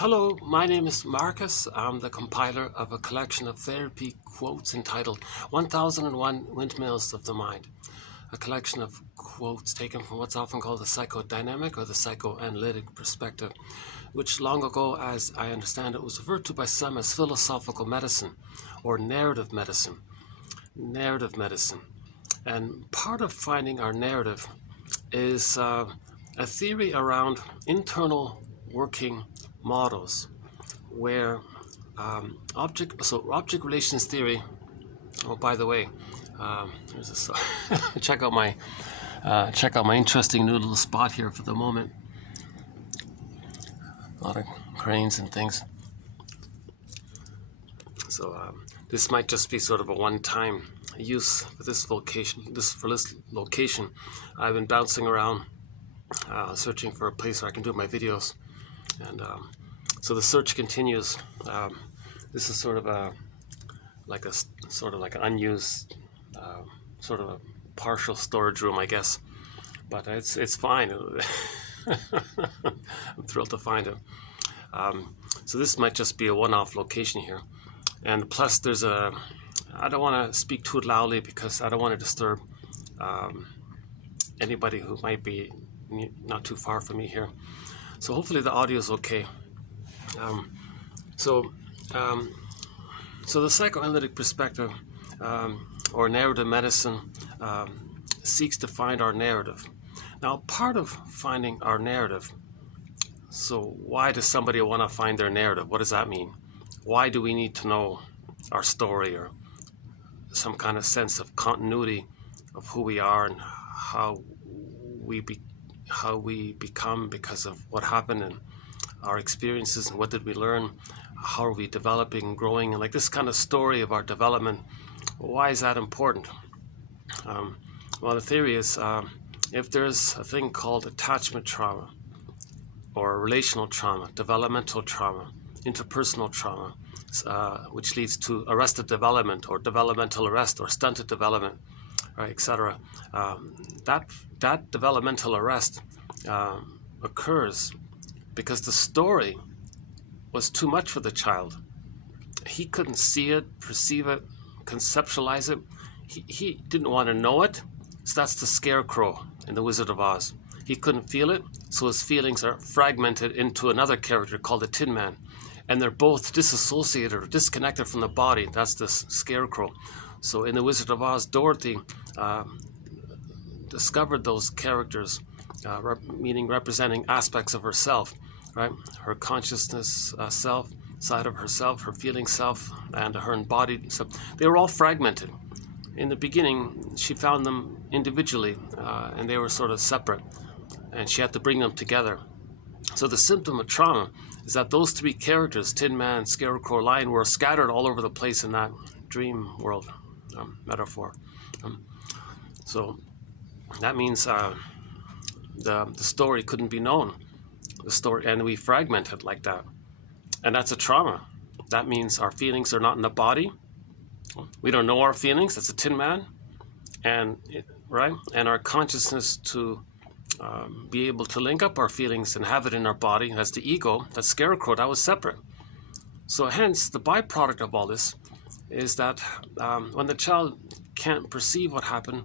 Hello, my name is Marcus. I'm the compiler of a collection of therapy quotes entitled 1001 Windmills of the Mind, a collection of quotes taken from what's often called the psychodynamic or the psychoanalytic perspective, which long ago, as I understand it, was referred to by some as philosophical medicine or narrative medicine. Narrative medicine. And part of finding our narrative is a theory around internal working models where object relations theory. Oh, by the way, here's this, check out my interesting new little spot here for the moment. A lot of cranes and things. So this might just be sort of a one-time use for this location. I've been bouncing around searching for a place where I can do my videos, and so the search continues. This is sort of an unused sort of a partial storage room, I guess, but it's fine. I'm thrilled to find it. So this might just be a one-off location here, and plus there's I don't want to speak too loudly because I don't want to disturb anybody who might be not too far from me here. So hopefully the audio is okay. So the psychoanalytic perspective or narrative medicine seeks to find our narrative. Now, part of finding our narrative, so why does somebody want to find their narrative? What does that mean? Why do we need to know our story or some kind of sense of continuity of who we are and how we become because of what happened and our experiences and what did we learn? How are we developing and growing? And like this kind of story of our development, why is that important? Well, the theory is if there's a thing called attachment trauma or relational trauma, developmental trauma, interpersonal trauma, which leads to arrested development or developmental arrest or stunted development, right, etc. That developmental arrest occurs because the story was too much for the child. He couldn't see it, perceive it, conceptualize it. He didn't want to know it. So that's the scarecrow in The Wizard of Oz. He couldn't feel it, so his feelings are fragmented into another character called the Tin Man. And they're both disassociated or disconnected from the body. That's the scarecrow. So in The Wizard of Oz, Dorothy discovered those characters, meaning representing aspects of herself, right? Her consciousness self, side of herself, her feeling self, and her embodied self. They were all fragmented. In the beginning, she found them individually, and they were sort of separate, and she had to bring them together. So the symptom of trauma is that those three characters, Tin Man, Scarecrow, Lion, were scattered all over the place in that dream world metaphor. So that means the story couldn't be known. The story, and we fragment it like that. And that's a trauma. That means our feelings are not in the body. We don't know our feelings. That's a Tin Man. Right? And our consciousness to be able to link up our feelings and have it in our body, that's the ego. That's Scarecrow. That was separate. So hence, the byproduct of all this is that when the child can't perceive what happened,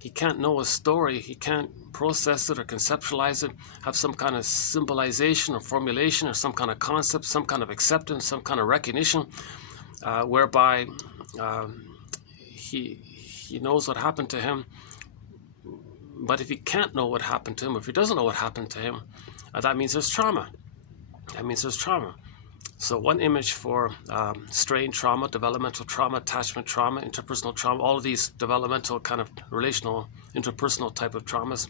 he can't know a story, he can't process it or conceptualize it, have some kind of symbolization or formulation or some kind of concept, some kind of acceptance, some kind of recognition, whereby he knows what happened to him. But if he can't know what happened to him, if he doesn't know what happened to him, that means there's trauma. That means there's trauma. So one image for strain trauma, developmental trauma, attachment trauma, interpersonal trauma, all of these developmental kind of relational, interpersonal type of traumas.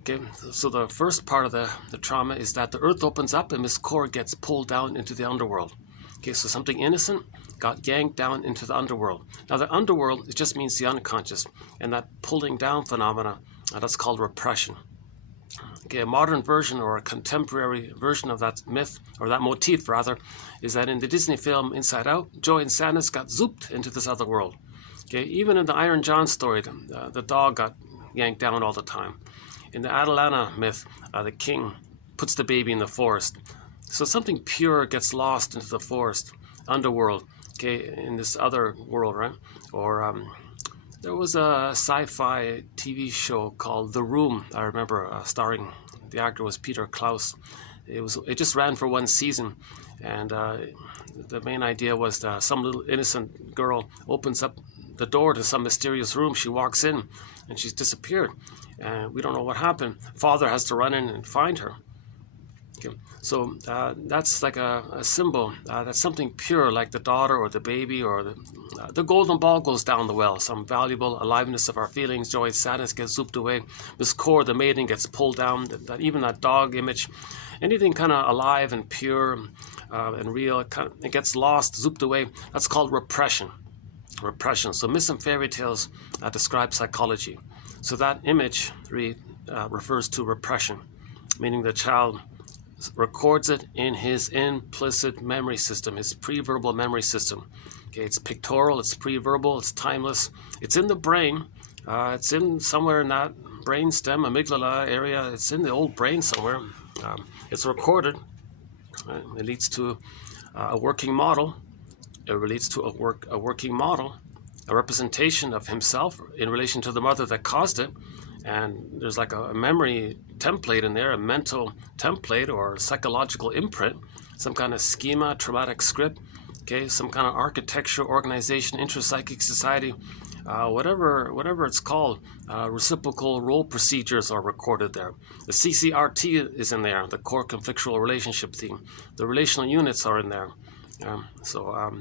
Okay, so the first part of the trauma is that the earth opens up and Miss Core gets pulled down into the underworld. Okay, so something innocent got yanked down into the underworld. Now the underworld, it just means the unconscious, and that pulling down phenomena, that's called repression. Okay, a modern version or a contemporary version of that myth, or that motif rather, is that in the Disney film Inside Out, Joey and Sadness got zooped into this other world. Okay, even in the Iron John story, the dog got yanked down all the time. In the Atalanta myth, the king puts the baby in the forest. So something pure gets lost into the forest, underworld, okay, in this other world, right? Or there was a sci-fi TV show called The Room. I remember starring, the actor was Peter Klaus. It just ran for one season, and the main idea was that some little innocent girl opens up the door to some mysterious room. She walks in, and she's disappeared, and we don't know what happened. Father has to run in and find her. Okay. So that's like a symbol. That's something pure, like the daughter or the baby, or the golden ball goes down the well. Some valuable aliveness of our feelings, joy, sadness gets zooped away. This core, the maiden, gets pulled down. Even that dog image, anything kind of alive and pure and real, it gets lost, zooped away. That's called repression. Repression. So myths and fairy tales describe psychology. So that image refers to repression, meaning the child records it in his implicit memory system, his pre-verbal memory system. Okay, it's pictorial, it's pre-verbal, it's timeless, it's in the brain, it's in somewhere in that brain stem, amygdala area, it's in the old brain somewhere. It's recorded. It leads to a working model. It relates to a working model, a representation of himself in relation to the mother that caused it. And there's like a memory template in there, a mental template or psychological imprint, some kind of schema, traumatic script, okay, some kind of architecture, organization, intrapsychic society, whatever it's called. Reciprocal role procedures are recorded there. The CCRT is in there, the core conflictual relationship theme. The relational units are in there.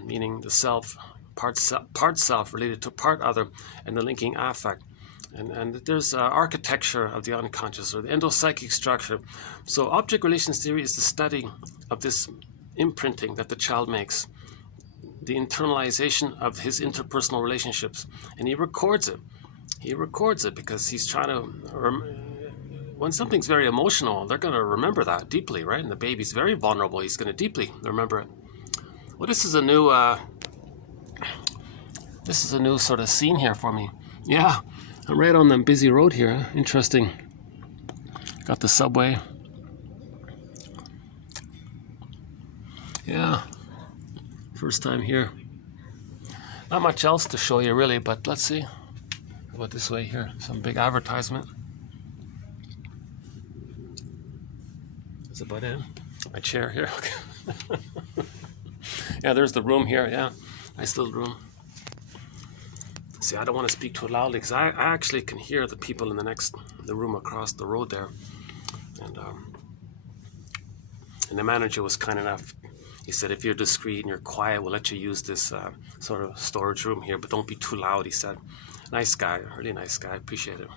Meaning the self, part self related to part other, and the linking affect. And there's architecture of the unconscious, or the endopsychic structure. So object relations theory is the study of this imprinting that the child makes, the internalization of his interpersonal relationships. And he records it. He records it because he's trying to, when something's very emotional, they're going to remember that deeply, right? And the baby's very vulnerable. He's going to deeply remember it. Well, this is a new sort of scene here for me. Yeah. I'm right on the busy road here. Interesting. Got the subway. Yeah. First time here. Not much else to show you really, but let's see. How about this way here? Some big advertisement. That's about it. My chair here. Yeah, there's the room here. Yeah. Nice little room. See, I don't want to speak too loudly because I actually can hear the people in the room across the road there. And the manager was kind enough. He said, if you're discreet and you're quiet, we'll let you use this sort of storage room here, but don't be too loud, he said. Nice guy, really nice guy, appreciate it.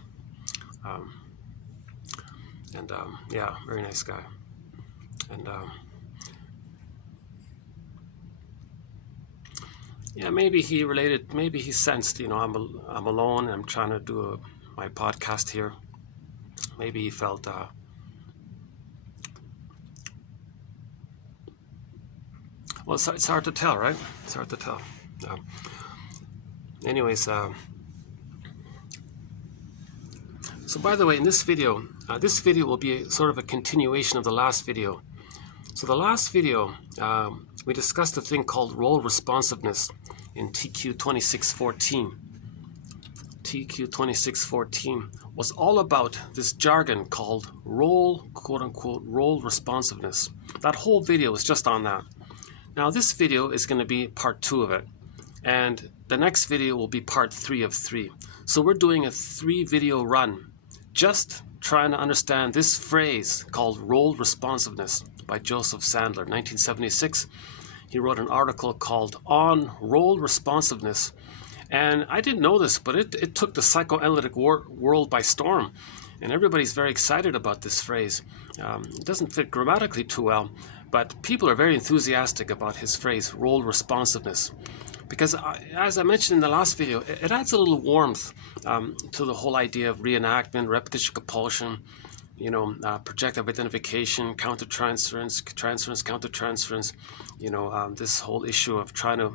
Yeah, very nice guy. And yeah, maybe he related, maybe he sensed, I'm alone, I'm trying to do my podcast here. Maybe he felt, well, it's hard to tell, right? It's hard to tell. Anyways, so by the way, in this video will be sort of a continuation of the last video. So the last video, we discussed a thing called role-responsiveness in TQ 2614. TQ 2614 was all about this jargon called quote-unquote, role-responsiveness. That whole video was just on that. Now this video is going to be part 2 of it, and the next video will be part 3 of 3. So we're doing a 3-video run, just trying to understand this phrase called role-responsiveness by Joseph Sandler, 1976. He wrote an article called On Role-Responsiveness. And I didn't know this, but it took the psychoanalytic world by storm. And everybody's very excited about this phrase. It doesn't fit grammatically too well, but people are very enthusiastic about his phrase, role-responsiveness. Because as I mentioned in the last video, it adds a little warmth to the whole idea of reenactment, repetition compulsion, projective identification, countertransference, countertransference, this whole issue of trying to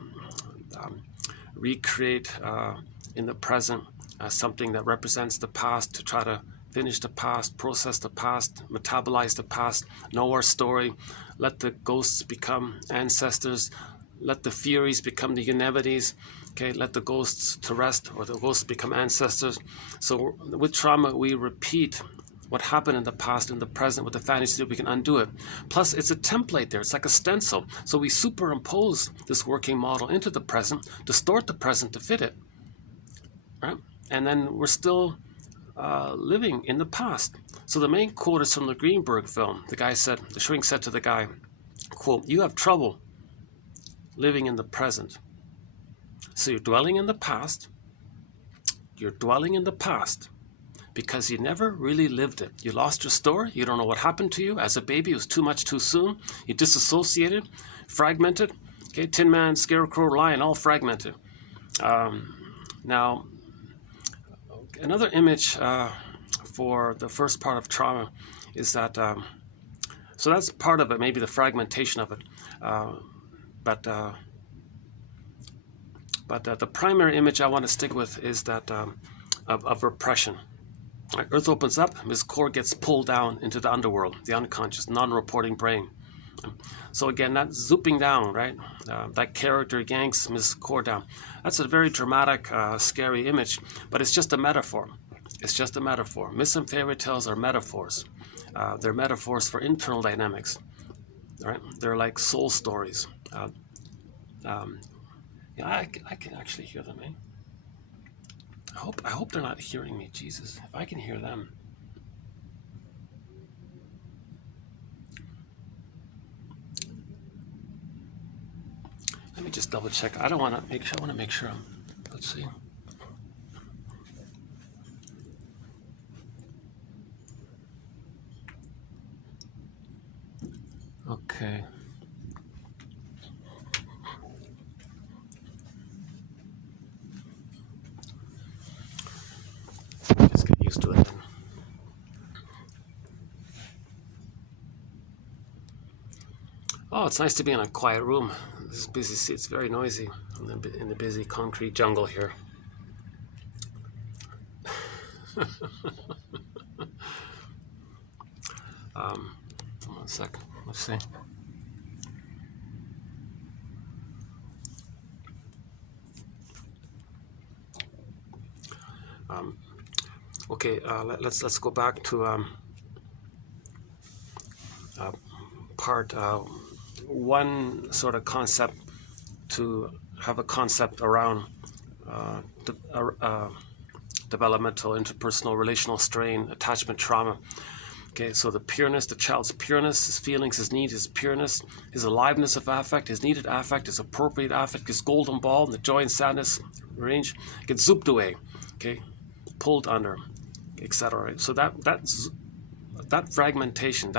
recreate in the present something that represents the past to try to finish the past, process the past, metabolize the past, know our story, let the ghosts become ancestors, let the Furies become the Univities, okay, let the ghosts to rest, or the ghosts become ancestors. So with trauma, we repeat what happened in the past, in the present, with the fantasy that we can undo it. Plus, it's a template there. It's like a stencil. So we superimpose this working model into the present, distort the present to fit it, right? And then we're still living in the past. So the main quote is from the Greenberg film. The guy said, the shrink said to the guy, quote, "You have trouble living in the present. So you're dwelling in the past. You're dwelling in the past because you never really lived it. You lost your story. You don't know what happened to you as a baby. It was too much too soon. You disassociated, fragmented. Okay, Tin Man, Scarecrow, Lion, all fragmented." Now, another image for the first part of trauma is that, so that's part of it, maybe the fragmentation of it. But the primary image I want to stick with is that of repression. Right, Earth opens up, Ms. Core gets pulled down into the underworld, the unconscious, non-reporting brain. So again, that zooping down, right? That character yanks Ms. Core down. That's a very dramatic, scary image, but it's just a metaphor. It's just a metaphor. Myths and fairy tales are metaphors. They're metaphors for internal dynamics, right? They're like soul stories. Yeah, I can actually hear them, eh? I hope they're not hearing me, Jesus. If I can hear them. Let me just double check. I want to make sure. Let's see. Okay. Just get used to it then. Oh, it's nice to be in a quiet room. This is busy. It's very noisy in the busy concrete jungle here. One second. Let's see. Okay, let's go back to part one sort of concept, to have a concept around developmental, interpersonal, relational strain, attachment trauma. Okay, so the pureness, the child's pureness, his feelings, his need, his pureness, his aliveness of affect, his needed affect, his appropriate affect, his golden ball, the joy and sadness range gets zooped away, okay, pulled under, etc. Right? So that fragmentation,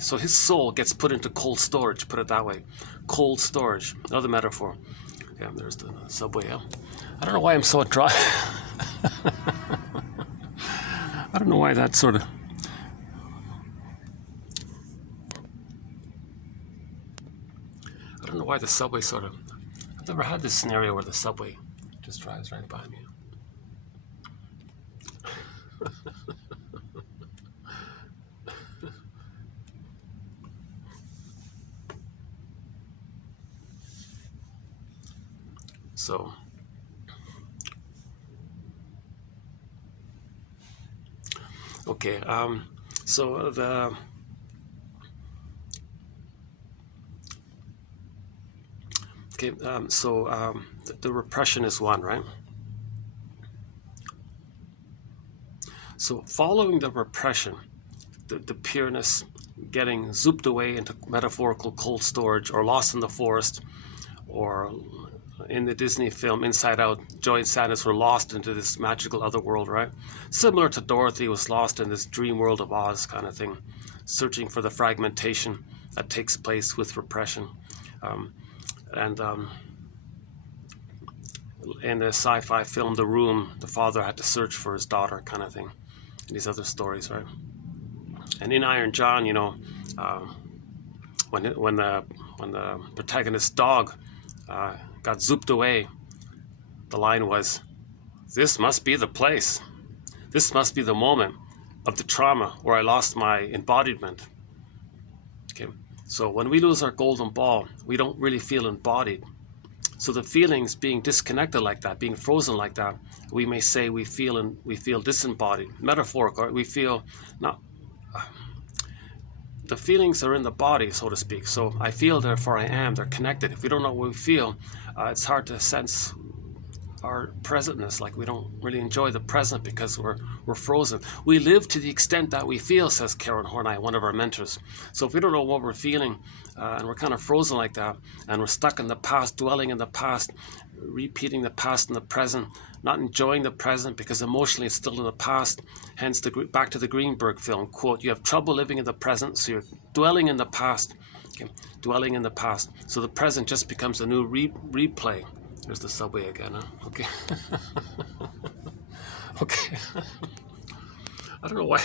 so his soul gets put into cold storage, put it that way. Cold storage, another metaphor. Yeah, there's the subway. Yeah. I don't know why I'm so dry. I don't know why that sort of... I don't know why the subway sort of... I've never had this scenario where the subway just drives right by me. So, okay, so the the repression is one, right? So following the repression, the pureness getting zooped away into metaphorical cold storage, or lost in the forest, or in the Disney film Inside Out, joy and sadness were lost into this magical other world, right? Similar to Dorothy was lost in this dream world of Oz kind of thing, searching for the fragmentation that takes place with repression. In the sci-fi film The Room, the father had to search for his daughter kind of thing, and these other stories, right? And in Iron John, you know, when the protagonist's dog got zooped away, the line was, "This must be the place. This must be the moment." of the trauma where I lost my embodiment. Okay, so when we lose our golden ball, we don't really feel embodied. So the feelings being disconnected like that, being frozen like that, we may say we feel disembodied, metaphorical. We feel not. The feelings are in the body, so to speak. So I feel, therefore I am. They're connected. If we don't know what we feel, it's hard to sense our presentness. Like we don't really enjoy the present because we're frozen. We live to the extent that we feel, says Karen Horney, one of our mentors. So if we don't know what we're feeling, and we're kind of frozen like that, and we're stuck in the past, dwelling in the past, repeating the past in the present, not enjoying the present because emotionally it's still in the past. Hence back to the Greenberg film, quote, you have trouble living in the present, so you're dwelling in the past. Okay, dwelling in the past. So the present just becomes a new replay. There's the subway again, huh? Okay. Okay. I don't know why.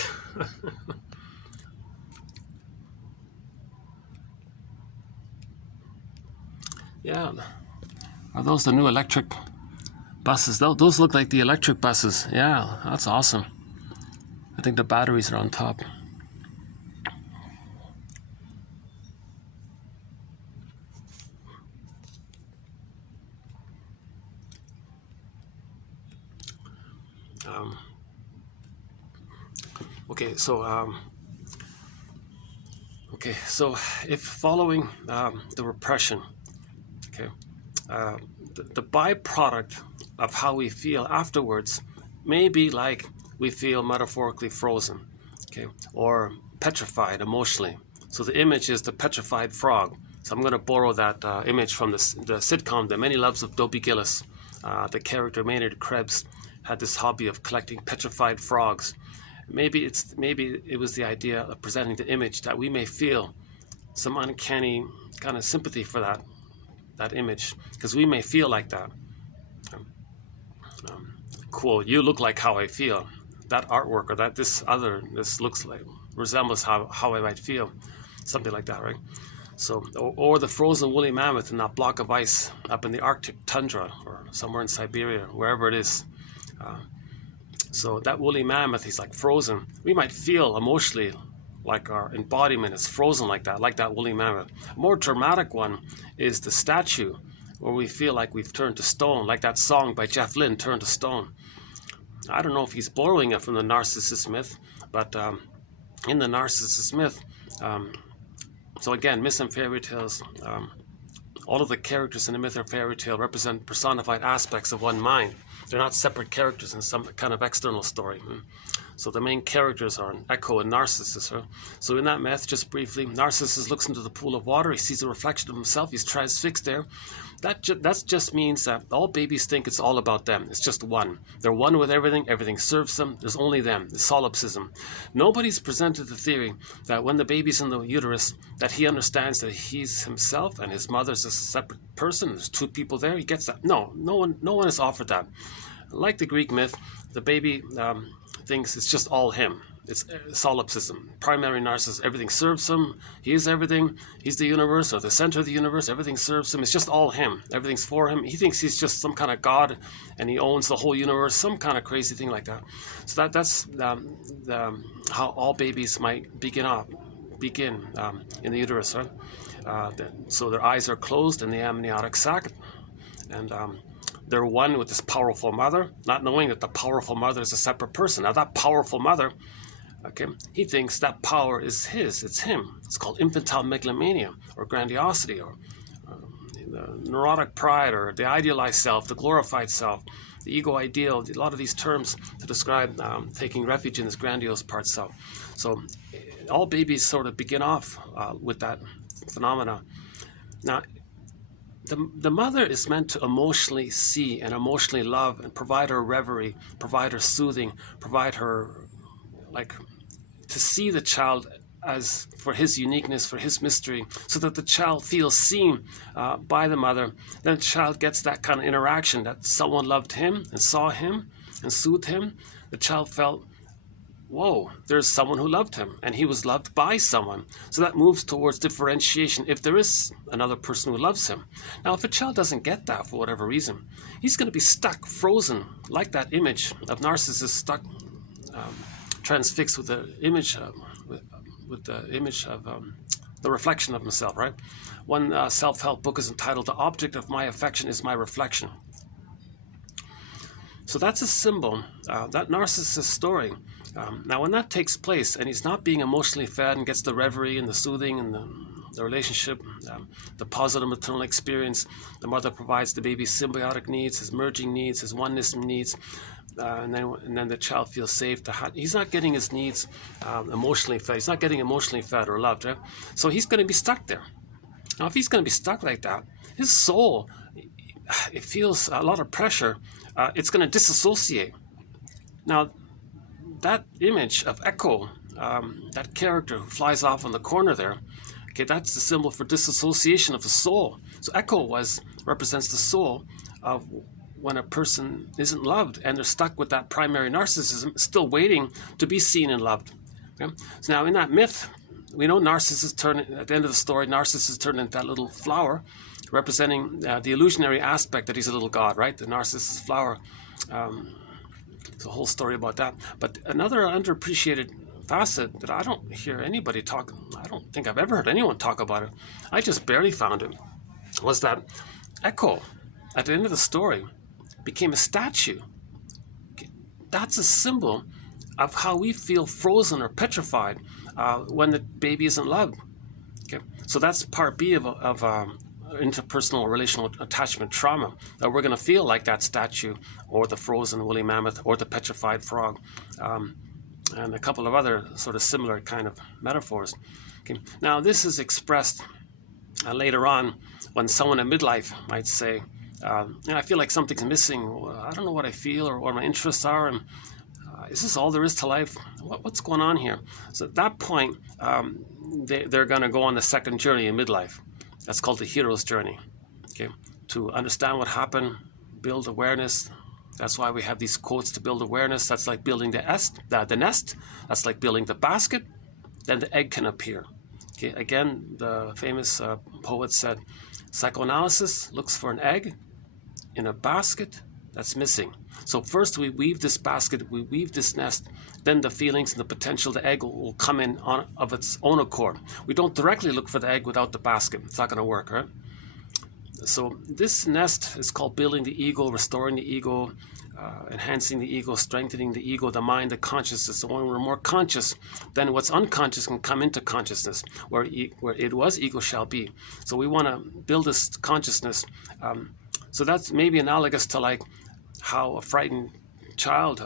Yeah. Are those the new electric buses? Those look like the electric buses. Yeah, that's awesome. I think the batteries are on top. Okay, so if following the repression, okay, the byproduct of how we feel afterwards may be like we feel metaphorically frozen, okay, or petrified emotionally. So the image is the petrified frog. So I'm going to borrow that image from the sitcom The Many Loves of Dobie Gillis. The character Maynard Krebs had this hobby of collecting petrified frogs. Maybe it was the idea of presenting the image that we may feel some uncanny kind of sympathy for that image, because we may feel like that. Quote, you look like how I feel. That artwork, or this looks like, resembles how I might feel. Something like that, right? So, or the frozen woolly mammoth in that block of ice up in the Arctic tundra, or somewhere in Siberia, wherever it is. So that woolly mammoth, he's like frozen. We might feel emotionally like our embodiment is frozen like that woolly mammoth. A more dramatic one is the statue, where we feel like we've turned to stone, like that song by Jeff Lynne, Turn to Stone. I don't know if he's borrowing it from the Narcissus myth, but in the Narcissus myth, so again, myths and fairy tales, all of the characters in the myth or fairy tale represent personified aspects of one mind. They're not separate characters in some kind of external story. So the main characters are Echo and Narcissus. So in that myth, just briefly, Narcissus looks into the pool of water. He sees a reflection of himself. He's transfixed there. That just means that all babies think it's all about them. It's just one. They're one with everything. Everything serves them. There's only them. It's solipsism. Nobody's presented the theory that when the baby's in the uterus, that he understands that he's himself and his mother's a separate person. There's two people there. He gets that. No one has offered that. Like the Greek myth, the baby thinks it's just all him. It's solipsism. Primary narcissist. Everything serves him. He is everything. He's the universe, or the center of the universe. Everything serves him. It's just all him. Everything's for him. He thinks he's just some kind of god, and he owns the whole universe. Some kind of crazy thing like that. So that's how all babies might begin in the uterus, right? So their eyes are closed in the amniotic sac, and they're one with this powerful mother, not knowing that the powerful mother is a separate person. Now that powerful mother, okay, he thinks that power is his, it's him. It's called infantile megalomania, or grandiosity, or the neurotic pride, or the idealized self, the glorified self, the ego ideal, a lot of these terms to describe taking refuge in this grandiose part self. So all babies sort of begin off with that phenomena. Now, the mother is meant to emotionally see and emotionally love and provide her reverie, provide her soothing, provide her, like, to see the child as for his uniqueness, for his mystery, so that the child feels seen by the mother. Then the child gets that kind of interaction, that someone loved him and saw him and soothed him. The child felt, whoa, there's someone who loved him, and he was loved by someone. So that moves towards differentiation if there is another person who loves him. Now, if a child doesn't get that for whatever reason, he's going to be stuck, frozen, like that image of Narcissus stuck, transfixed with the image, with the image of the reflection of himself, right? One self-help book is entitled "The Object of My Affection is My Reflection." So that's a symbol, that narcissist story. Now, when that takes place and he's not being emotionally fed and gets the reverie and the soothing and the relationship, the positive maternal experience, the mother provides the baby's symbiotic needs, his merging needs, his oneness needs, and then the child feels safe. He's not getting his needs emotionally fed. He's not getting emotionally fed or loved, right? So he's going to be stuck there. Now, if he's going to be stuck like that, his soul, it feels a lot of pressure. It's going to disassociate. Now, that image of Echo, that character who flies off on the corner there, okay, that's the symbol for disassociation of the soul. So Echo represents the soul of when a person isn't loved and they're stuck with that primary narcissism, still waiting to be seen and loved. Okay? So now in that myth, we know narcissists turn, at the end of the story, narcissists turn into that little flower, representing the illusionary aspect that he's a little god, right? The narcissus flower. There's a whole story about that. But another underappreciated facet that I don't hear anybody talk, I don't think I've ever heard anyone talk about it, I just barely found it, was that Echo, at the end of the story, became a statue. That's a symbol of how we feel frozen or petrified when the baby isn't loved. Okay, so that's part B of interpersonal relational attachment trauma, that we're going to feel like that statue or the frozen woolly mammoth or the petrified frog, and a couple of other sort of similar kind of metaphors. Okay. Now this is expressed later on when someone in midlife might say, I feel like something's missing. I don't know what I feel or what my interests are, and is this all there is to life? What's going on here? So at that point, they're going to go on the second journey in midlife. That's called the hero's journey. Okay, to understand what happened, build awareness. That's why we have these quotes to build awareness. That's like building the nest. That's like building the basket. Then the egg can appear. Okay, again, the famous poet said, psychoanalysis looks for an egg in a basket that's missing. So first we weave this basket, we weave this nest, then the feelings and the potential, the egg will come in of its own accord. We don't directly look for the egg without the basket. It's not going to work, right? So this nest is called building the ego, restoring the ego, enhancing the ego, strengthening the ego, the mind, the consciousness. So when we're more conscious, then what's unconscious can come into consciousness, where it was, ego shall be. So we want to build this consciousness. So that's maybe analogous to like how a frightened child,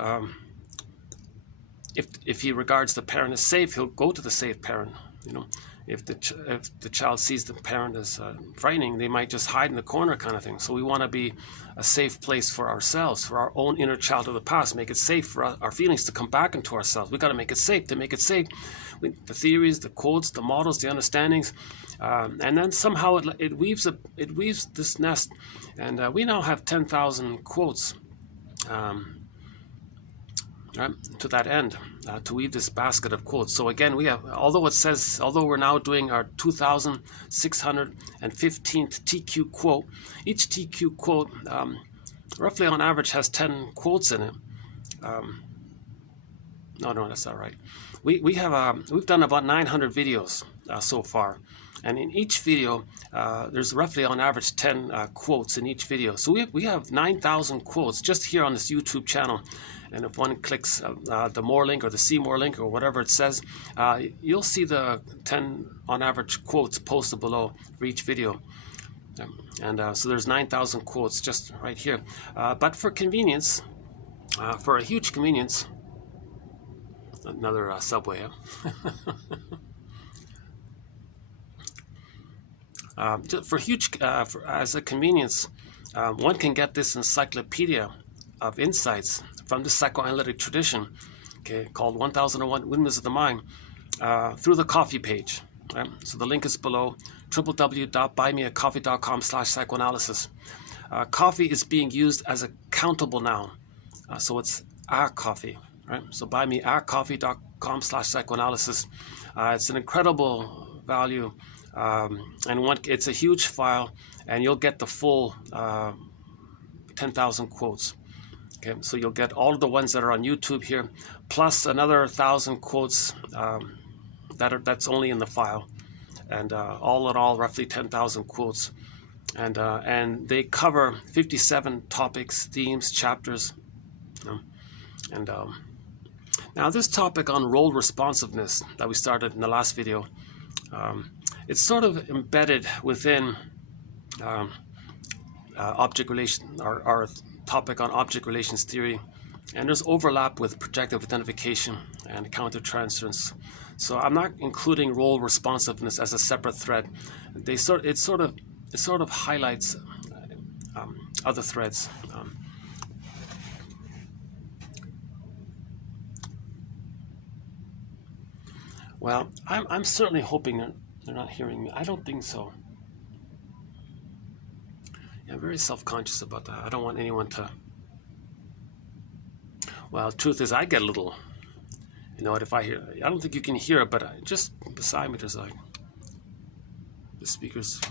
if he regards the parent as safe, he'll go to the safe parent. You know, if the child sees the parent as frightening, they might just hide in the corner, kind of thing. So we want to be a safe place for ourselves, for our own inner child of the past. Make it safe for our feelings to come back into ourselves. We got to make it safe. To make it safe, the theories, the quotes, the models, the understandings, and then somehow it weaves this nest. And we now have 10,000 quotes. Right, to that end, to weave this basket of quotes. So again, we have, although we're now doing our 2,615th TQ quote, each TQ quote roughly on average has 10 quotes in it. No, that's not right. We've done about 900 videos so far. And in each video, there's roughly on average 10 quotes in each video. So we have 9,000 quotes just here on this YouTube channel. And if one clicks the more link or the see more link or whatever it says, you'll see the 10 on average quotes posted below for each video. And so there's 9,000 quotes just right here. But for convenience, for a huge convenience, another subway, as a convenience, one can get this encyclopedia of insights from the psychoanalytic tradition, okay, called 1001 Windmills of the Mind, through the coffee page. Right? So the link is below, www.buymeacoffee.com/psychoanalysis. Coffee is being used as a countable noun, so it's a coffee. Right? So buymeacoffee.com/psychoanalysis. It's an incredible value. And it's a huge file, and you'll get the full 10,000 quotes. Okay, so you'll get all of the ones that are on YouTube here, plus another 1,000 quotes that's only in the file, and all in all, roughly 10,000 quotes, and they cover 57 topics, themes, chapters, and now this topic on role responsiveness that we started in the last video, it's sort of embedded within object relation, our topic on object relations theory, and there's overlap with projective identification and countertransference. So I'm not including role responsiveness as a separate thread. It sort of highlights other threads. Well, I'm certainly hoping they're not hearing me. I don't think so. Yeah, I'm very self-conscious about that. I don't want anyone to... Well, the truth is, I get a little... You know what, if I hear... I don't think you can hear it, but just beside me there's like... The speakers...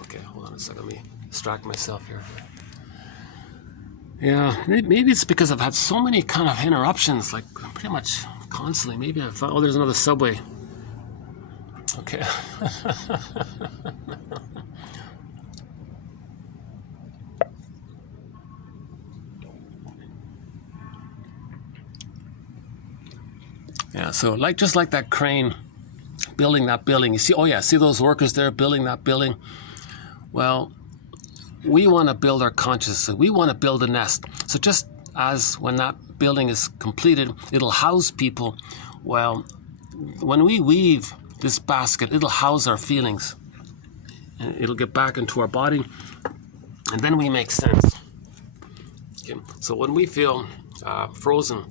Okay, hold on a second. Let me distract myself here. Yeah, maybe it's because I've had so many kind of interruptions, like pretty much constantly. Maybe I thought, oh, there's another subway. Okay. Yeah, so just like that crane building that building. You see, oh yeah, see those workers there building that building? Well, we want to build our consciousness. We want to build a nest. So just as when that building is completed, it'll house people. Well, when we weave this basket, it'll house our feelings. And it'll get back into our body, and then we make sense. Okay. So when we feel frozen,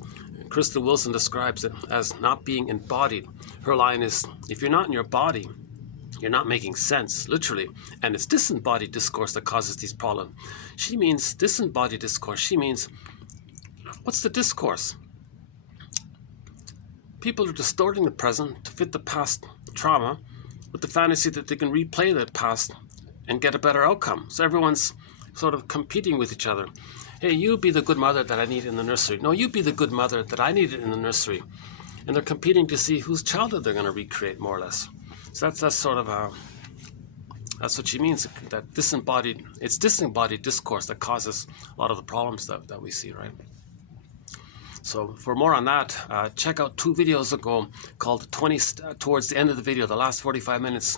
Krista Wilson describes it as not being embodied. Her line is, if you're not in your body, you're not making sense, literally. And it's disembodied discourse that causes these problems. She means disembodied discourse. She means, what's the discourse? People are distorting the present to fit the past trauma with the fantasy that they can replay the past and get a better outcome. So everyone's sort of competing with each other. Hey, you be the good mother that I need in the nursery. No, you be the good mother that I needed in the nursery. And they're competing to see whose childhood they're going to recreate, more or less. So that's sort of that's what she means, that it's disembodied discourse that causes a lot of the problems that we see, right? So for more on that, check out 2 videos ago called towards the end of the video, the last 45 minutes,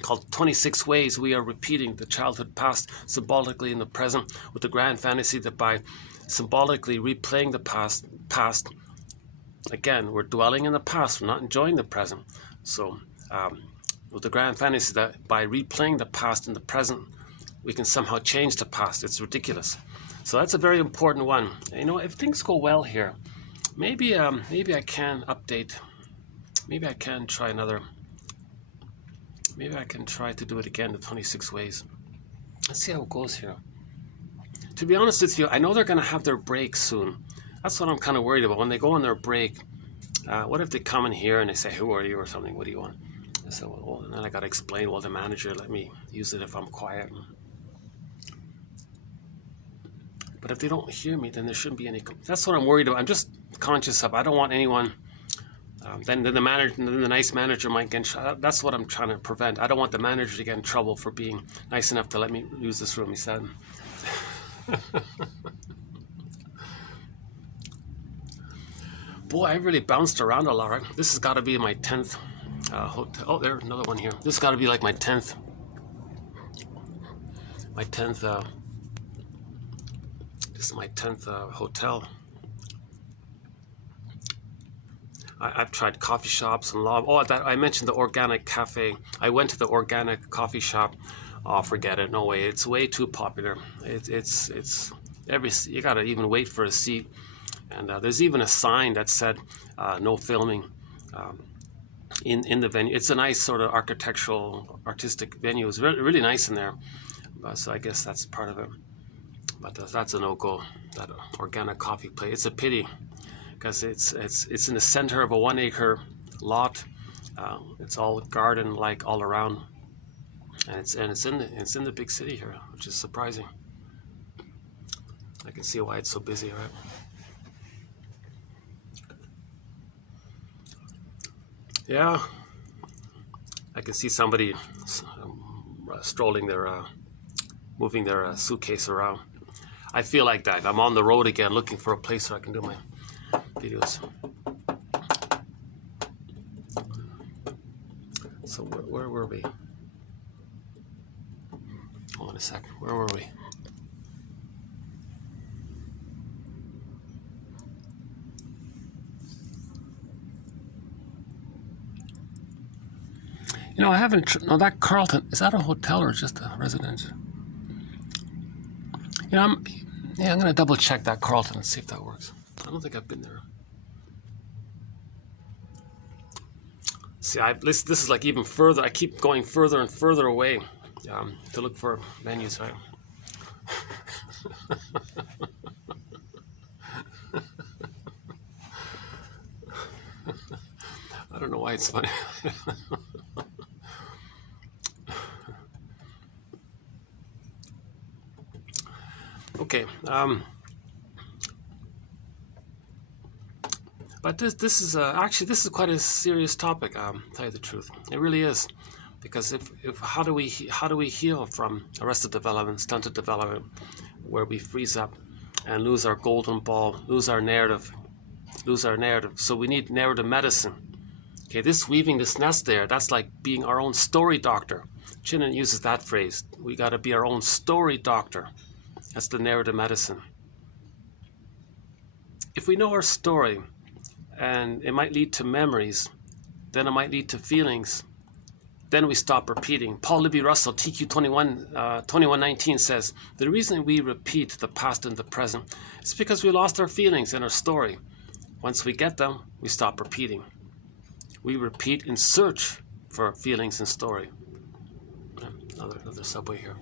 called 26 Ways We Are Repeating the Childhood Past Symbolically in the Present, with the grand fantasy that by symbolically replaying the past, again, we're dwelling in the past, we're not enjoying the present. So with the grand fantasy that by replaying the past in the present, we can somehow change the past. It's ridiculous. So that's a very important one. You know, if things go well here, maybe I can update. Maybe I can try another. Maybe I can try to do it again, the 26 ways. Let's see how it goes here. To be honest with you, I know they're going to have their break soon. That's what I'm kind of worried about. When they go on their break, what if they come in here and they say, who are you, or something? What do you want? I said, well, and then I got to explain, well, the manager let me use it if I'm quiet. But if they don't hear me, then there shouldn't be any. That's what I'm worried about. I'm just conscious of. I don't want anyone. Then the manager, then the nice manager might get in trouble. That's what I'm trying to prevent. I don't want the manager to get in trouble for being nice enough to let me use this room. He said. Boy, I really bounced around a lot. Right? This has got to be my 10th hotel. Oh, there's another one here. This has got to be like my 10th. This is my 10th hotel. I've tried coffee shops and law. Oh, I mentioned the organic cafe. I went to the organic coffee shop. Oh, forget it. No way. It's way too popular. It's you gotta even wait for a seat. And there's even a sign that said no filming in the venue. It's a nice sort of artistic venue. It's really nice in there. So I guess that's part of it. But that's a no-go. That organic coffee place. It's a pity. Because it's in the center of a 1-acre lot. It's all garden-like all around, and it's in the big city here, which is surprising. I can see why it's so busy, right? Yeah, I can see somebody strolling their, moving their suitcase around. I feel like that. I'm on the road again, looking for a place where I can do my videos. So where were we? Hold on a second. Where were we? You know, I haven't. No, that Carlton, is that a hotel or just a residence? You know, I'm going to double check that Carlton and see if that works. I don't think I've been there. See, this is like even further. I keep going further and further away to look for menus, right? I don't know why it's funny. Okay, but this is actually this is quite a serious topic. Tell you the truth, it really is, because if how do we heal from arrested development, stunted development, where we freeze up and lose our golden ball, lose our narrative. So we need narrative medicine. Okay, this weaving this nest there, that's like being our own story doctor. Chinnen uses that phrase. We got to be our own story doctor. That's the narrative medicine. If we know our story, and it might lead to memories, then it might lead to feelings, then we stop repeating. Paul Libby Russell, TQ 2119 says, the reason we repeat the past and the present is because we lost our feelings and our story. Once we get them, we stop repeating. We repeat in search for feelings and story. Another subway here.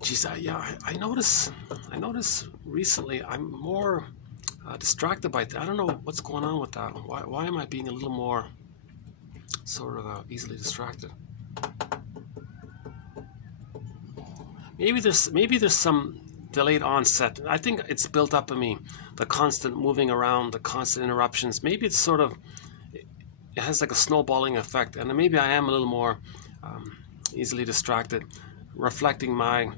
Geez, I notice recently I'm more distracted by that. I don't know what's going on with that. Why am I being a little more sort of easily distracted? Maybe there's some delayed onset. I think it's built up in me, the constant moving around, the constant interruptions. Maybe it's sort of, it has like a snowballing effect, and maybe I am a little more easily distracted, reflecting my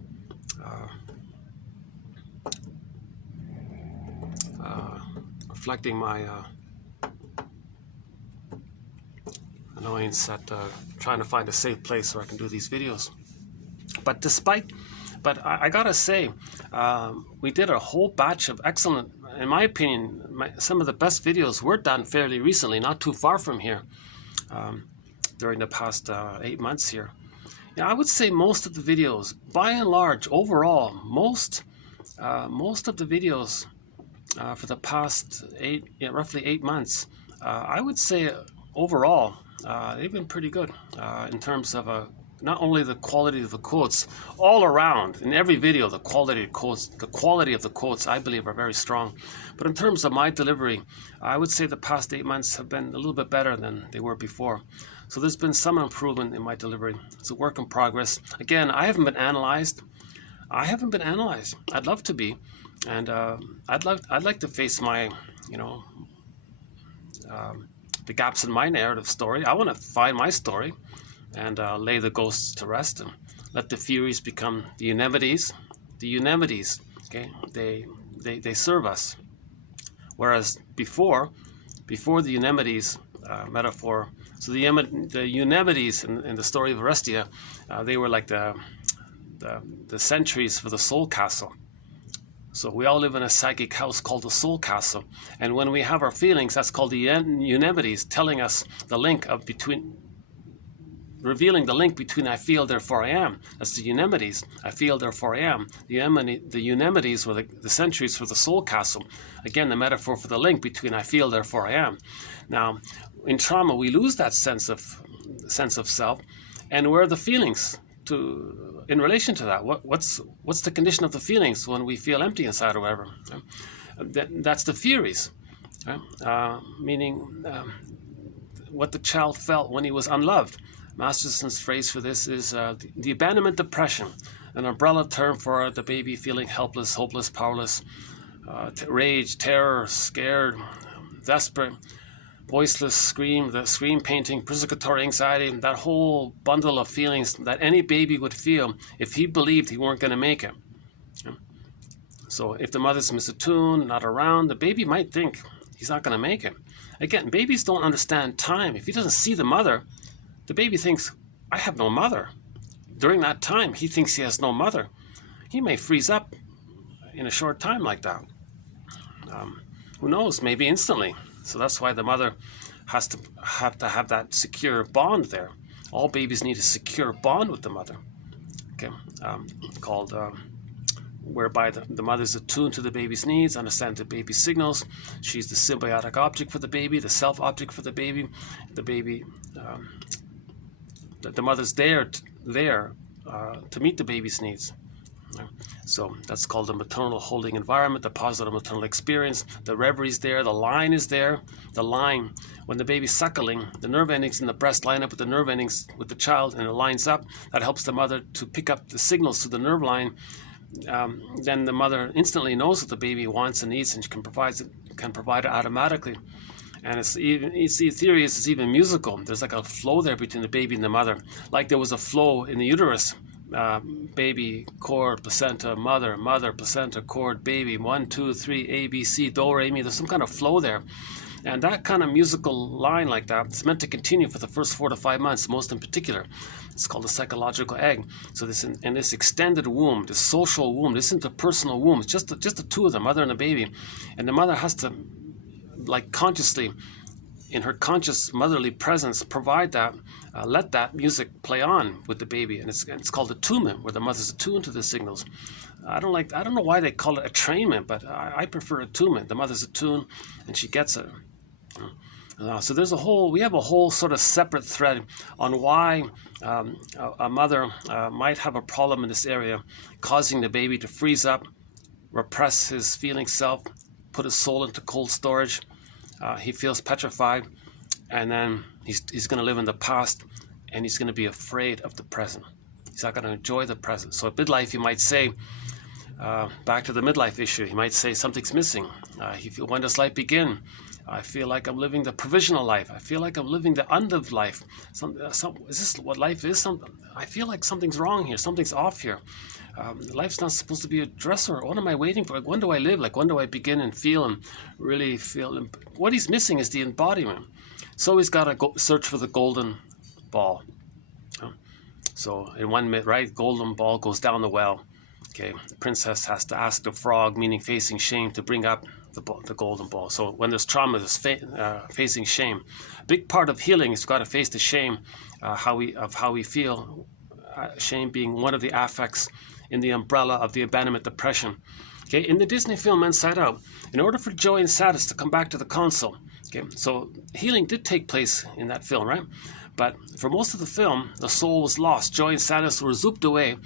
annoyance at trying to find a safe place where I can do these videos. But I gotta say, we did a whole batch of excellent, in my opinion, some of the best videos were done fairly recently, not too far from here, during the past 8 months here. Yeah, I would say most of the videos, by and large, overall, most of the videos for the past roughly 8 months, I would say overall, they've been pretty good in terms of not only the quality of the quotes, all around, in every video, the quality of the quotes, I believe, are very strong. But in terms of my delivery, I would say the past 8 months have been a little bit better than they were before. So there's been some improvement in my delivery. It's a work in progress. Again, I haven't been analyzed. I'd love to be, and I'd like to face my, the gaps in my narrative story. I want to find my story and lay the ghosts to rest and let the Furies become the Unemities. The Unemities, okay, they serve us. Whereas before the Unemities metaphor, so the Unemities in the story of Orestia, they were like the sentries for the soul castle. So we all live in a psychic house called the soul castle, and when we have our feelings, that's called the Unemities, telling us the link revealing the link between I feel, therefore I am. That's the Unemities. I feel, therefore I am. The Unemities were the sentries for the soul castle. Again, the metaphor for the link between I feel, therefore I am. Now, in trauma, we lose that sense of self, and where are the feelings in relation to that? What's the condition of the feelings when we feel empty inside or whatever? That's the Furies, right? Meaning what the child felt when he was unloved. Masterson's phrase for this is the abandonment depression, an umbrella term for the baby feeling helpless, hopeless, powerless, rage, terror, scared, desperate, voiceless, the scream painting, participatory anxiety, that whole bundle of feelings that any baby would feel if he believed he weren't going to make it. So if the mother's misattuned, not around, the baby might think he's not going to make it. Again, babies don't understand time. If he doesn't see the mother, the baby thinks, I have no mother. During that time, he thinks he has no mother. He may freeze up in a short time like that. Who knows, maybe instantly. So that's why the mother has to have that secure bond there. All babies need a secure bond with the mother, okay? Called whereby the mother's attuned to the baby's needs, understands the baby's signals. She's the symbiotic object for the baby, the self object for the baby. The baby, the mother's there to meet the baby's needs. So that's called the maternal holding environment, the positive maternal experience. The reverie's there, the line is there. The line, when the baby's suckling, the nerve endings in the breast line up with the nerve endings with the child, and it lines up. That helps the mother to pick up the signals to the nerve line. Then the mother instantly knows what the baby wants and needs, and she can provide it automatically. And the theory is it's even musical. There's like a flow there between the baby and the mother, like there was a flow in the uterus. Baby, cord, placenta, mother, placenta, cord, baby, 1, 2, 3, A, B, C, do, re, mi. There's some kind of flow there. And that kind of musical line like that, it's meant to continue for the first 4 to 5 months, most in particular. It's called the psychological egg. So this in this extended womb, this social womb, this interpersonal womb, it's just the two of them, mother and the baby. And the mother has to, like consciously, in her conscious motherly presence, provide that, let that music play on with the baby. And it's called attunement, where the mother's attuned to the signals. I don't know why they call it attrainment, but I prefer attunement. The mother's attuned and she gets it. So we have a whole sort of separate thread on why a mother might have a problem in this area, causing the baby to freeze up, repress his feeling self, put his soul into cold storage. He feels petrified, and then he's going to live in the past, and he's going to be afraid of the present. He's not going to enjoy the present. So at midlife, you might say, back to the midlife issue, he might say something's missing. When does life begin? I feel like I'm living the provisional life. I feel like I'm living the unlived life. Is this what life is? I feel like something's wrong here. Something's off here. Life's not supposed to be a dresser. What am I waiting for? Like, when do I live? Like, when do I begin and feel and really feel? What he's missing is the embodiment. So he's got to go search for the golden ball. So in 1 minute, right, golden ball goes down the well. Okay, the princess has to ask the frog, meaning facing shame, to bring up the golden ball. So when there's trauma, there's facing shame. A big part of healing is got to face the shame, how we feel. Shame being one of the affects in the umbrella of the abandonment depression. Okay, in the Disney film Inside Out, in order for joy and sadness to come back to the console, okay, so healing did take place in that film, right? But for most of the film, the soul was lost. Joy and sadness were zooped away.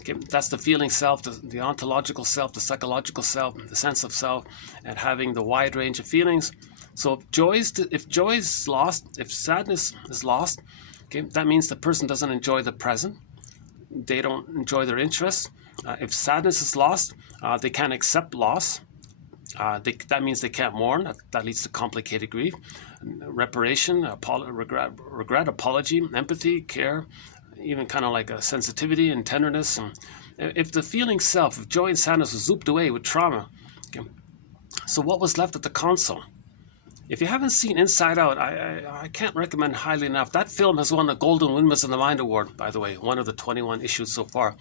Okay, that's the feeling self, the ontological self, the psychological self, the sense of self, and having the wide range of feelings. So if joy is lost, if sadness is lost, okay, that means the person doesn't enjoy the present. They don't enjoy their interests. If sadness is lost, they can't accept loss. That means they can't mourn. That leads to complicated grief. Reparation, regret, apology, empathy, care, even kind of like a sensitivity and tenderness. And if the feeling self, if joy and sadness was zooped away with trauma, okay, so what was left at the console? If you haven't seen Inside Out, I can't recommend highly enough. That film has won a Golden Windmills in the Mind Award, by the way, one of the 21 issues so far.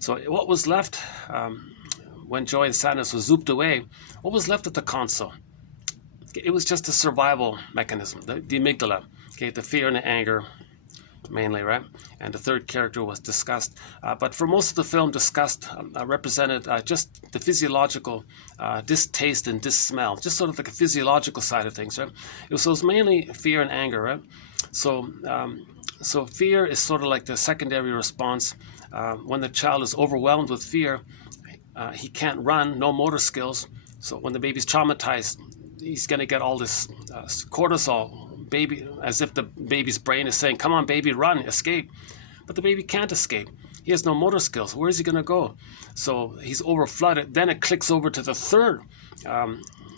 So what was left when joy and sadness was zooped away, what was left at the console? It was just a survival mechanism, the amygdala, okay, the fear and the anger, mainly, right? And the third character was disgust. But for most of the film, disgust represented just the physiological distaste and dissmell, just sort of like a physiological side of things, right? So it was mainly fear and anger, right? So fear is sort of like the secondary response. When the child is overwhelmed with fear, he can't run, no motor skills. So when the baby's traumatized, he's going to get all this cortisol baby, as if the baby's brain is saying, come on, baby, run, escape. But the baby can't escape. He has no motor skills. Where is he going to go? So he's overflooded. Then it clicks over to the third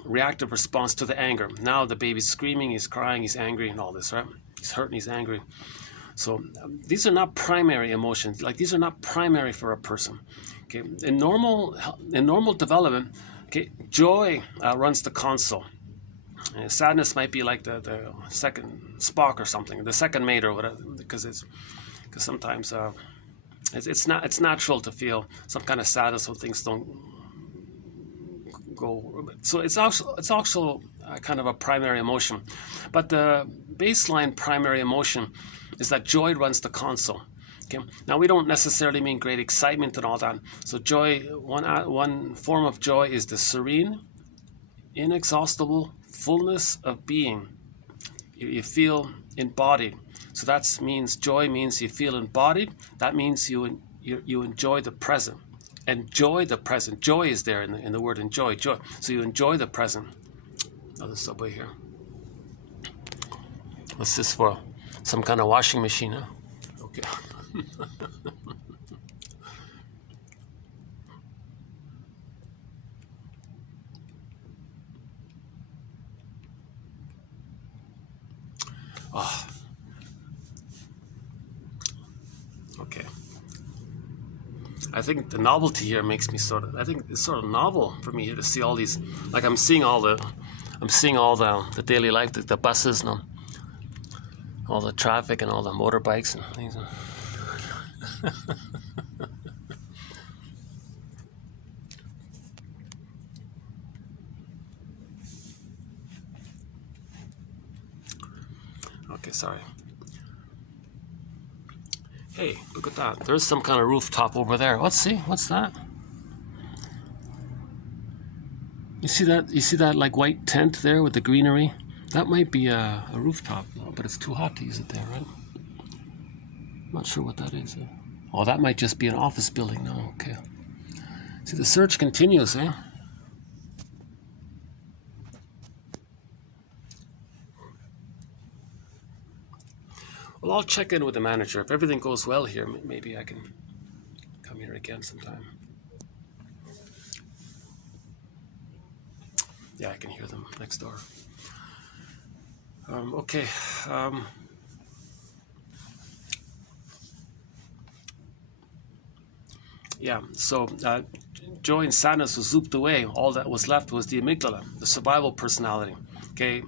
reactive response to the anger. Now the baby's screaming, he's crying, he's angry, and all this, right? He's hurt and he's angry. So these are not primary emotions. Like, these are not primary for a person. Okay, in normal development, okay, joy runs the console. And sadness might be like the second Spock or something, the second mate or whatever, because sometimes it's natural to feel some kind of sadness when things don't go. So it's also kind of a primary emotion, but the baseline primary emotion is that joy runs the console. Okay. Now, we don't necessarily mean great excitement and all that. So joy, one form of joy is the serene, inexhaustible fullness of being. You feel embodied. So that means joy means you feel embodied. That means you enjoy the present. Enjoy the present. Joy is there in the word enjoy. Joy. So you enjoy the present. Another subway here. What's this for? Some kind of washing machine, huh? Okay. Oh. Okay. I think the novelty here makes me I think it's sort of novel for me here to see all these, like I'm seeing all the daily life, the buses and all the traffic and all the motorbikes and things. Okay, sorry. Hey, look at that. There's some kind of rooftop over there. Let's see. What's that? You see that? You see that like white tent there with the greenery? That might be a rooftop, but it's too hot to use it there, right? Not sure what that is. Oh, that might just be an office building. No, okay. See, the search continues, eh? Well, I'll check in with the manager. If everything goes well here, maybe I can come here again sometime. Yeah, I can hear them next door. Okay. Yeah, so joy and sadness was zooped away. All that was left was the amygdala, the survival personality. Okay.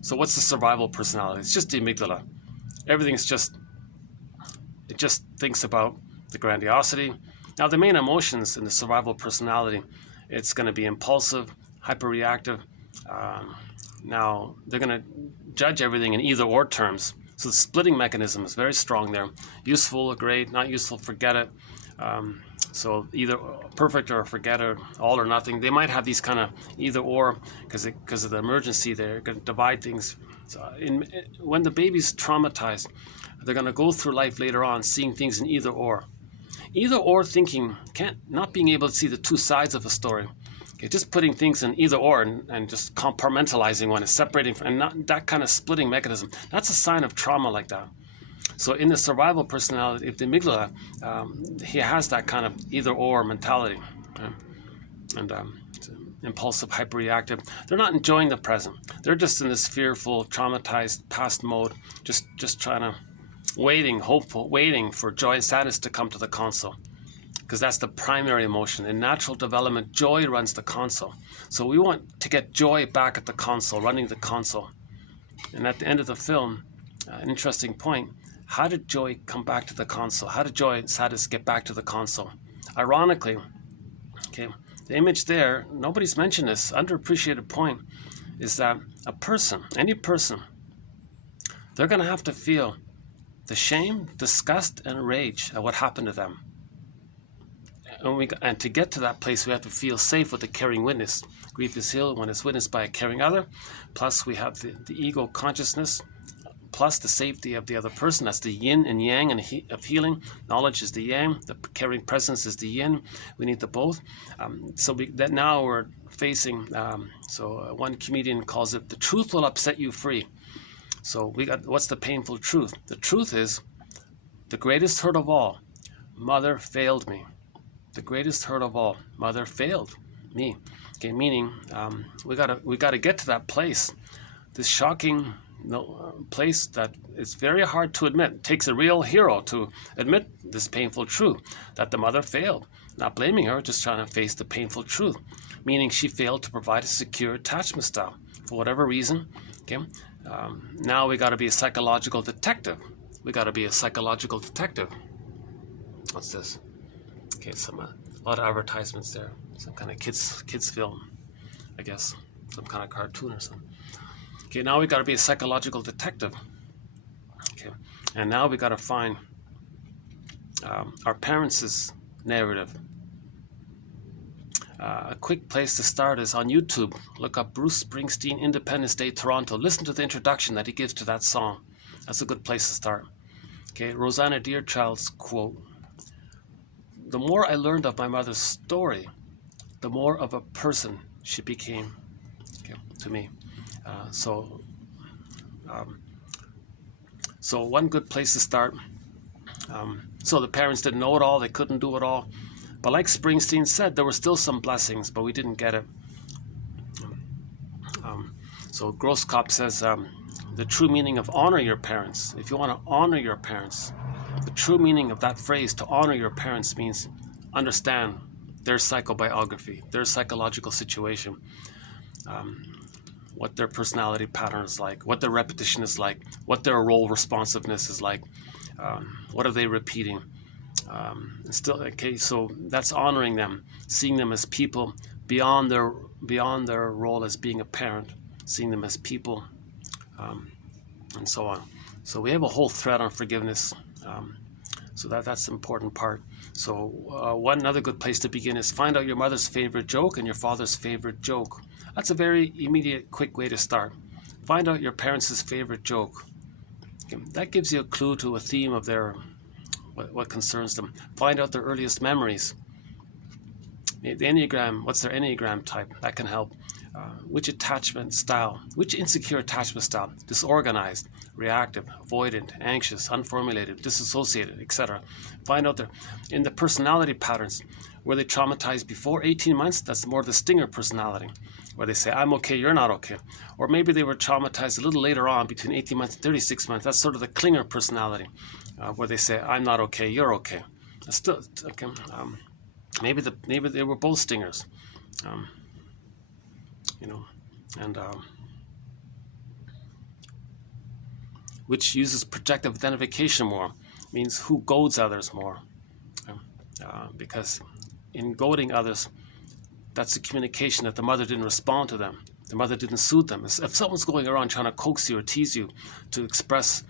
So what's the survival personality? It's just the amygdala. Everything's it just thinks about the grandiosity. Now, the main emotions in the survival personality, it's going to be impulsive, hyperreactive. Now, they're going to judge everything in either or terms. So the splitting mechanism is very strong there. Useful, great, not useful, forget it. So either perfect or forget it, all or nothing. They might have these kind of either or because of the emergency. They're going to divide things. So when the baby's traumatized, they're going to go through life later on seeing things in either or. Either or thinking, not being able to see the two sides of a story. Okay, just putting things in either or and just compartmentalizing one and separating, and not that kind of splitting mechanism. That's a sign of trauma like that. So in the survival personality, if the amygdala, he has that kind of either-or mentality, okay? And impulsive, hyperreactive. They're not enjoying the present. They're just in this fearful, traumatized past mode, just trying to, waiting for joy and sadness to come to the console, because that's the primary emotion. In natural development, joy runs the console. So we want to get joy back at the console, running the console. And at the end of the film, an interesting point, how did joy come back to the console? How did joy and sadness get back to the console? Ironically, okay, the image there, nobody's mentioned this, underappreciated point, is that a person, any person, they're going to have to feel the shame, disgust, and rage at what happened to them. And to get to that place, we have to feel safe with a caring witness. Grief is healed when it's witnessed by a caring other. Plus, we have the ego consciousness plus the safety of the other person. That's the yin and yang of healing. Knowledge is the yang. The caring presence is the yin. We need the both. That now we're facing. One comedian calls it, the truth will upset you free. So we got, what's the painful truth? The truth is, the greatest hurt of all, mother failed me. The greatest hurt of all, mother failed me. Okay, meaning we gotta get to that place. This shocking place that is very hard to admit. It takes a real hero to admit this painful truth, that the mother failed. Not blaming her, just trying to face the painful truth, meaning she failed to provide a secure attachment style for whatever reason. Okay, now we got to be a psychological detective. We got to be a psychological detective. What's this? Okay, a lot of advertisements there. Some kind of kids film, I guess. Some kind of cartoon or something. Okay, now we got to be a psychological detective. Okay, and now we got to find our parents' narrative. A quick place to start is on YouTube. Look up Bruce Springsteen, Independence Day, Toronto. Listen to the introduction that he gives to that song. That's a good place to start. Okay, Rosanna Deerchild's quote: "The more I learned of my mother's story, the more of a person she became." Okay, to me. So one good place to start. So the parents didn't know it all, they couldn't do it all. But like Springsteen said, there were still some blessings, but we didn't get it. So Grosskopf says, the true meaning of honor your parents, if you want to honor your parents, the true meaning of that phrase, to honor your parents, means understand their psychobiography, their psychological situation. What their personality pattern is like, what their repetition is like, what their role responsiveness is like, what are they repeating. So that's honoring them, seeing them as people beyond their role as being a parent, seeing them as people, and so on. So we have a whole thread on forgiveness. So that's the important part. So one other good place to begin is find out your mother's favorite joke and your father's favorite joke. That's a very immediate, quick way to start. Find out your parents' favorite joke. Okay, that gives you a clue to a theme of what concerns them. Find out their earliest memories. The Enneagram, what's their Enneagram type? That can help. Which attachment style? Which insecure attachment style? Disorganized, reactive, avoidant, anxious, unformulated, disassociated, etc. Find out in the personality patterns. Were they traumatized before 18 months? That's more the stinger personality, where they say, I'm okay, you're not okay. Or maybe they were traumatized a little later on, between 18 months and 36 months. That's sort of the clinger personality, where they say, I'm not okay, you're okay. That's still okay. Maybe they were both stingers, and which uses projective identification more, means who goads others more, because in goading others, that's the communication that the mother didn't respond to them. The mother didn't soothe them. If someone's going around trying to coax you or tease you to express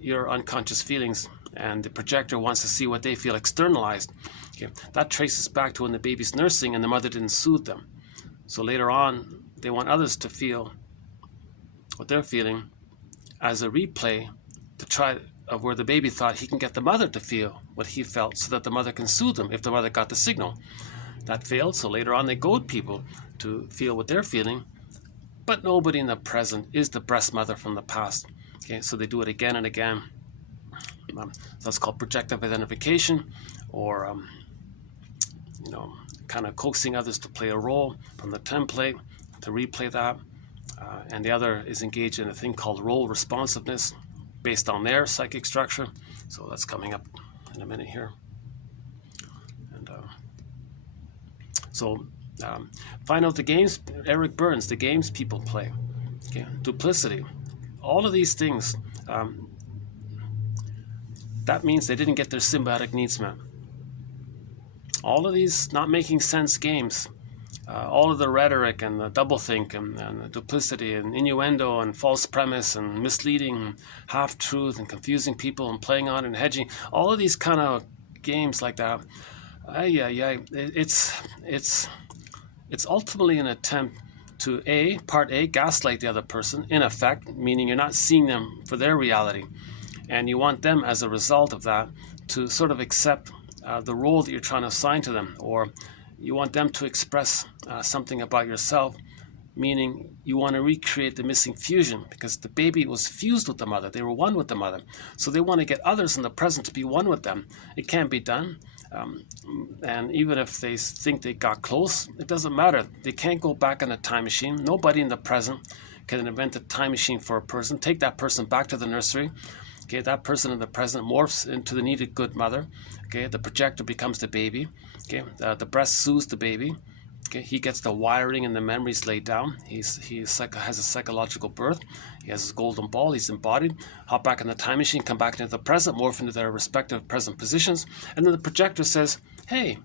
your unconscious feelings, and the projector wants to see what they feel externalized, okay, that traces back to when the baby's nursing and the mother didn't soothe them. So later on, they want others to feel what they're feeling as a replay to try of where the baby thought he can get the mother to feel what he felt so that the mother can soothe them if the mother got the signal. That failed, so later on they goad people to feel what they're feeling, but nobody in the present is the breast mother from the past. Okay, so they do it again and again. That's called projective identification, or kind of coaxing others to play a role from the template to replay that. And the other is engaged in a thing called role-responsiveness based on their psychic structure. So that's coming up in a minute here. And find out the games, Eric Burns, the games people play. Okay, duplicity. All of these things, that means they didn't get their symbiotic needs met. All of these not making sense games, all of the rhetoric and the doublethink and the duplicity and innuendo and false premise and misleading and half-truth and confusing people and playing on and hedging, all of these kind of games like that, it's ultimately an attempt to part A, gaslight the other person, in effect, meaning you're not seeing them for their reality. And you want them, as a result of that, to sort of accept the role that you're trying to assign to them, or you want them to express something about yourself, meaning you want to recreate the missing fusion, because the baby was fused with the mother. They were one with the mother. So they want to get others in the present to be one with them. It can't be done. And even if they think they got close, it doesn't matter. They can't go back in a time machine. Nobody in the present can invent a time machine for a person. Take that person back to the nursery. Okay, that person in the present morphs into the needed good mother. Okay, the projector becomes the baby. Okay, the breast soothes the baby. Okay, he gets the wiring and the memories laid down. He has a psychological birth. He has his golden ball. He's embodied. Hop back in the time machine, come back into the present, morph into their respective present positions. And then the projector says, hey,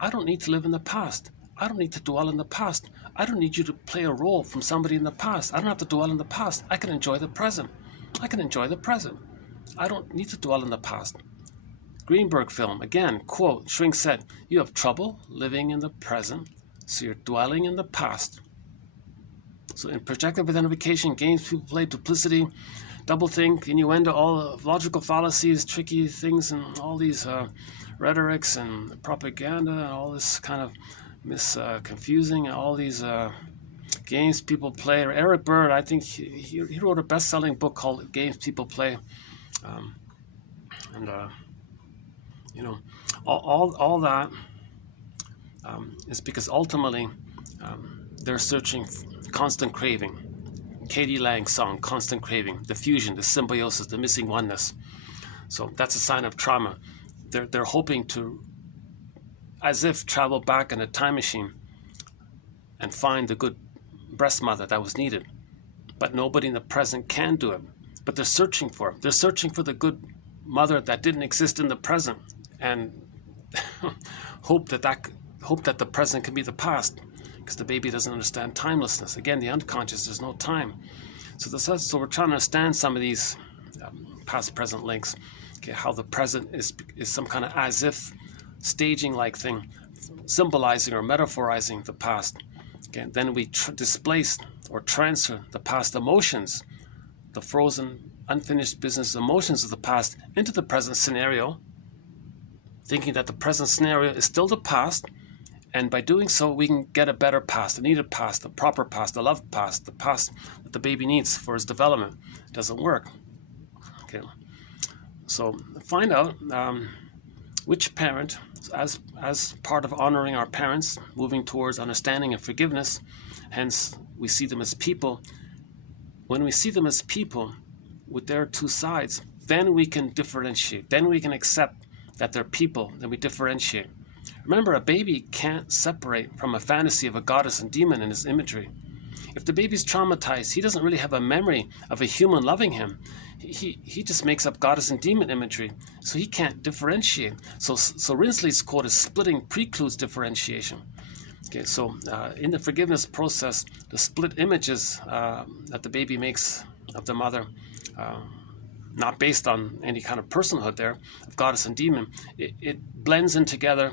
I don't need to live in the past. I don't need to dwell in the past. I don't need you to play a role from somebody in the past. I don't have to dwell in the past. I can enjoy the present. I can enjoy the present. I don't need to dwell in the past. Greenberg film, again, quote, Shrink said, you have trouble living in the present, so you're dwelling in the past. So in projective identification, games people play, duplicity, doublethink, innuendo, all logical fallacies, tricky things, and all these rhetorics and propaganda, and all this kind of confusing, and all these games people play. Eric Bird, I think he wrote a best-selling book called Games People Play. You know, all that is because ultimately they're searching constant craving. Katie Lang's song, Constant Craving, the fusion, the symbiosis, the missing oneness. So that's a sign of trauma. They're hoping to, as if, travel back in a time machine and find the good breast mother that was needed. But nobody in the present can do it. But they're searching for it. They're searching for the good mother that didn't exist in the present, and hope that the present can be the past, because the baby doesn't understand timelessness. Again, the unconscious, there's no time. So we're trying to understand some of these past-present links. Okay, how the present is some kind of as-if staging-like thing, symbolizing or metaphorizing the past. Okay, then we displace or transfer the past emotions, the frozen, unfinished business emotions of the past, into the present scenario, thinking that the present scenario is still the past, and by doing so we can get a better past, a needed past, a proper past, a loved past, the past that the baby needs for his development. It doesn't work. Okay, so find out which parent, as part of honoring our parents, moving towards understanding and forgiveness, hence we see them as people. When we see them as people with their two sides, then we can differentiate, then we can accept that they're people, then we differentiate. Remember, a baby can't separate from a fantasy of a goddess and demon in his imagery. If the baby's traumatized, he doesn't really have a memory of a human loving him. He just makes up goddess and demon imagery, so he can't differentiate. So Rinsley's quote is splitting precludes differentiation. Okay, so in the forgiveness process, the split images that the baby makes of the mother, not based on any kind of personhood there, of goddess and demon, it blends in together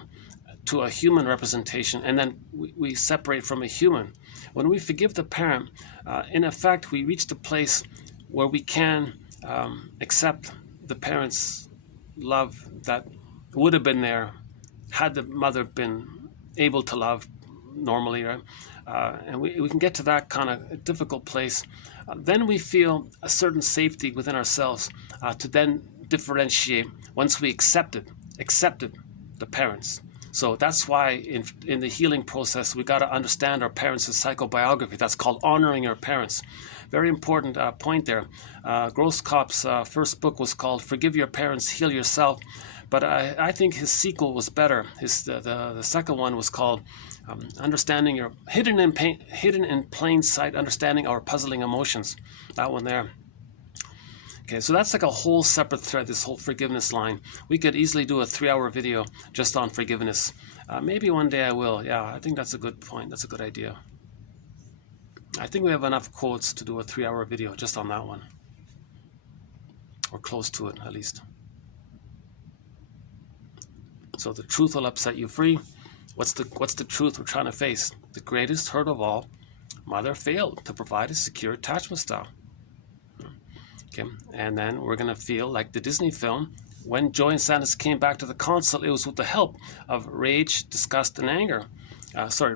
to a human representation, and then we separate from a human. When we forgive the parent, in effect, we reach the place where we can accept the parent's love that would have been there had the mother been able to love normally, right? And we can get to that kind of difficult place. Then we feel a certain safety within ourselves to then differentiate once we accepted the parents. So that's why in the healing process, we got to understand our parents' psychobiography. That's called honoring your parents. Very important point there. Grosskopf's first book was called Forgive Your Parents, Heal Yourself. But I think his sequel was better. The second one was called Understanding Your Hidden in Plain Sight, Understanding Our Puzzling Emotions. That one there. Okay, so that's like a whole separate thread, this whole forgiveness line. We could easily do a 3-hour video just on forgiveness. Maybe one day I will. Yeah, I think that's a good point. That's a good idea. I think we have enough quotes to do a 3-hour video just on that one. Or close to it, at least. So the truth will upset you free. What's the truth we're trying to face? The greatest hurt of all mother failed to provide a secure attachment style. Okay, and then we're going to feel like the Disney film, when Joy and Sadness came back to the console, it was with the help of rage, disgust, and anger.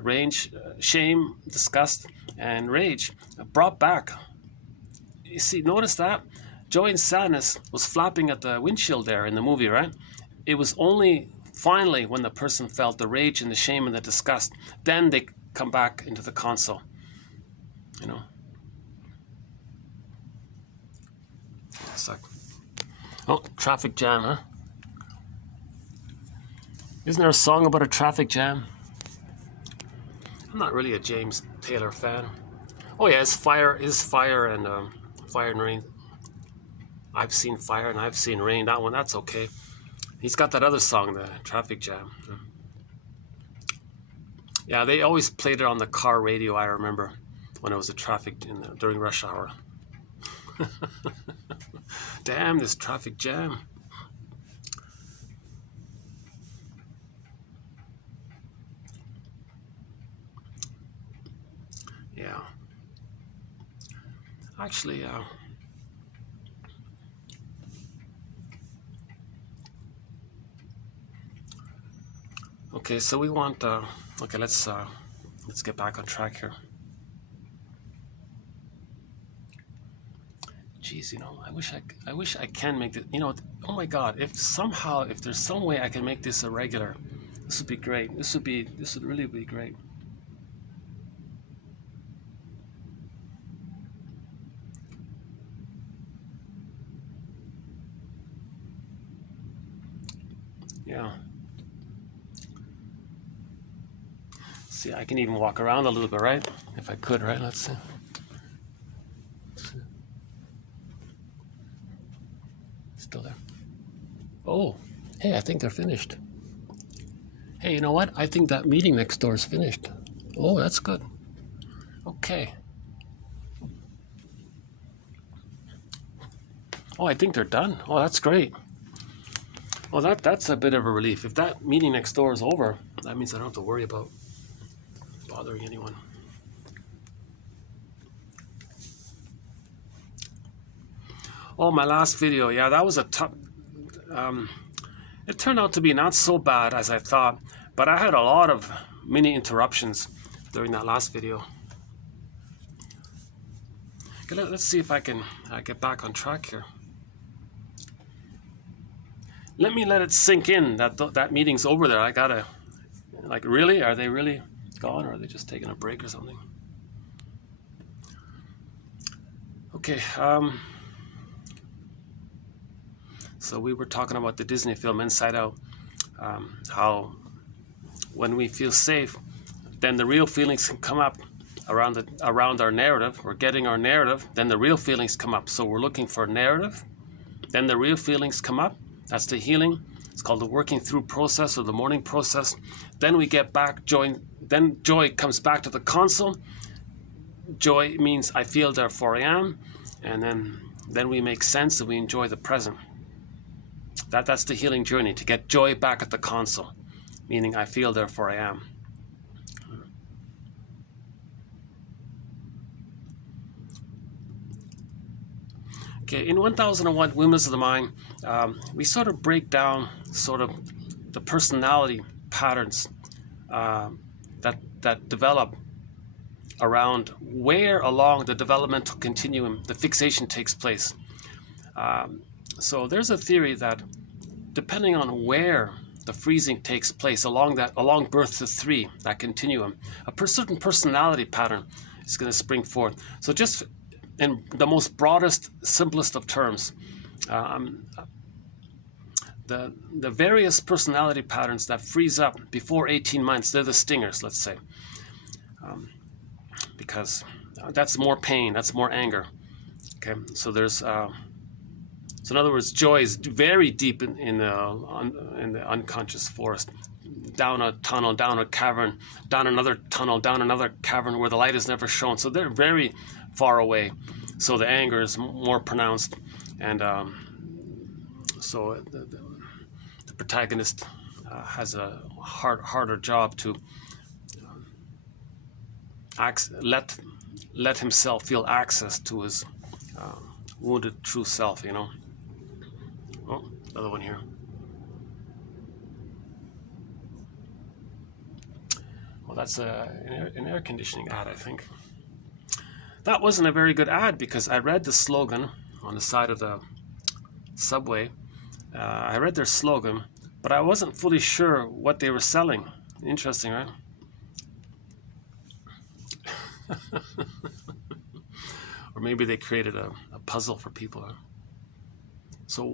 Rage, shame, disgust, and rage brought back. You see, notice that? Joy and Sadness was flapping at the windshield there in the movie, right? It was only finally when the person felt the rage and the shame and the disgust, then they come back into the console, you know. It's like, oh, traffic jam, huh? Isn't there a song about a traffic jam? I'm not really a James Taylor fan. Oh yeah, it's fire and rain. I've seen fire and I've seen rain. That one, that's okay. He's got that other song, the traffic jam. Yeah, they always played it on the car radio. I remember when it was a traffic during rush hour. Damn, this traffic jam. Yeah. Actually, okay, so we want, okay, let's get back on track here. Geez, you know, I wish I can make it, you know, oh my God, if there's some way I can make this a regular, this would be great. This would really be great. Yeah. See, I can even walk around a little bit, right? If I could, right? Let's see. Still there. Oh, hey, I think they're finished. Hey, you know what? I think that meeting next door is finished. Oh, that's good. Okay. Oh, I think they're done. Oh, that's great. Well, that's a bit of a relief. If that meeting next door is over, that means I don't have to worry about bothering anyone. Oh, my last video, yeah, that was a tough, it turned out to be not so bad as I thought, but I had a lot of mini interruptions during that last video. Okay, let's see if I can get back on track here. Let me let it sink in that that meeting's over there. I gotta, like, really? Are they really gone, or are they just taking a break or something? Okay, so we were talking about the Disney film Inside Out, how when we feel safe, then the real feelings can come up around our narrative. We're getting our narrative, then the real feelings come up. So we're looking for a narrative, then the real feelings come up. That's the healing. It's called the working through process, or the mourning process. Then we get back joy. Then joy comes back to the console. Joy means I feel, therefore I am. And then we make sense and we enjoy the present. That's the healing journey, to get joy back at the console, meaning I feel, therefore I am. Okay, in 1001 Windmills of the Mind, we sort of break down sort of the personality patterns that develop around where along the developmental continuum the fixation takes place. So there's a theory that depending on where the freezing takes place along birth to 3, that continuum, a certain personality pattern is going to spring forth. So just in the most broadest, simplest of terms, the various personality patterns that freeze up before 18 months, they're the stingers, let's say, because that's more pain, that's more anger. Okay, so there's so in other words, joy is very deep in the unconscious forest, down a tunnel, down a cavern, down another tunnel, down another cavern where the light is never shown. So they're very far away. So the anger is more pronounced, and so the protagonist has a harder job to let himself feel access to his wounded true self, you know. Oh, another one here. Well, that's an air conditioning ad, I think. That wasn't a very good ad because I read the slogan on the side of the subway. I read their slogan, but I wasn't fully sure what they were selling. Interesting, right? Or maybe they created a puzzle for people. Huh? So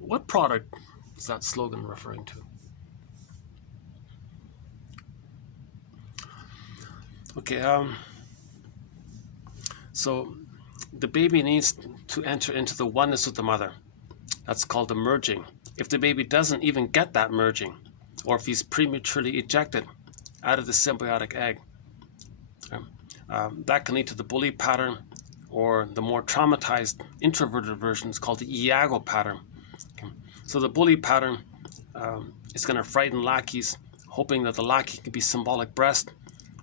what product is that slogan referring to? Okay, so the baby needs to enter into the oneness with the mother. That's called the merging. If the baby doesn't even get that merging, or if he's prematurely ejected out of the symbiotic egg, that can lead to the bully pattern, or the more traumatized introverted version is called the Iago pattern. Okay. So the bully pattern is going to frighten lackeys, hoping that the lackey can be symbolic breast,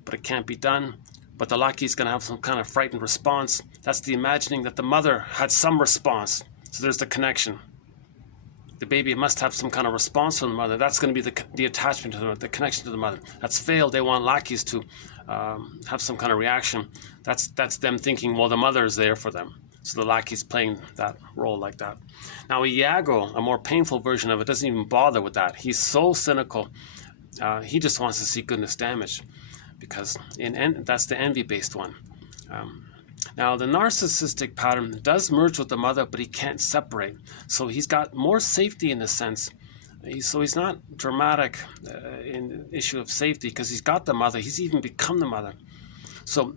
but it can't be done. But the lackey is going to have some kind of frightened response. That's the imagining that the mother had some response. So there's the connection. The baby must have some kind of response from the mother. That's going to be the attachment to the connection to the mother. That's failed. They want lackeys to have some kind of reaction. That's them thinking, well, the mother is there for them. So the lackey's playing that role like that. Now Iago, a more painful version of it, doesn't even bother with that. He's so cynical. He just wants to see goodness damaged, because that's the envy-based one. Now, the narcissistic pattern does merge with the mother, but he can't separate. So he's got more safety in the sense. So he's not dramatic in the issue of safety because he's got the mother. He's even become the mother. So,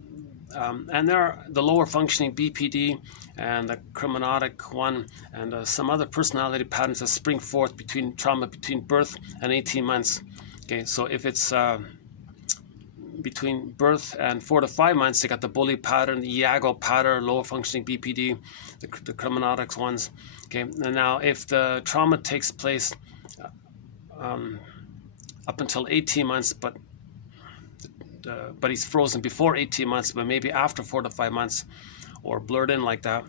and there are the lower functioning BPD and the criminalic one and some other personality patterns that spring forth between trauma between birth and 18 months. Okay, so if it's between birth and 4 to 5 months, they got the bully pattern, the Iago pattern, lower functioning BPD, the criminalics ones. Okay, and now if the trauma takes place up until 18 months, but he's frozen before 18 months, but maybe after 4 to 5 months, or blurred in like that,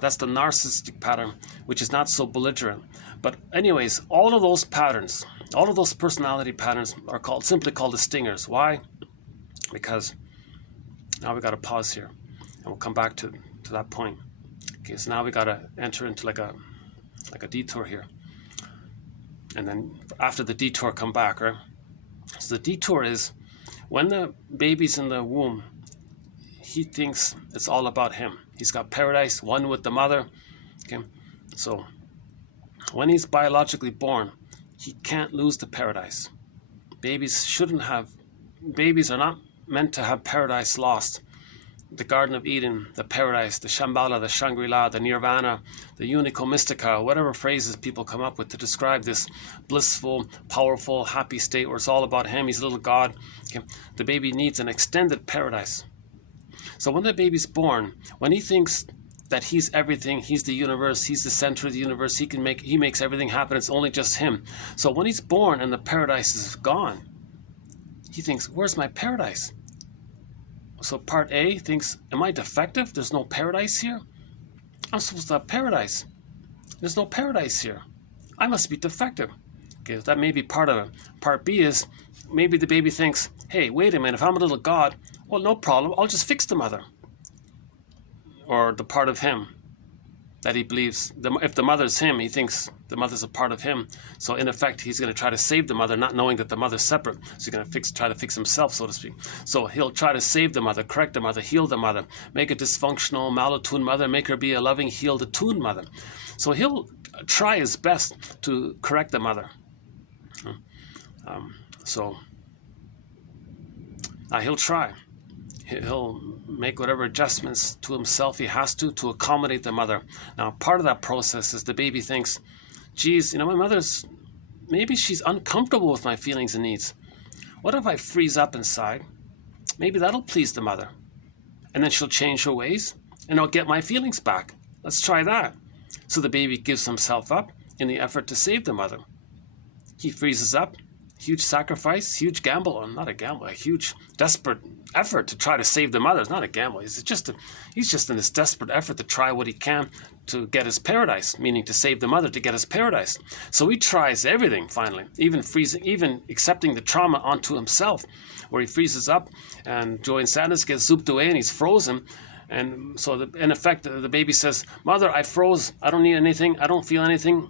that's the narcissistic pattern, which is not so belligerent. But anyways, all of those patterns, all of those personality patterns are simply called the stingers. Why? Because now we got to pause here, and we'll come back to that point. Okay, so now we got to enter into like a detour here, and then after the detour, come back, right? So the detour is when the baby's in the womb, he thinks it's all about him. He's got paradise, one with the mother. Okay, so when he's biologically born, he can't lose the paradise. Babies are not meant to have paradise lost. The Garden of Eden, the paradise, the Shambhala, the Shangri-La, the Nirvana, the Unico Mystica, whatever phrases people come up with to describe this blissful, powerful, happy state where it's all about him, he's a little god. Okay? The baby needs an extended paradise. So when the baby's born, when he thinks that he's everything, he's the universe, he's the center of the universe, he makes everything happen, it's only just him. So when he's born and the paradise is gone, he thinks, where's my paradise? So part A thinks, am I defective? There's no paradise here? I'm supposed to have paradise. There's no paradise here. I must be defective. Okay, that may be part of it. Part B is, maybe the baby thinks, hey, wait a minute, if I'm a little god, well, no problem, I'll just fix the mother. Or the part of him that he believes, if the mother's him, he thinks the mother's a part of him. So in effect, he's going to try to save the mother, not knowing that the mother's separate. So he's going to try to fix himself, so to speak. So he'll try to save the mother, correct the mother, heal the mother, make a dysfunctional, malattuned mother, make her be a loving, healed, attuned mother. So he'll try his best to correct the mother. He'll try. He'll make whatever adjustments to himself he has to accommodate the mother. Now, part of that process is the baby thinks, geez, my mother's, maybe she's uncomfortable with my feelings and needs. What if I freeze up inside? Maybe that'll please the mother. And then she'll change her ways and I'll get my feelings back. Let's try that. So the baby gives himself up in the effort to save the mother. He freezes up. huge sacrifice, huge gamble, or not a gamble, a huge desperate effort to try to save the mother. It's not a gamble. He's just in this desperate effort to try what he can to get his paradise, meaning to save the mother to get his paradise. So he tries everything finally, even accepting the trauma onto himself, where he freezes up and Joey and Sanders gets zooped away and he's frozen. And so in effect, the baby says, "Mother, I froze. I don't need anything. I don't feel anything.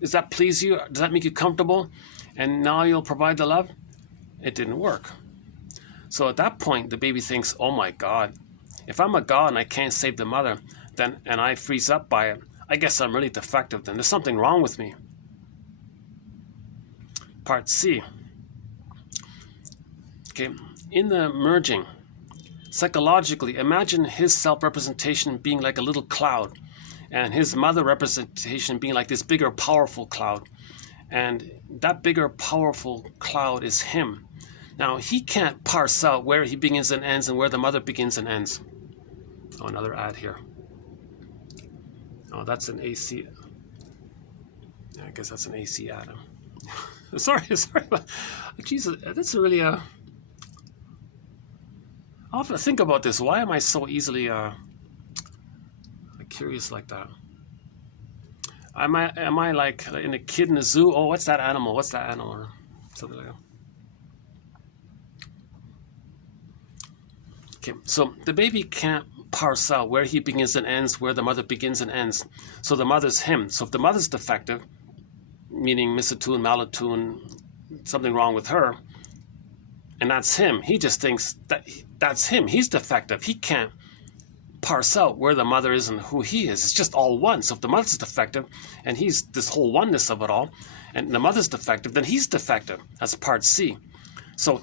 Does that please you? Does that make you comfortable? And now you'll provide the love?" It didn't work. So at that point, the baby thinks, "Oh my God, if I'm a God and I can't save the mother, and I freeze up by it, I guess I'm really defective then. There's something wrong with me." Part C. Okay, in the merging, psychologically, imagine his self-representation being like a little cloud, and his mother representation being like this bigger, powerful cloud. And that bigger, powerful cloud is him. Now, he can't parse out where he begins and ends and where the mother begins and ends. Oh, another ad here. Oh, that's an AC. I guess that's an AC ad. sorry. Jesus, that's really I'll have to think about this. Why am I so easily curious like that? Am I like in a kid in a zoo? Oh, what's that animal? What's that animal? Or something like that. Okay, so the baby can't parse out where he begins and ends, where the mother begins and ends. So the mother's him. So if the mother's defective, meaning misattuned, malattuned, something wrong with her, and that's him, he just thinks that's him. He's defective. He can't parse out where the mother is and who he is. It's just all one. So if the mother's defective and he's this whole oneness of it all, and the mother's defective, then he's defective. That's part C. So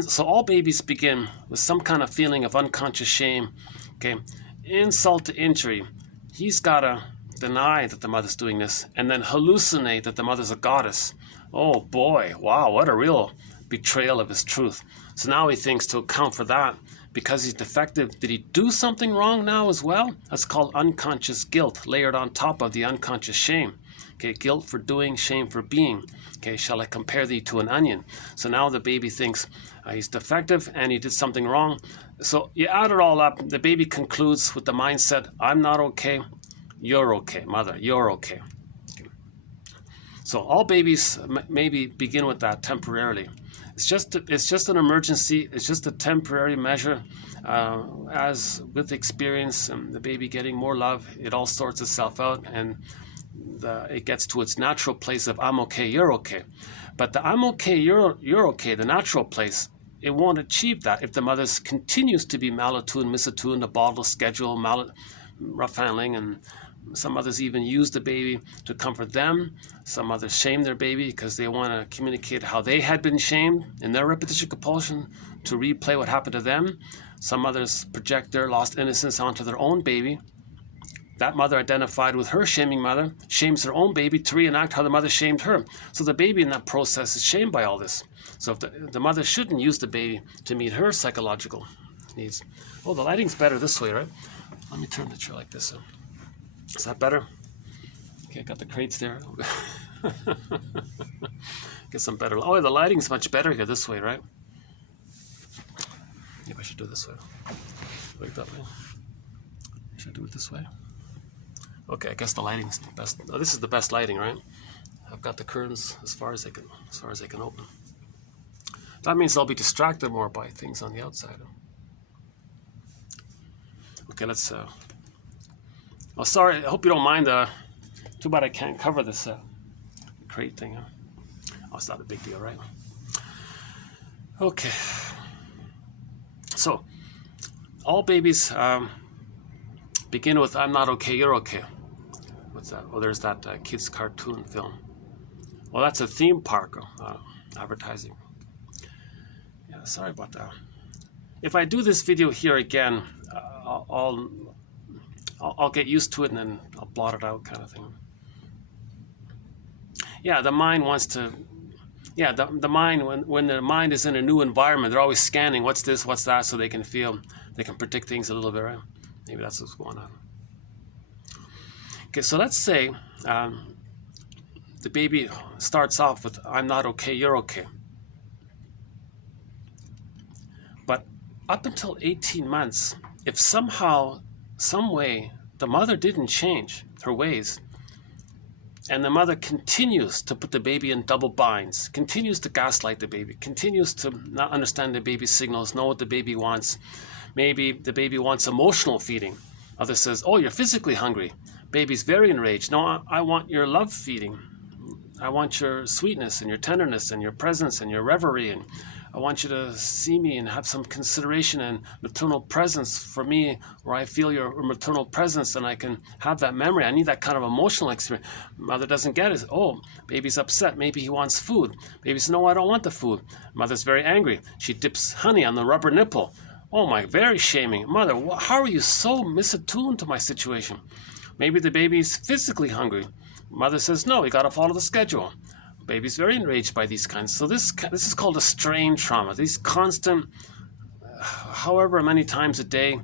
so all babies begin with some kind of feeling of unconscious shame. Okay, insult to injury. He's got to deny that the mother's doing this and then hallucinate that the mother's a goddess. Oh boy, wow, what a real betrayal of his truth. So now he thinks to account for that, because he's defective, did he do something wrong now as well? That's called unconscious guilt, layered on top of the unconscious shame. Okay, guilt for doing, shame for being. Okay, shall I compare thee to an onion? So now the baby thinks he's defective and he did something wrong. So you add it all up, the baby concludes with the mindset, I'm not okay, you're okay, mother, you're okay. So all babies maybe begin with that temporarily. It's just an emergency. It's just a temporary measure. As with experience and the baby getting more love, it all sorts itself out, and it gets to its natural place of I'm okay, you're okay. But the I'm okay, you're okay, the natural place, it won't achieve that if the mother continues to be malattuned, misattuned, a bottle schedule, rough handling, and some others even use the baby to comfort them. Some others shame their baby because they want to communicate how they had been shamed in their repetition compulsion to replay what happened to them. Some others project their lost innocence onto their own baby. That mother identified with her shaming mother shames her own baby to reenact how the mother shamed her. So the baby in that process is shamed by all this. So if the mother shouldn't use the baby to meet her psychological needs. Oh, the lighting's better this way, right? Let me turn the chair like this. Is that better? Okay, I got the crates there. Get some better. Oh, the lighting's much better here this way, right? Maybe I should do it this way. Like that way. Should I do it this way? Okay, I guess the lighting's the best. Oh, this is the best lighting, right? I've got the curtains as far as they can open. That means I'll be distracted more by things on the outside. Okay, let's. Oh, sorry. I hope you don't mind. Too bad I can't cover this crate thing. Oh, it's not a big deal, right? Okay. So, all babies begin with "I'm not okay, you're okay." What's that? Oh, there's that kids' cartoon film. Well, that's a theme park advertising. Yeah, sorry about that. If I do this video here again, I'll get used to it and then I'll blot it out, kind of thing. Yeah, the mind wants to. Yeah, the mind, when the mind is in a new environment, they're always scanning what's this, what's that, so they can predict things a little bit, right? Maybe that's what's going on. Okay, so let's say the baby starts off with, I'm not okay, you're okay. But up until 18 months, if somehow, some way, the mother didn't change her ways, and the mother continues to put the baby in double binds, continues to gaslight the baby, continues to not understand the baby's signals, know what the baby wants. Maybe the baby wants emotional feeding. Other says, oh, you're physically hungry. Baby's very enraged. No, I want your love feeding. I want your sweetness and your tenderness and your presence and your reverie, and I want you to see me and have some consideration and maternal presence for me, where I feel your maternal presence and I can have that memory. I need that kind of emotional experience. Mother doesn't get it. Oh, baby's upset. Maybe he wants food. Baby says, no, I don't want the food. Mother's very angry. She dips honey on the rubber nipple. Oh my, very shaming. Mother, how are you so misattuned to my situation? Maybe the baby's physically hungry. Mother says, no, you got to follow the schedule. Baby's very enraged by these kinds. So this is called a strain trauma. These constant, however many times a day,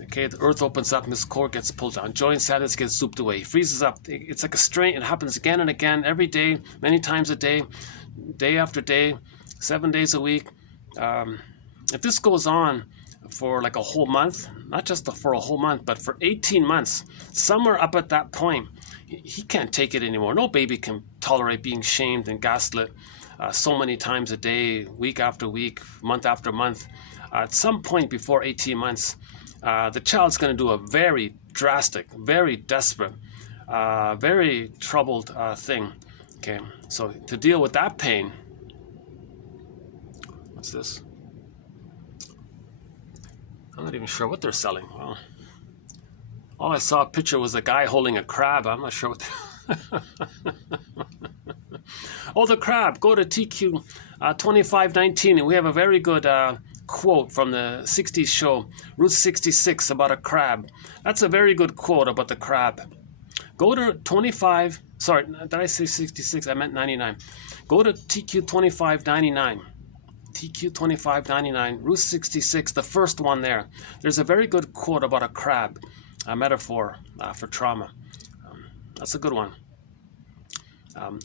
okay, the earth opens up and this core gets pulled down. Joy and sadness gets zooped away. He freezes up. It's like a strain. It happens again and again, every day, many times a day, day after day, 7 days a week. If this goes on for like a whole month, not just for a whole month, but for 18 months, somewhere up at that point, he can't take it anymore. No baby can tolerate being shamed and gaslit so many times a day, week after week, month after month. At some point before 18 months, the child's going to do a very drastic, very desperate, very troubled thing. Okay, so to deal with that pain, what's this? I'm not even sure what they're selling. Well, all I saw a picture was a guy holding a crab. I'm not sure what. Oh, the crab. Go to TQ 2519, and we have a very good quote from the 60s show, Route 66, about a crab. That's a very good quote about the crab. Go to 25. Sorry, did I say 66? I meant 99. Go to TQ 2599. TQ 2599, Route 66, the first one there. There's a very good quote about a crab, a metaphor for trauma. That's a good one.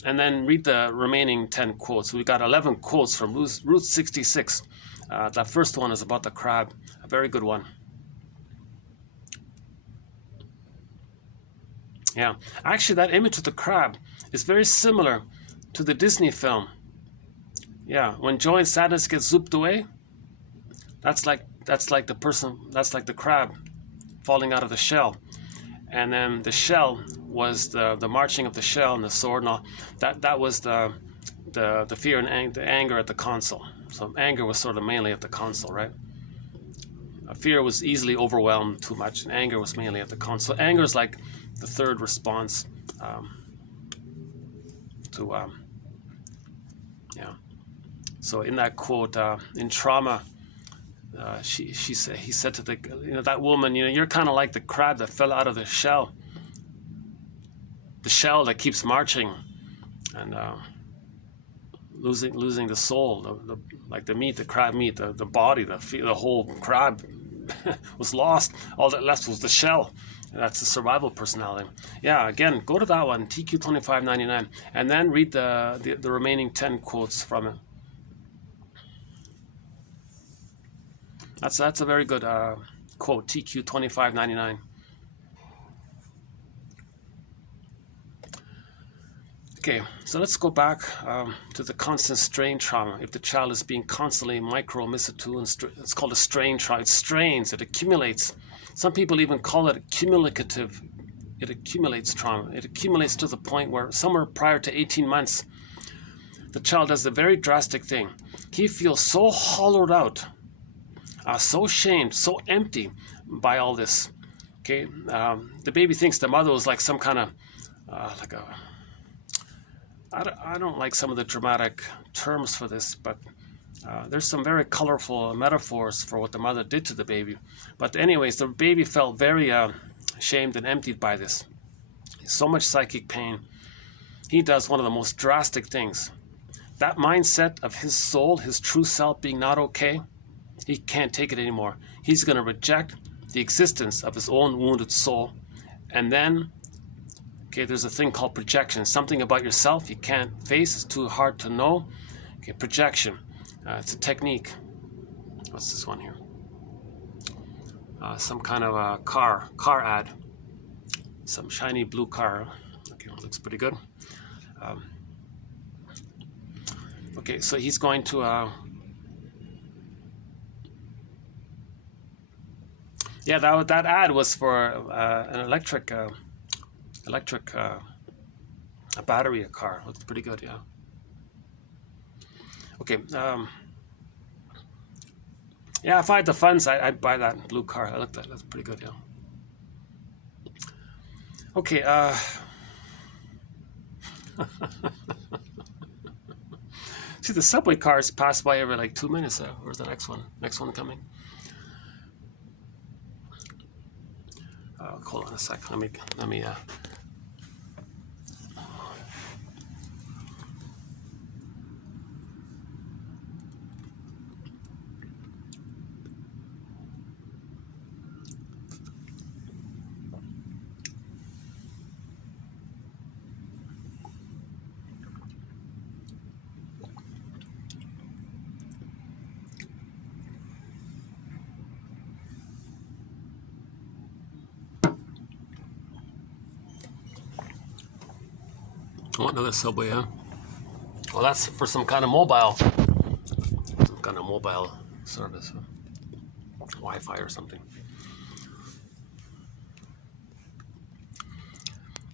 And then read the remaining 10 quotes. We got 11 quotes from Route 66. That first one is about the crab, a very good one. Yeah, actually that image of the crab is very similar to the Disney film. Yeah, when joy and sadness get zooped away, that's like the crab falling out of the shell, and then the shell was the marching of the shell and the sword and all. That was the fear and the anger at the console. So anger was sort of mainly at the console, right? Fear was easily overwhelmed too much, and anger was mainly at the console. Anger is like the third response to yeah. So in that quote, in trauma, he said to that woman, you're kind of like the crab that fell out of the shell that keeps marching and losing the soul, like the meat, the crab meat, the body, the whole crab was lost. All that left was the shell. And that's the survival personality. Yeah, again, go to that one, TQ 2599, and then read the remaining 10 quotes from it. That's a very good quote, TQ 2599. Okay, so let's go back to the constant strain trauma. If the child is being constantly misattuned, it's called a strain trauma. It strains, it accumulates. Some people even call it cumulative. It accumulates trauma. It accumulates to the point where somewhere prior to 18 months, the child does a very drastic thing. He feels so hollowed out, so shamed, so empty by all this. Okay, the baby thinks the mother was like some kind of I don't like some of the dramatic terms for this, but there's some very colorful metaphors for what the mother did to the baby. But anyways, the baby felt very shamed and emptied by this. So much psychic pain. He does one of the most drastic things. That mindset of his soul, his true self being not okay, he can't take it anymore. He's going to reject the existence of his own wounded soul. And then, Okay, there's a thing called projection. Something about yourself you can't face, it's too hard to know. Okay, projection. It's a technique. What's this one here? Some kind of a car ad. Some shiny blue car. Okay, looks pretty good. Okay, so he's going to yeah, that ad was for an electric a battery, a car. Looks pretty good, yeah. Okay, yeah, if I had the funds, I'd buy that blue car. I looked at it. That's pretty good, yeah. Okay, see, the subway cars pass by every like 2 minutes. Where's the next one? Next one coming? Hold on a sec. Let me I want another subway, huh? Well, that's for some kind of mobile service, huh? Wi-Fi or something.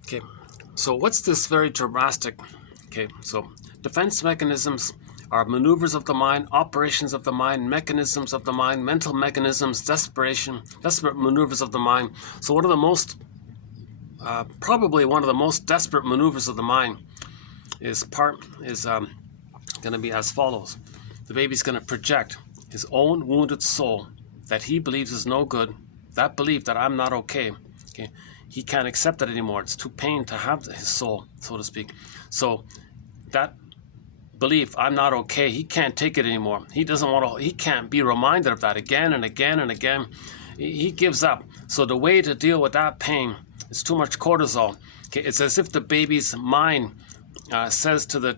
Okay, so what's this very drastic? Okay, so defense mechanisms are maneuvers of the mind, operations of the mind, mechanisms of the mind, mental mechanisms, desperate maneuvers of the mind. So one of the most probably one of the most desperate maneuvers of the mind is going to be as follows. The baby's going to project his own wounded soul that he believes is no good, that belief that I'm not okay. Okay, he can't accept it anymore. It's too pain to have his soul, so to speak. So that belief, I'm not okay, he can't take it anymore. He doesn't want to. He can't be reminded of that again and again and again. He gives up. So the way to deal with that pain, it's too much cortisol. Okay, it's as if the baby's mind says to the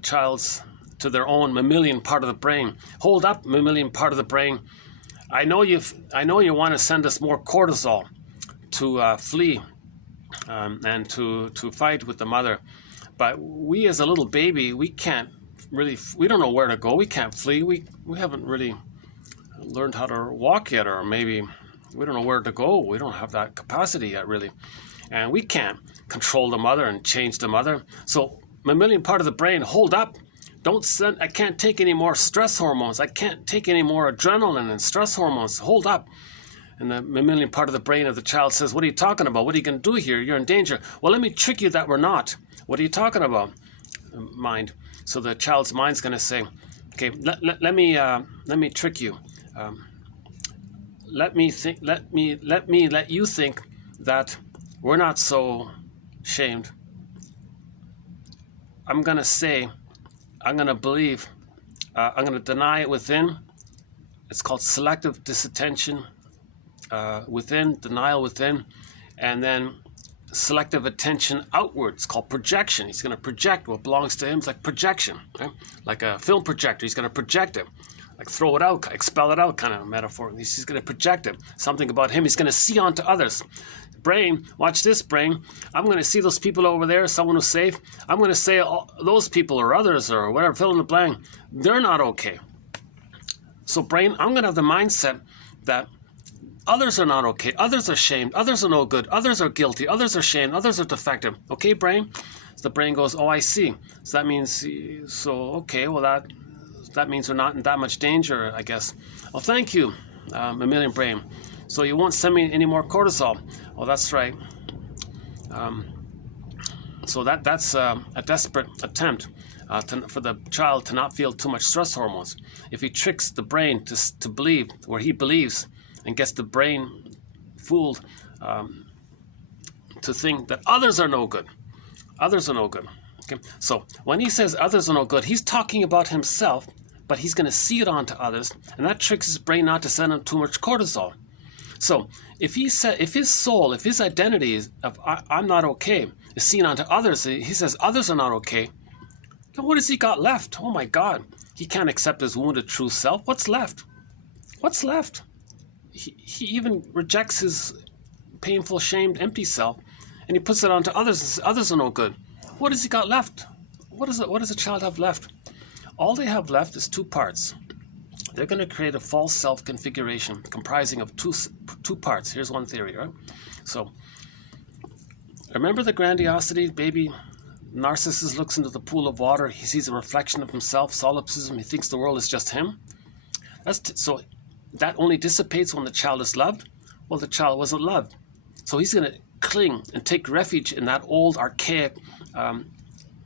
to their own mammalian part of the brain, hold up, mammalian part of the brain. I know you want to send us more cortisol to flee and to fight with the mother, but we as a little baby, we can't really. We don't know where to go. We can't flee. We haven't really learned how to walk yet, or maybe we don't know where to go. We don't have that capacity yet, really. And we can't control the mother and change the mother. So mammalian part of the brain, hold up. I can't take any more stress hormones. I can't take any more adrenaline and stress hormones. Hold up. And the mammalian part of the brain of the child says, what are you talking about? What are you going to do here? You're in danger. Well, let me trick you that we're not. What are you talking about? Mind. So the child's mind's going to say, okay, let me trick you. Let you think that we're not so shamed. I'm going to believe, I'm going to deny it within. It's called selective disattention within, denial within, and then selective attention outward. It's called projection. He's going to project what belongs to him. It's like projection, right? Like a film projector. He's going to project it, like throw it out, expel it out kind of metaphor. He's going to project it. Something about him. He's going to see onto others. Brain, watch this, brain. I'm going to see those people over there, someone who's safe. I'm going to say those people or others or whatever, fill in the blank, they're not okay. So brain, I'm going to have the mindset that others are not okay, others are shamed, others are no good, others are guilty, others are shamed, others are defective. Okay, brain? So the brain goes, oh, I see. So that means, okay, well, that means we're not in that much danger, I guess. Well, thank you, mammalian brain. So you won't send me any more cortisol. Well, that's right. So that's a desperate attempt for the child to not feel too much stress hormones. If he tricks the brain to believe where he believes and gets the brain fooled to think that others are no good. Others are no good. Okay? So when he says others are no good, he's talking about himself, but he's going to see it onto others, and that tricks his brain not to send him too much cortisol. So if his soul, if his identity is of I'm not okay, is seen onto others. He says others are not okay. Then what has he got left? Oh my God. He can't accept his wounded true self. What's left? What's left? He even rejects his painful, shamed, empty self, and he puts it onto others and says others are no good. What has he got left? What does a child have left? All they have left is two parts. They're going to create a false self configuration comprising of two parts. Here's one theory, right? So, remember the grandiosity, baby? Narcissus looks into the pool of water. He sees a reflection of himself. Solipsism. He thinks the world is just him. So that only dissipates when the child is loved. Well, the child wasn't loved. So he's going to cling and take refuge in that old, archaic,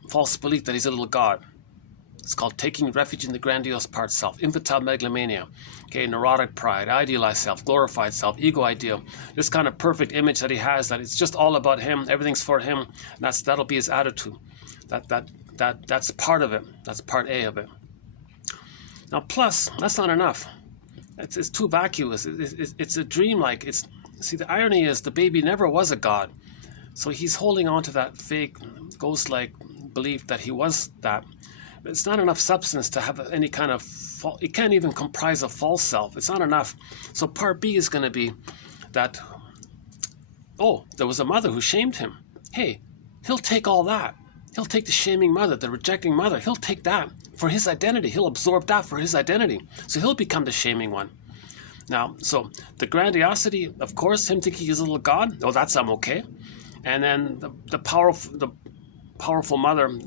false belief that he's a little god. It's called taking refuge in the grandiose part self, infantile megalomania, okay, neurotic pride, idealized self, glorified self, ego ideal, this kind of perfect image that he has, that it's just all about him, everything's for him, and that'll be his attitude. That's part of it. That's part A of it. Now, plus, that's not enough. It's too vacuous. It's a dream-like. See, the irony is the baby never was a god, so he's holding on to that fake, ghost-like belief that he was that. But it's not enough substance to have any kind of, it can't even comprise a false self. It's not enough. So part B is going to be that, oh, there was a mother who shamed him. Hey, he'll take all that. He'll take the shaming mother, the rejecting mother. He'll take that for his identity. He'll absorb that for his identity. So he'll become the shaming one. Now, so the grandiosity, of course, him thinking he's a little god. Oh, that's okay. And then the powerful mother,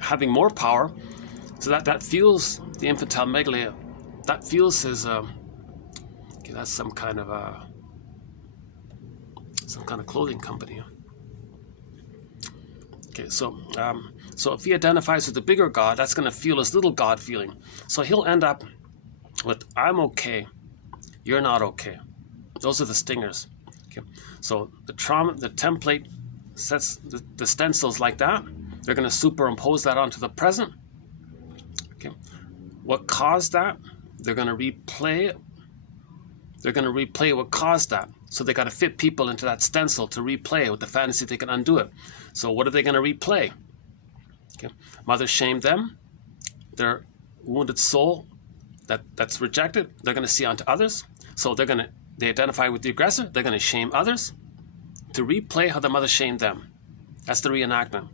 having more power, so that fuels the infantile megalia. That fuels his. Okay, that's some kind of clothing company. Okay, so if he identifies with the bigger god, that's going to fuel his little god feeling. So he'll end up with I'm okay, you're not okay. Those are the stingers. Okay, so the template sets the stencils like that. They're going to superimpose that onto the present. Okay, what caused that? They're going to replay it. They're going to replay what caused that. So they got to fit people into that stencil to replay with the fantasy they can undo it. So what are they going to replay? Okay, mother shamed them. Their wounded soul that's rejected, they're going to see onto others. So they identify with the aggressor. They're going to shame others to replay how the mother shamed them. That's the reenactment.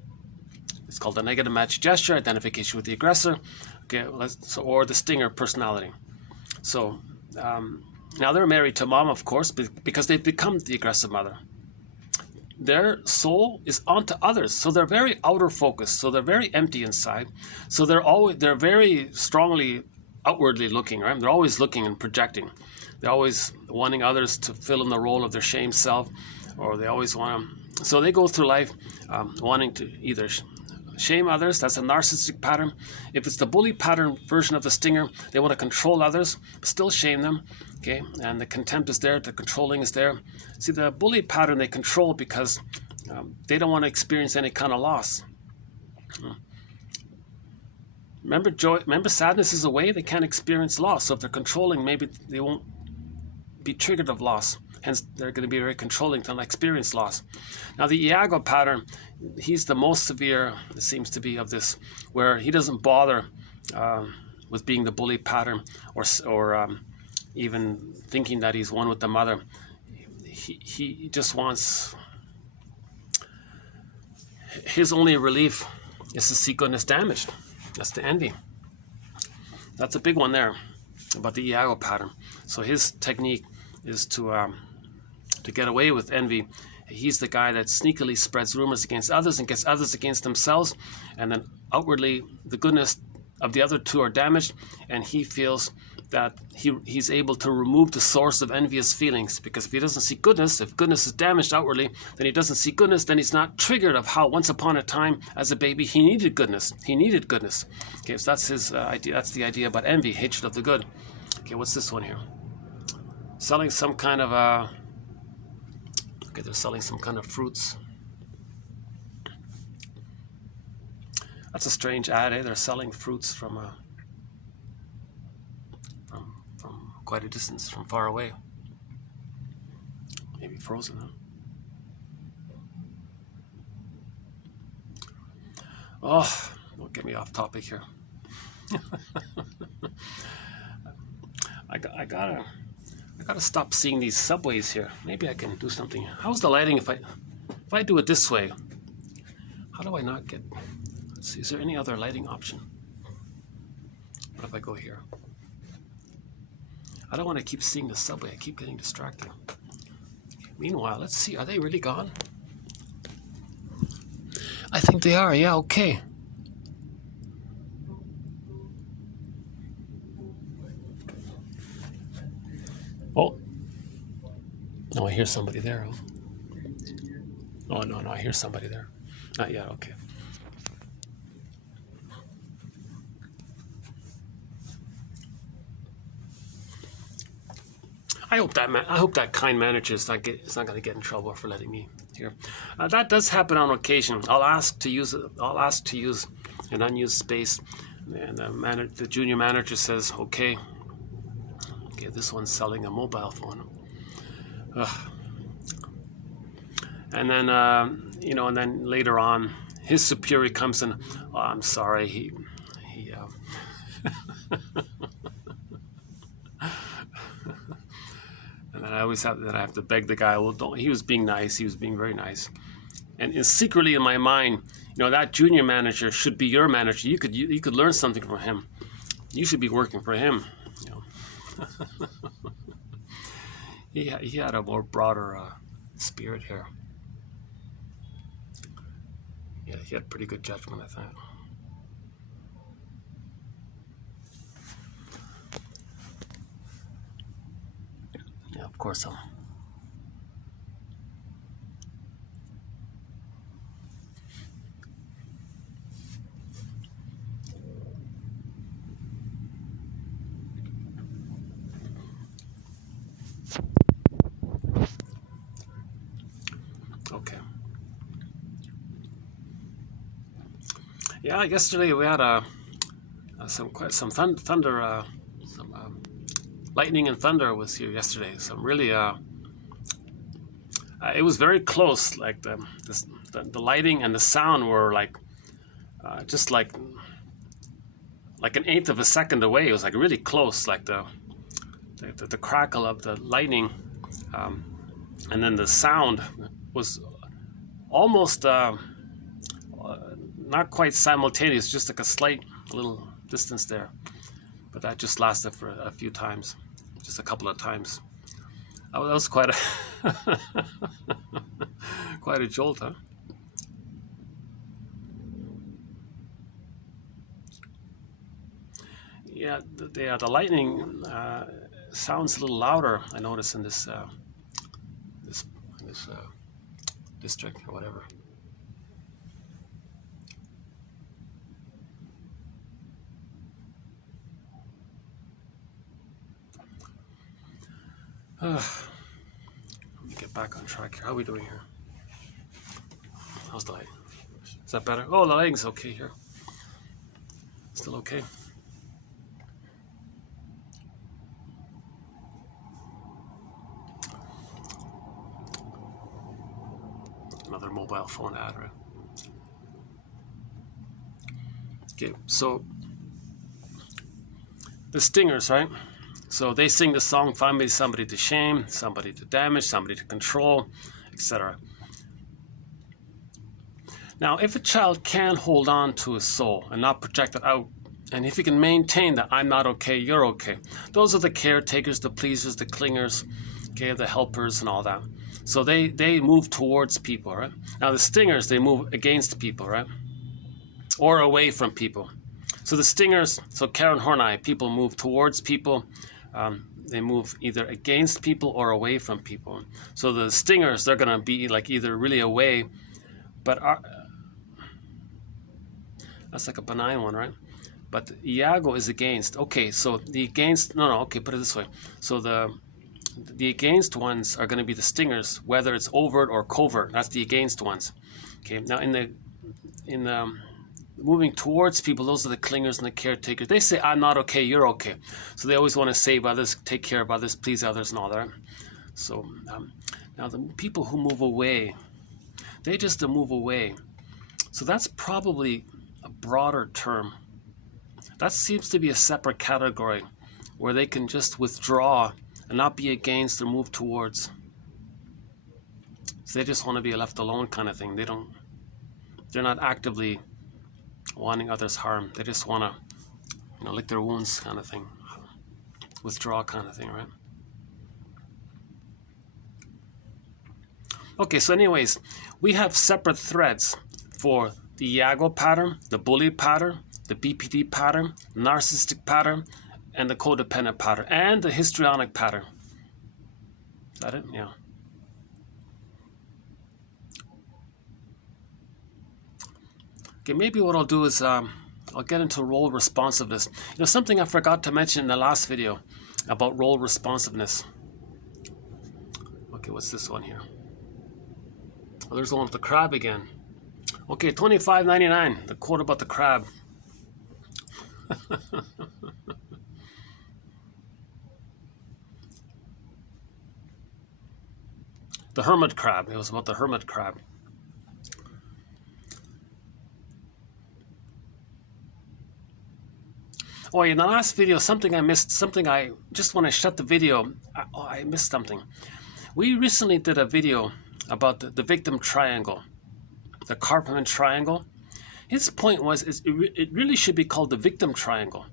It's called the negative match gesture, identification with the aggressor, okay, or the stinger personality. So now they're married to mom, of course, because they've become the aggressive mother. Their soul is onto others, so they're very outer focused, so they're very empty inside. So they're very strongly outwardly looking, right? They're always looking and projecting. They're always wanting others to fill in the role of their shame self, or they always want to. So they go through life wanting to either shame others. That's a narcissistic pattern. If it's the bully pattern version of the stinger, they want to control others, but still shame them. Okay, and the contempt is there, the controlling is there. See, the bully pattern they control because they don't want to experience any kind of loss. Remember, sadness is a way they can't experience loss. So if they're controlling, maybe they won't be triggered of loss. Hence, they're going to be very controlling to not experience loss. Now, the Iago pattern, he's the most severe, it seems to be, of this, where he doesn't bother with being the bully pattern or even thinking that he's one with the mother. He just wants, his only relief is to see goodness damaged. That's the envy. That's a big one there about the Iago pattern. So his technique is to get away with envy. He's the guy that sneakily spreads rumors against others and gets others against themselves, and then outwardly the goodness of the other two are damaged, and he feels that he's able to remove the source of envious feelings, because if he doesn't see goodness, if goodness is damaged outwardly, then he doesn't see goodness, then he's not triggered of how once upon a time as a baby he needed goodness. He needed goodness. Okay, so that's his idea. That's the idea about envy, hatred of the good. Okay, what's this one here? Selling some kind of okay, they're selling some kind of fruits. That's a strange ad, eh? They're selling fruits from quite a distance, from far away. Maybe frozen, huh? Oh, don't get me off topic here. I gotta stop seeing these subways here. Maybe I can do something. How's the lighting if I do it this way? How do I not get? Let's see. Is there any other lighting option? What if I go here? I don't want to keep seeing the subway. I keep getting distracted. Meanwhile, let's see. Are they really gone? I think they are. Yeah. Okay. Oh, no, I hear somebody there. Oh, no, I hear somebody there. Not yet, okay. I hope that kind manager is not going to get in trouble for letting me hear. That does happen on occasion. I'll ask to use an unused space, and the junior manager says, okay, this one's selling a mobile phone. And then, and then later on, his superior comes in, oh, I'm sorry, he and then I have to beg the guy, well, don't, he was being nice, he was being very nice. And secretly in my mind, that junior manager should be your manager. You could learn something from him. You should be working for him. He had a more broader spirit here. Yeah, he had pretty good judgment, I think. Yeah, of course. Okay. Yeah, yesterday we had some thunder, lightning and thunder was here yesterday. Some really, it was very close. Like the lighting and the sound were like, just like an eighth of a second away. It was like really close. Like the crackle of the lightning, and then the sound was almost not quite simultaneous, just like a slight little distance there. But that just lasted for a few times, just a couple of times. That was quite a quite a jolt, huh? Yeah, the lightning sounds a little louder. I notice in this district or whatever. Let me get back on track here. How are we doing here? How's the lighting? Is that better? Oh, the lighting's okay here. Still okay. Another mobile phone ad, right? Okay, so the stingers, right? So they sing the song, find me somebody to shame, somebody to damage, somebody to control, etc. Now, if a child can hold on to his soul and not project it out, and if he can maintain that I'm not okay, you're okay, those are the caretakers, the pleasers, the clingers, okay, the helpers and all that. So they move towards people, right? Now the stingers, they move against people, right? Or away from people. So the stingers, so Karen Horney, people move towards people. They move either against people or away from people. So the stingers, they're going to be like either really away, but that's like a benign one, right? But Iago is against. Okay, so the against, okay, put it this way. So the against ones are going to be the stingers, whether it's overt or covert. That's the against ones. Okay, now in the moving towards people, those are the clingers and the caretakers. They say, I'm not okay, you're okay. So they always want to save others, take care of others, please others and all that. So now the people who move away, they just move away. So that's probably a broader term. That seems to be a separate category where they can just withdraw and not be against or move towards. So they just want to be left alone kind of thing. They're not actively wanting others harm. They just want to, lick their wounds kind of thing. Withdraw kind of thing, right? Okay, so anyways, we have separate threads for the Iago pattern, the bully pattern, the BPD pattern, narcissistic pattern, and the codependent pattern, and the histrionic pattern. Is that it? Yeah. Okay, maybe what I'll do is I'll get into role responsiveness. Something I forgot to mention in the last video about role responsiveness. Okay, what's this one here? Oh, there's the one with the crab again. Okay, $25.99. The quote about the crab. The hermit crab. It was about the hermit crab. Oh, in the last video, something I missed, something I just when I shut the video, I missed something. We recently did a video about the victim triangle, the Karpman triangle. His point was it really should be called the victim triangle.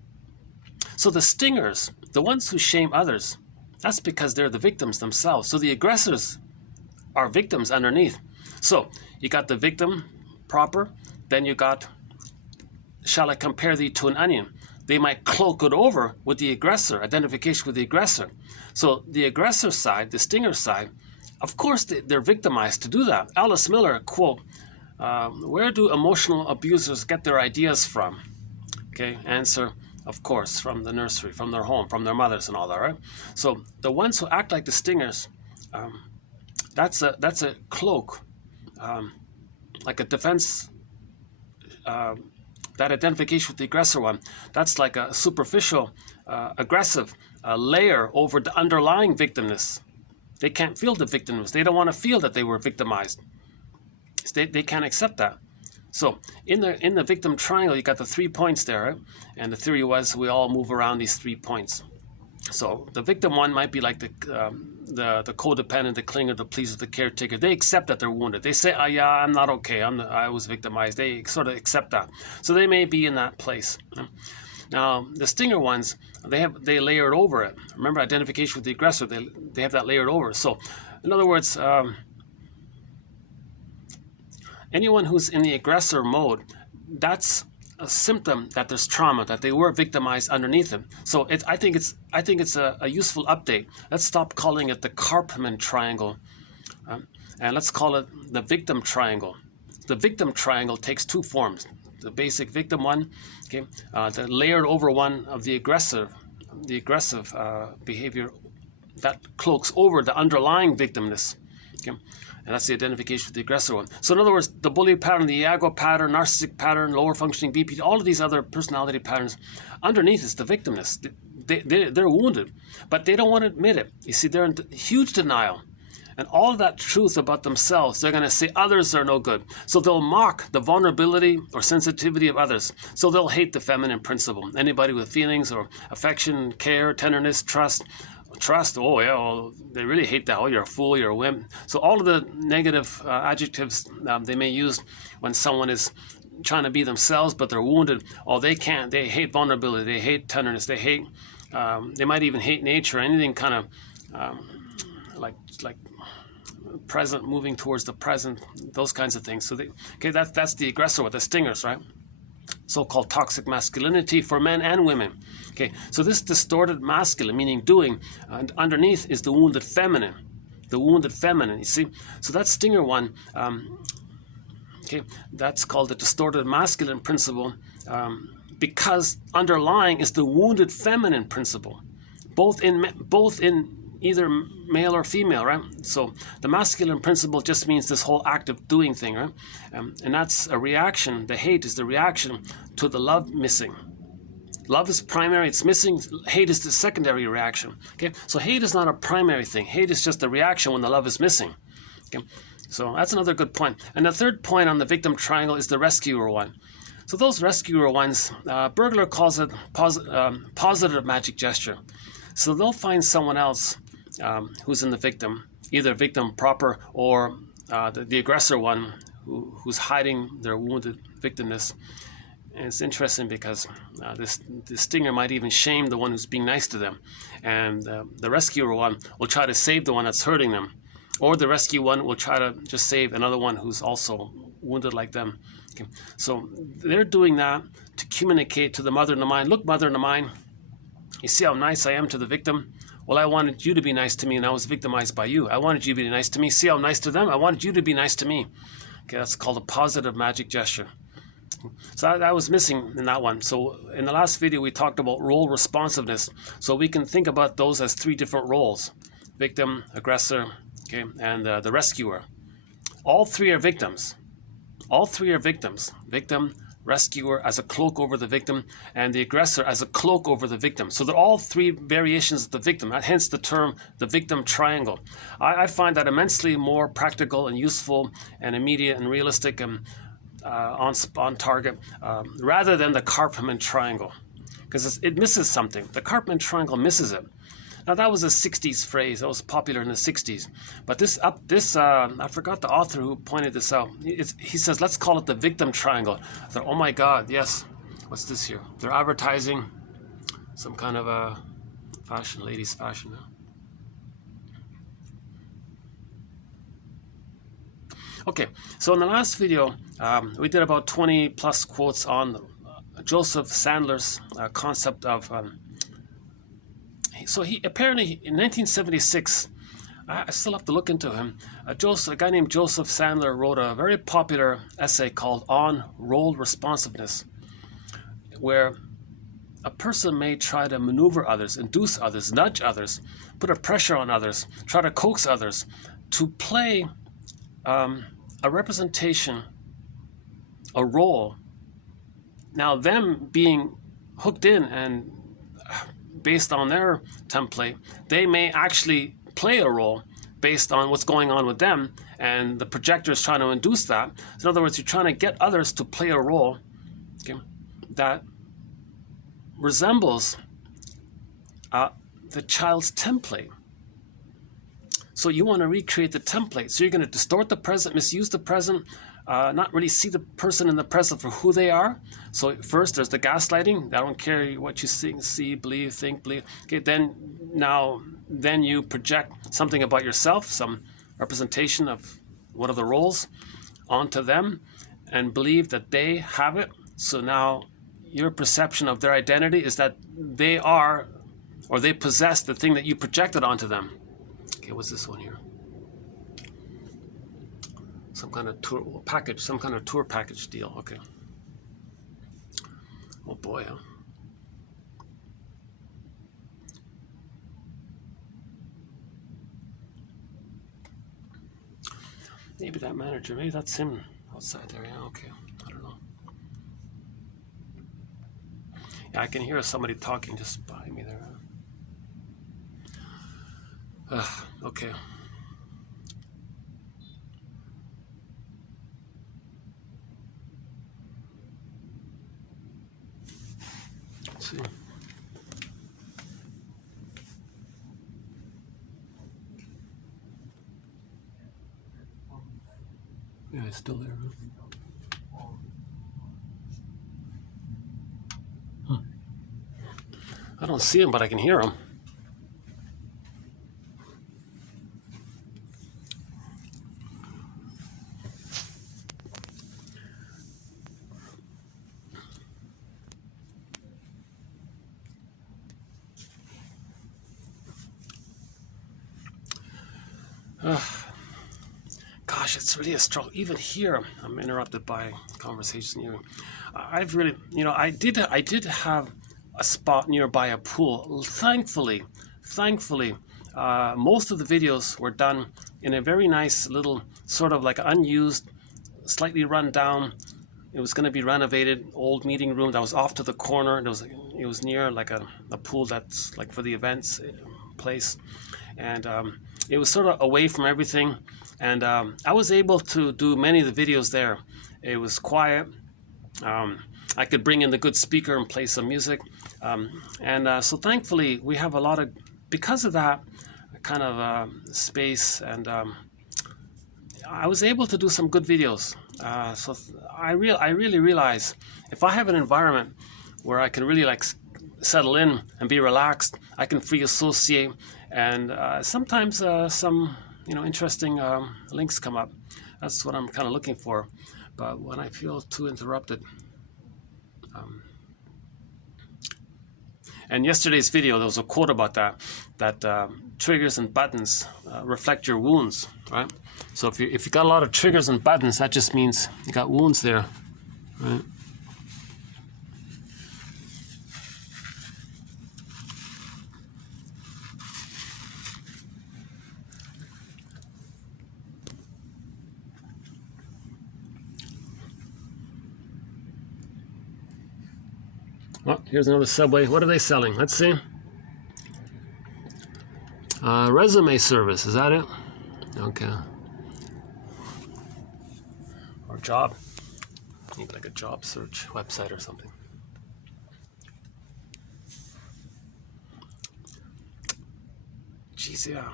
So the stingers, the ones who shame others, that's because they're the victims themselves. So the aggressors are victims underneath. So you got the victim proper, then you got, shall I compare thee to an onion? They might cloak it over with the aggressor, identification with the aggressor. So the aggressor side, the stinger side, of course they're victimized to do that. Alice Miller, quote, where do emotional abusers get their ideas from? Okay, answer, of course, from the nursery, from their home, from their mothers and all that, right? So the ones who act like the stingers, that's a cloak, like a defense, that identification with the aggressor one, that's like a superficial, aggressive layer over the underlying victimness. They can't feel the victimness. They don't want to feel that they were victimized. They can't accept that. So in the victim triangle, you got the 3 points there, right? And the theory was we all move around these 3 points. So the victim one might be like the codependent, the clinger, the pleaser, the caretaker. They accept that they're wounded. They say, yeah, I'm not okay. I was victimized. They sort of accept that. So they may be in that place. Now, the stinger ones, they layer it over it. Remember, identification with the aggressor, they have that layered over. So, in other words, anyone who's in the aggressor mode, that's a symptom that there's trauma, that they were victimized underneath them. So I think it's a useful update. Let's stop calling it the Karpman triangle, and let's call it the victim triangle. The victim triangle takes 2 forms. The basic victim one, okay, the layered over one of the aggressive behavior that cloaks over the underlying victimness. Okay. And that's the identification with the aggressor one. So in other words, the bully pattern, the Iago pattern, narcissistic pattern, lower functioning BPD, all of these other personality patterns, underneath is the victimness. They're wounded, but they don't want to admit it. You see, they're in huge denial. And all of that truth about themselves, they're going to say others are no good. So they'll mock the vulnerability or sensitivity of others. So they'll hate the feminine principle. Anybody with feelings or affection, care, tenderness, trust, oh yeah, well, they really hate that. Oh, you're a fool, you're a wimp. So all of the negative adjectives they may use when someone is trying to be themselves, but they're wounded. Oh, they can't. They hate vulnerability. They hate tenderness. They hate. They might even hate nature. Anything kind of like present, moving towards the present. Those kinds of things. So that's the aggressor with the stingers, right? So-called toxic masculinity for men and women. Okay, so this distorted masculine, meaning doing, and underneath is the wounded feminine. The wounded feminine, you see? So that stinger one, okay, that's called the distorted masculine principle because underlying is the wounded feminine principle, both in either male or female, right? So the masculine principle just means this whole act of doing thing, right? And that's a reaction. The hate is the reaction to the love missing. Love is primary, it's missing. Hate is the secondary reaction. Okay, so hate is not a primary thing. Hate is just a reaction when the love is missing. Okay, so that's another good point. And the third point on the victim triangle is the rescuer one. So those rescuer ones, Burglar calls it positive magic gesture. So they'll find someone else who's in the victim, either victim proper or the aggressor one who's hiding their wounded victimness. And it's interesting because the stinger might even shame the one who's being nice to them. And the rescuer one will try to save the one that's hurting them. Or the rescue one will try to just save another one who's also wounded like them. Okay. So they're doing that to communicate to the mother in the mind. Look, mother in the mind, you see how nice I am to the victim? Well, I wanted you to be nice to me and I was victimized by you. I wanted you to be nice to me. See how nice to them? I wanted you to be nice to me. Okay, that's called a positive magic gesture. So I was missing in that one. So in the last video, we talked about role responsiveness. So we can think about those as three different roles: victim, aggressor, okay, and the rescuer. All three are victims. All three are victims. Victim, rescuer as a cloak over the victim, and the aggressor as a cloak over the victim. So they're all three variations of the victim, hence the term the victim triangle. I find that immensely more practical and useful and immediate and realistic and on target rather than the Karpman triangle, because it misses something. The Karpman triangle misses it. Now that was a 60s phrase. That was popular in the 60s. But I forgot the author who pointed this out. He says, let's call it the victim triangle. I thought, oh my God, yes. What's this here? They're advertising some kind of a fashion, ladies' fashion now. Okay, so in the last video, we did about 20 plus quotes on Joseph Sandler's concept of so he apparently in 1976, I still have to look into him. A guy named Joseph Sandler wrote a very popular essay called On Role Responsiveness, where a person may try to maneuver others, induce others, nudge others, put a pressure on others, try to coax others to play a representation, a role. Now them being hooked in and based on their template, they may actually play a role based on what's going on with them, and the projector is trying to induce that. So in other words, you're trying to get others to play a role, okay, that resembles the child's template. So you want to recreate the template. So you're going to distort the present, misuse the present, not really see the person in the present for who they are. So first there's the gaslighting. I don't care what you see, believe, think, believe. Okay, then you project something about yourself, some representation of one of the roles onto them, and believe that they have it. So now your perception of their identity is that they are, or they possess the thing that you projected onto them. Okay, what's this one here? Some kind of tour package, some kind of tour package deal. Okay. Oh boy, huh? Maybe that manager, maybe that's him outside there. Yeah, okay. I don't know. Yeah, I can hear somebody talking just behind me there. Okay. Let's see. Yeah, it's still there. Huh? I don't see him, but I can hear him. Gosh, it's really a struggle. Even here, I'm interrupted by conversation here. I've really, I did have a spot nearby a pool. Thankfully, most of the videos were done in a very nice little sort of like unused, slightly run down. It was going to be renovated old meeting room that was off to the corner. It was near like a pool that's like for the events place, and it was sort of away from everything. And I was able to do many of the videos there. It was quiet. I could bring in the good speaker and play some music. So thankfully we have a lot of, because of that kind of space, and I was able to do some good videos. So I really realize if I have an environment where I can really like settle in and be relaxed, I can free associate, and sometimes some interesting links come up. That's what I'm kind of looking for. But when I feel too interrupted, and yesterday's video, there was a quote about that triggers and buttons reflect your wounds, right? So if you got a lot of triggers and buttons, that just means you got wounds there, right? Oh, here's another Subway. What are they selling? Let's see. Resume service, is that it? Okay. Or job. Need like a job search website or something. Geez, yeah.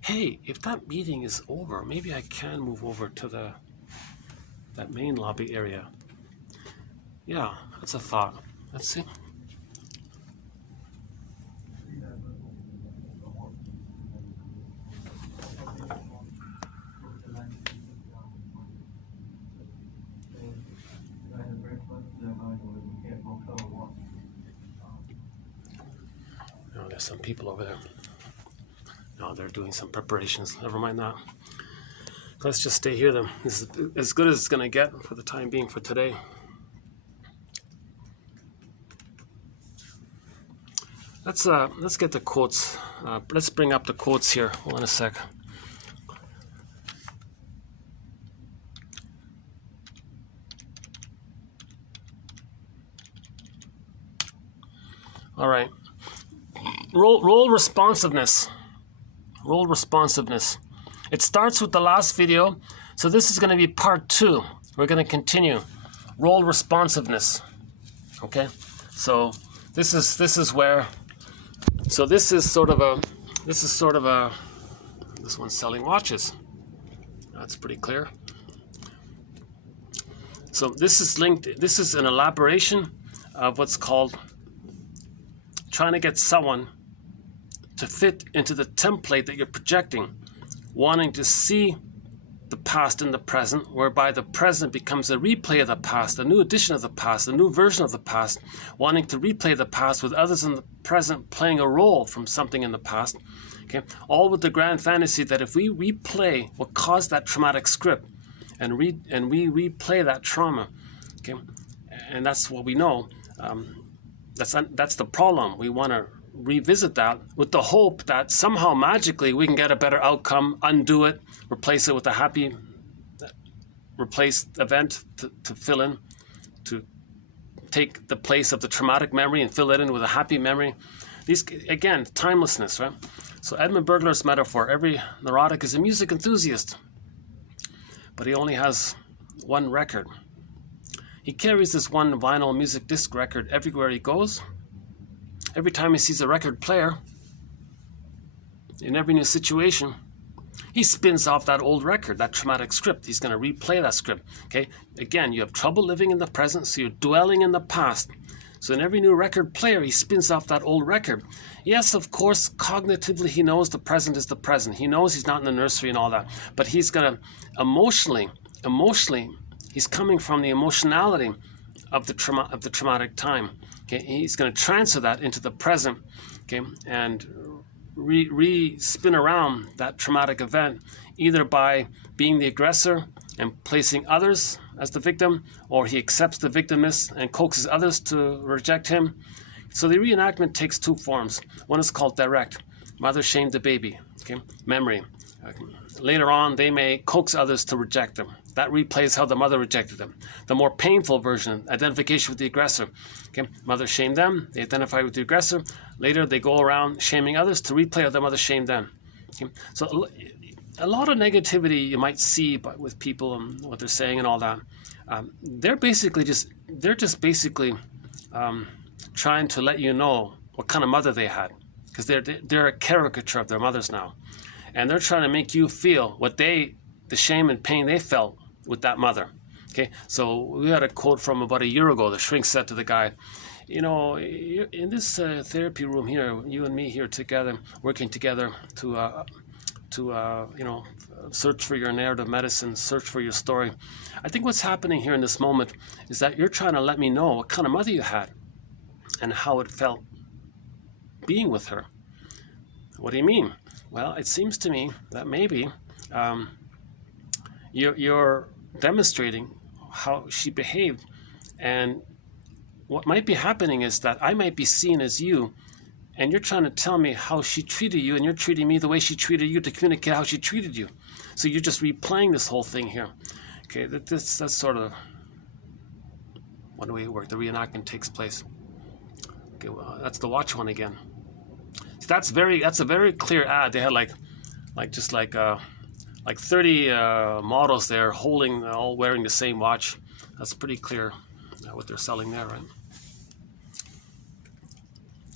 Hey, if that meeting is over, maybe I can move over to that main lobby area. Yeah, that's a thought. Let's see. Oh, there's some people over there. No, they're doing some preparations. Never mind that. Let's just stay here then. This is as good as it's going to get for the time being for today. Let's get the quotes. Let's bring up the quotes here. Hold on a sec. All right. Role responsiveness. Role responsiveness. It starts with the last video, so this is going to be part 2. We're going to continue. Role responsiveness. Okay. So this is where. So this one's selling watches. That's pretty clear. So this is linked, this is an elaboration of what's called trying to get someone to fit into the template that you're projecting, wanting to see the past in the present, whereby the present becomes a replay of the past, a new edition of the past, a new version of the past, wanting to replay the past with others in the present playing a role from something in the past. Okay, all with the grand fantasy that if we replay what caused that traumatic script and we replay that trauma, okay, and that's what we know, that's the problem. We want to revisit that with the hope that somehow magically we can get a better outcome, undo it, replace it with a happy replaced event to fill in, to take the place of the traumatic memory and fill it in with a happy memory. These, again, timelessness, right? So Edmund Bergler's metaphor, every neurotic is a music enthusiast, but he only has one record. He carries this one vinyl music disc record everywhere he goes. Every time he sees a record player, in every new situation, he spins off that old record, that traumatic script. He's going to replay that script. Okay? Again, you have trouble living in the present, so you're dwelling in the past. So in every new record player, he spins off that old record. Yes, of course, cognitively, he knows the present is the present. He knows he's not in the nursery and all that. But he's going to emotionally, he's coming from the emotionality of the traumatic time. Okay, he's going to transfer that into the present, okay, and re-spin around that traumatic event, either by being the aggressor and placing others as the victim, or he accepts the victimness and coaxes others to reject him. So the reenactment takes two forms. One is called direct. Mother shamed the baby, okay, memory. Later on, they may coax others to reject them. That replays how the mother rejected them. The more painful version, identification with the aggressor. Okay, mother shamed them, they identify with the aggressor. Later, they go around shaming others to replay how the mother shamed them. Okay? So a lot of negativity you might see with people and what they're saying and all that. They're just basically trying to let you know what kind of mother they had, because they're a caricature of their mothers now, and they're trying to make you feel what the shame and pain they felt with that mother. Okay, so we had a quote from about a year ago. The shrink said to the guy, you know, in this therapy room here, you and me here together, working together to you know, search for your narrative medicine, search for your story. I think what's happening here in this moment is that you're trying to let me know what kind of mother you had and how it felt being with her. What do you mean? Well, it seems to me that maybe you're demonstrating how she behaved, and what might be happening is that I might be seen as you, and you're trying to tell me how she treated you, and you're treating me the way she treated you to communicate how she treated you. So you're just replaying this whole thing here. Okay, that's sort of one way it works. The reenactment takes place. Okay, well, that's the watch one again. So that's a very clear ad. They had like 30 models there holding, all wearing the same watch. That's pretty clear what they're selling there, right?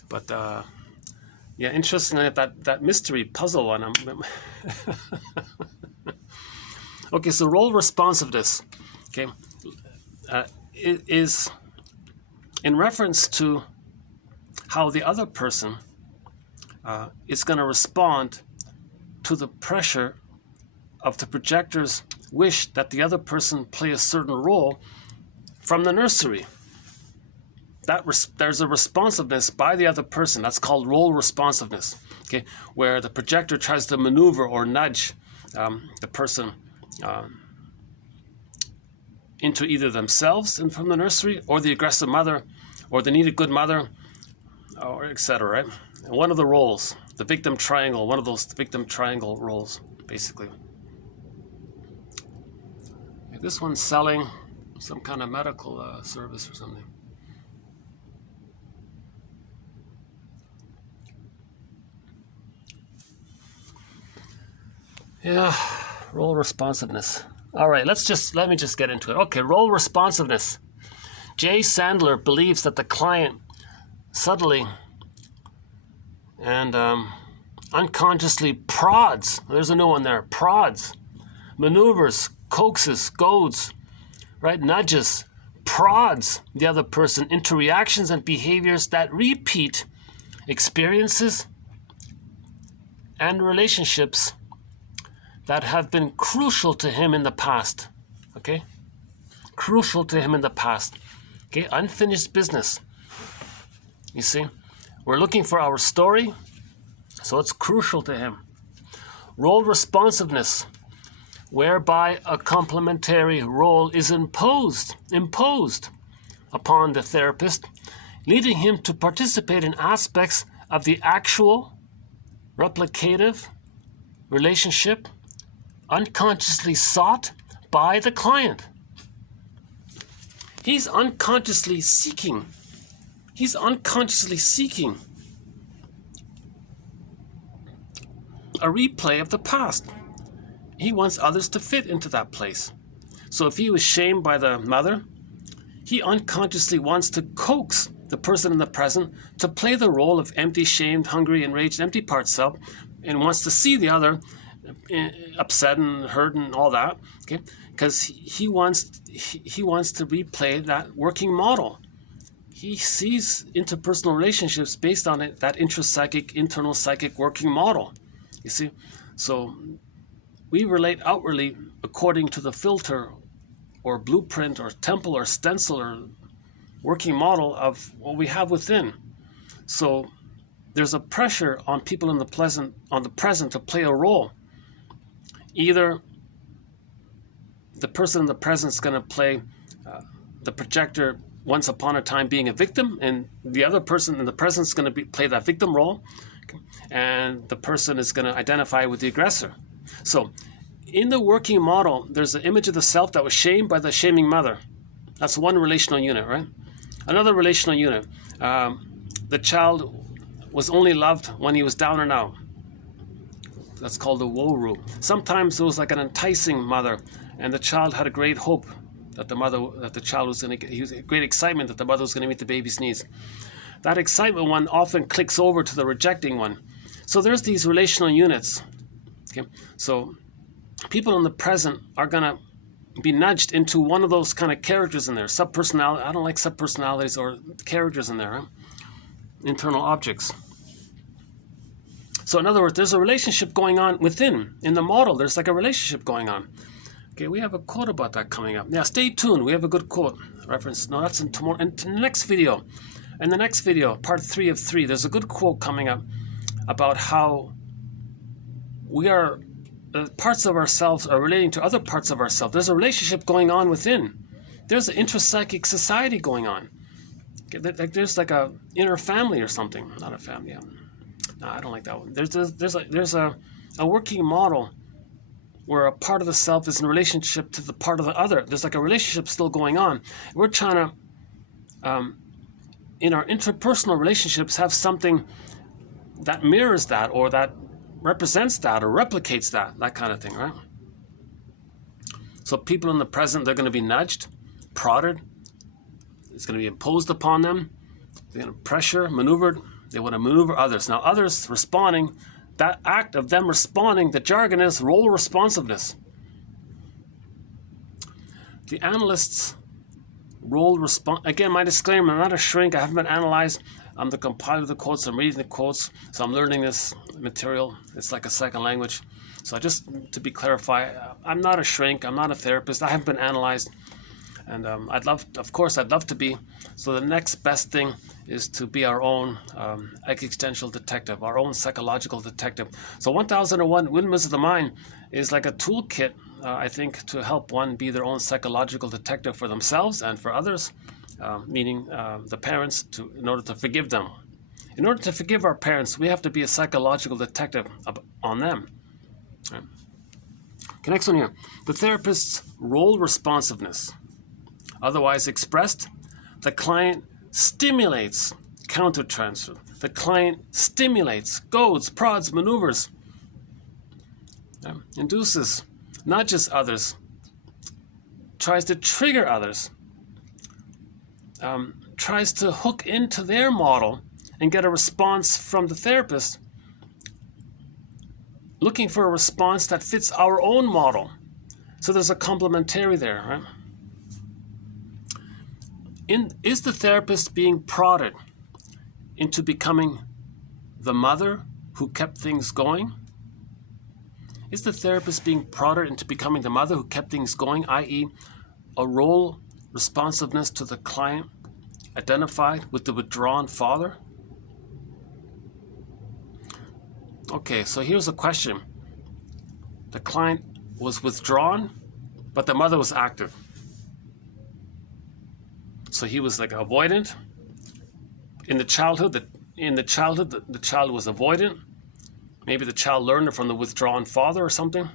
But yeah, interestingly, that mystery puzzle one. Okay, so role responsiveness, okay, is in reference to how the other person is going to respond to the pressure of the projector's wish that the other person play a certain role from the nursery. There's a responsiveness by the other person. That's called role responsiveness, okay, where the projector tries to maneuver or nudge the person into either themselves and from the nursery, or the aggressive mother, or the needed good mother, or etc. Right? And one of the roles, the victim triangle, one of those victim triangle roles, basically. This one's selling some kind of medical service or something. Yeah, role responsiveness. All right, let me just get into it. Okay, role responsiveness. J. Sandler believes that the client subtly and unconsciously prods. There's a new one there. Prods, maneuvers, coaxes, goads, right? Nudges, prods the other person into reactions and behaviors that repeat experiences and relationships that have been crucial to him in the past. Okay? Crucial to him in the past. Okay? Unfinished business. You see? We're looking for our story, so it's crucial to him. Role responsiveness, whereby a complementary role is imposed upon the therapist, leading him to participate in aspects of the actual replicative relationship unconsciously sought by the client. He's unconsciously seeking. He's unconsciously seeking a replay of the past. He wants others to fit into that place. So if he was shamed by the mother, he unconsciously wants to coax the person in the present to play the role of empty, shamed, hungry, enraged, empty part self, and wants to see the other upset and hurt and all that, okay? Because he wants to replay that working model. He sees interpersonal relationships based on that intrapsychic, internal psychic working model. You see, so we relate outwardly according to the filter or blueprint or temple or stencil or working model of what we have within. So there's a pressure on people in the present to play a role. Either the person in the present is going to play the projector once upon a time being a victim, and the other person in the present is going to play that victim role, and the person is going to identify with the aggressor. So in the working model, there's an image of the self that was shamed by the shaming mother. That's one relational unit, right? Another relational unit. The child was only loved when he was down and out. That's called the woe rule. Sometimes it was like an enticing mother, and the child had a great hope that the child was going to get, great excitement that the mother was going to meet the baby's needs. That excitement one often clicks over to the rejecting one. So there's these relational units. Okay, so people in the present are going to be nudged into one of those kind of characters in there. Subpersonality. I don't like subpersonalities or characters in there. Right? Internal objects. So in other words, there's a relationship going on within. In the model, there's like a relationship going on. Okay, we have a quote about that coming up. Yeah, stay tuned. We have a good quote reference. No, that's in tomorrow. In the next video. In the next video, part 3 of 3, there's a good quote coming up about how we are, parts of ourselves are relating to other parts of ourselves. There's a relationship going on within. There's an intrapsychic society going on. Okay, there's like a inner family or something. Not a family. Yeah. No, I don't like that one. There's a working model where a part of the self is in relationship to the part of the other. There's like a relationship still going on. We're trying to, in our interpersonal relationships, have something that mirrors that, or that represents that, or replicates that kind of thing, right? So people in the present, they're going to be nudged, prodded. It's going to be imposed upon them. They're going to pressure, maneuvered. They want to maneuver others. Now others responding, that act of them responding, the jargon is role-responsiveness. The analyst's again, my disclaimer, I'm not a shrink, I haven't been analyzed. I'm the compiler of the quotes, I'm reading the quotes, so I'm learning this material. It's like a second language. So just to be clarified, I'm not a shrink, I'm not a therapist, I haven't been analyzed. And of course I'd love to be. So the next best thing is to be our own existential detective, our own psychological detective. So 1001 Windmills of the Mind is like a toolkit, I think, to help one be their own psychological detective for themselves and for others, meaning the parents, in order to forgive them. In order to forgive our parents, we have to be a psychological detective on them. Right. Okay, next one here. The therapist's role responsiveness. Otherwise expressed, the client stimulates countertransference. The client stimulates, goads, prods, maneuvers, induces, nudges others, tries to trigger others, tries to hook into their model and get a response from the therapist, looking for a response that fits our own model. So there's a complementary there, right? Is the therapist being prodded into becoming the mother who kept things going? Is the therapist being prodded into becoming the mother who kept things going, i.e. a role responsiveness to the client identified with the withdrawn father? Okay, so here's a question. The client was withdrawn, but the mother was active. So he was like avoidant. In the childhood, the child was avoidant. Maybe the child learned it from the withdrawn father or something.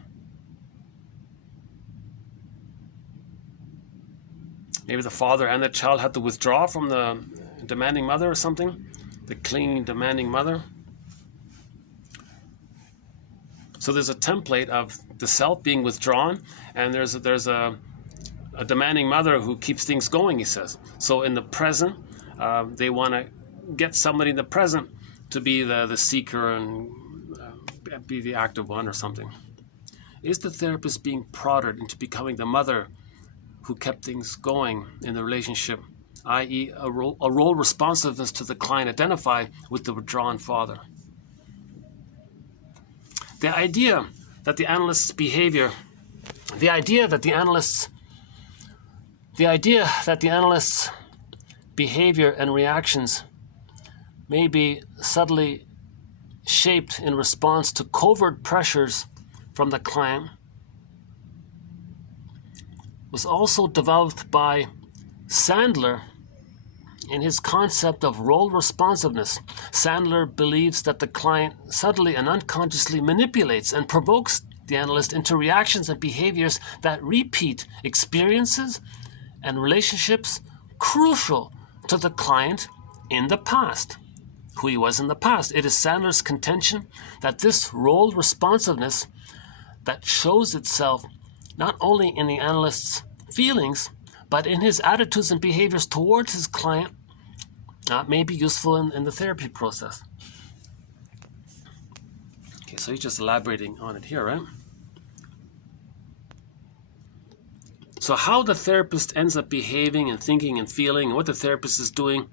Maybe the father and the child had to withdraw from the demanding mother or something. The clinging, demanding mother. So there's a template of the self being withdrawn, and there's a demanding mother who keeps things going, he says. So in the present, they want to get somebody in the present to be the seeker and be the active one or something. Is the therapist being prodded into becoming the mother who kept things going in the relationship, i.e. a role responsiveness to the client identified with the withdrawn father? The idea that the analyst's behavior, the idea that the analyst's behavior and reactions may be subtly shaped in response to covert pressures from the client was also developed by Sandler in his concept of role responsiveness. Sandler believes that the client subtly and unconsciously manipulates and provokes the analyst into reactions and behaviors that repeat experiences and relationships crucial to the client in the past. who he was in the past. It is Sandler's contention that this role responsiveness that shows itself not only in the analyst's feelings, but in his attitudes and behaviors towards his client may be useful in the therapy process. Okay, so he's just elaborating on it here, right? So how the therapist ends up behaving and thinking and feeling and what the therapist is doing,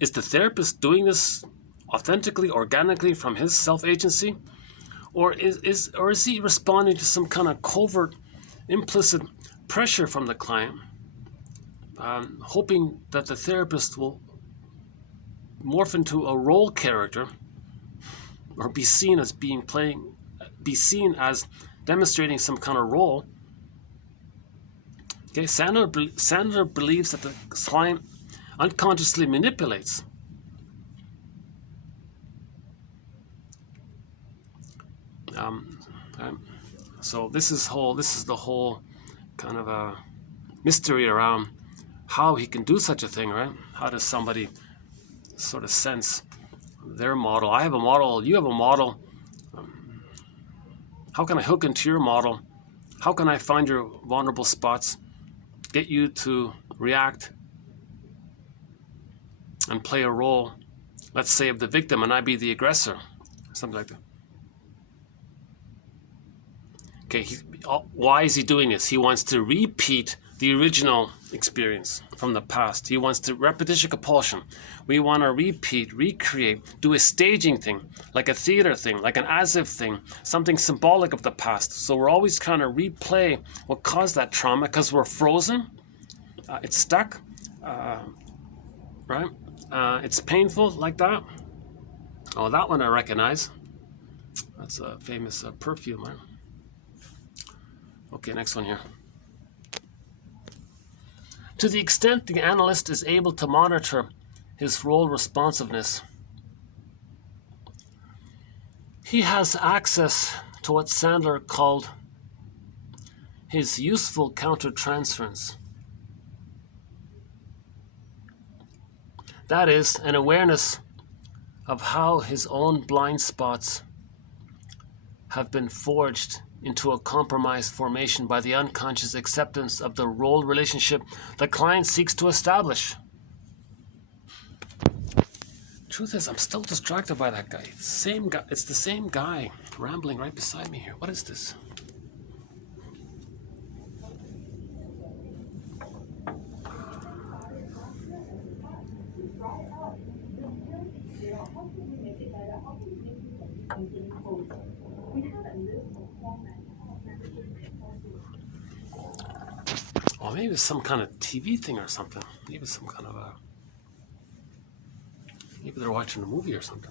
is the therapist doing this authentically, organically from his self-agency? Or is he responding to some kind of covert, implicit pressure from the client, hoping that the therapist will morph into a role character or be seen as demonstrating some kind of role? Okay, Sandler believes that the client unconsciously manipulates. So this is the whole kind of a mystery around how he can do such a thing, right? How does somebody sort of sense their model? I have a model, you have a model. How can I hook into your model? How can I find your vulnerable spots, get you to react and play a role, let's say of the victim, and I be the aggressor, something like that. Okay, why is he doing this? He wants to repeat the original experience from the past. He wants to repetition compulsion. We want to repeat, recreate, do a staging thing, like a theater thing, like an as-if thing, something symbolic of the past. So we're always trying to replay what caused that trauma because we're frozen. It's stuck, right? It's painful like that. Oh, that one I recognize. That's a famous perfume, right? Okay, next one here. To the extent the analyst is able to monitor his role responsiveness, he has access to what Sandler called his useful countertransference. That is, an awareness of how his own blind spots have been forged into a compromised formation by the unconscious acceptance of the role relationship the client seeks to establish. Truth is, I'm still distracted by that guy. Same guy. It's the same guy rambling right beside me here. What is this? Oh, maybe it's some kind of TV thing or something. Maybe some kind of a... Maybe they're watching a movie or something.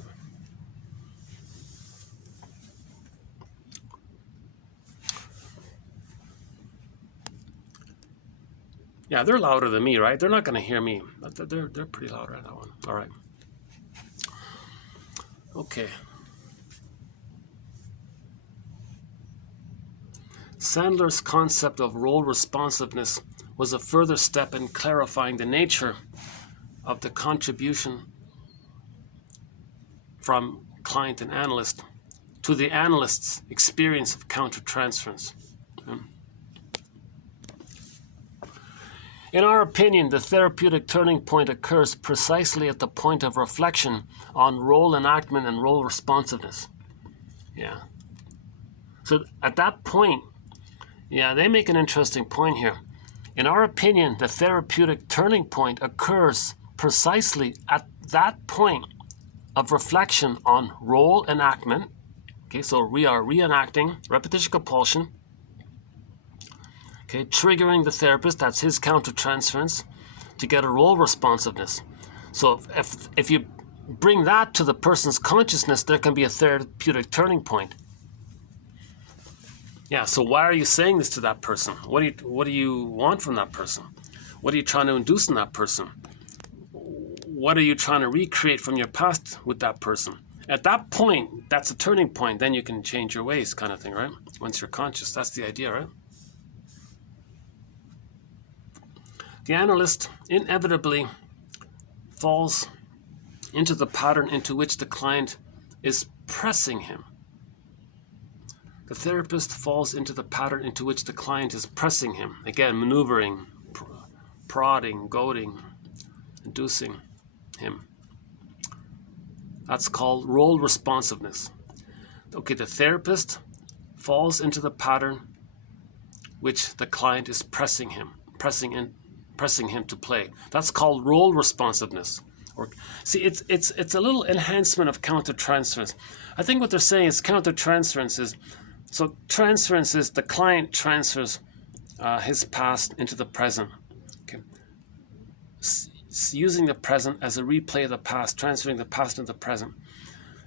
Yeah, they're louder than me, right? They're not going to hear me. But they're pretty loud right now. All right. Okay. Sandler's concept of role responsiveness was a further step in clarifying the nature of the contribution from client and analyst to the analyst's experience of countertransference. In our opinion, the therapeutic turning point occurs precisely at the point of reflection on role enactment and role responsiveness. Yeah. So at that point, yeah, they make an interesting point here. In our opinion, the therapeutic turning point occurs precisely at that point of reflection on role enactment. Okay, so we are reenacting repetition compulsion. Okay, triggering the therapist, that's his countertransference, to get a role responsiveness. So if you bring that to the person's consciousness, there can be a therapeutic turning point. Yeah, so why are you saying this to that person? What do you want from that person? What are you trying to induce in that person? What are you trying to recreate from your past with that person? At that point, that's a turning point. Then you can change your ways, kind of thing, right? Once you're conscious, that's the idea, right? The analyst inevitably falls into the pattern into which the client is pressing him. The therapist falls into the pattern into which the client is pressing him. Again, maneuvering, prodding, goading, inducing him. That's called role responsiveness. Okay, the therapist falls into the pattern which the client is pressing him to play. That's called role responsiveness. Or see, it's a little enhancement of countertransference. I think what they're saying is countertransference is, so transference is the client transfers his past into the present. Okay, using the present as a replay of the past, transferring the past into the present.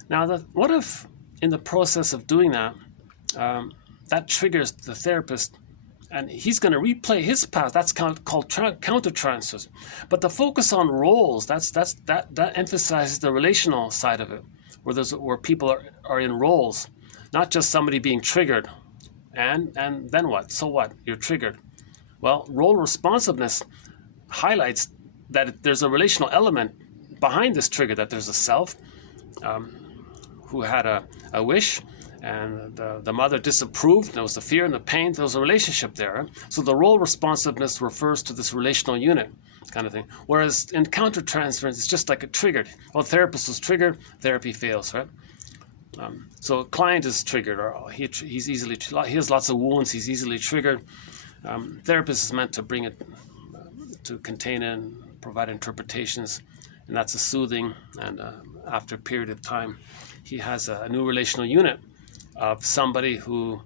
Now, what if in the process of doing that, that triggers the therapist, and he's going to replay his past? That's called countertransfers. But the focus on roles, that emphasizes the relational side of it, where people are in roles, not just somebody being triggered. And then what? So what? You're triggered. Well, role responsiveness highlights that there's a relational element behind this trigger, that there's a self who had a wish, and the mother disapproved. There was the fear and the pain. There was a relationship there. Right? So the role responsiveness refers to this relational unit kind of thing. Whereas in countertransference, it's just like a triggered. Well, the therapist was triggered, therapy fails, right? So a client is triggered, or he has lots of wounds, he's easily triggered. Therapist is meant to bring it, to contain it and provide interpretations, and that's a soothing, and after a period of time, he has a new relational unit of somebody who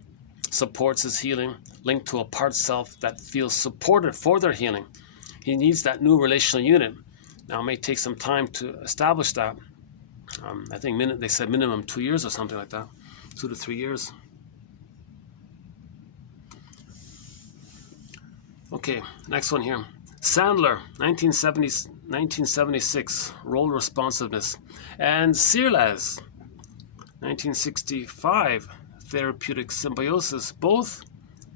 supports his healing, linked to a part self that feels supported for their healing. He needs that new relational unit. Now, it may take some time to establish that. I think they said minimum 2 years or something like that, 2 to 3 years. Okay, next one here. Sandler, 1976, role responsiveness. And Searles, 1965, therapeutic symbiosis. Both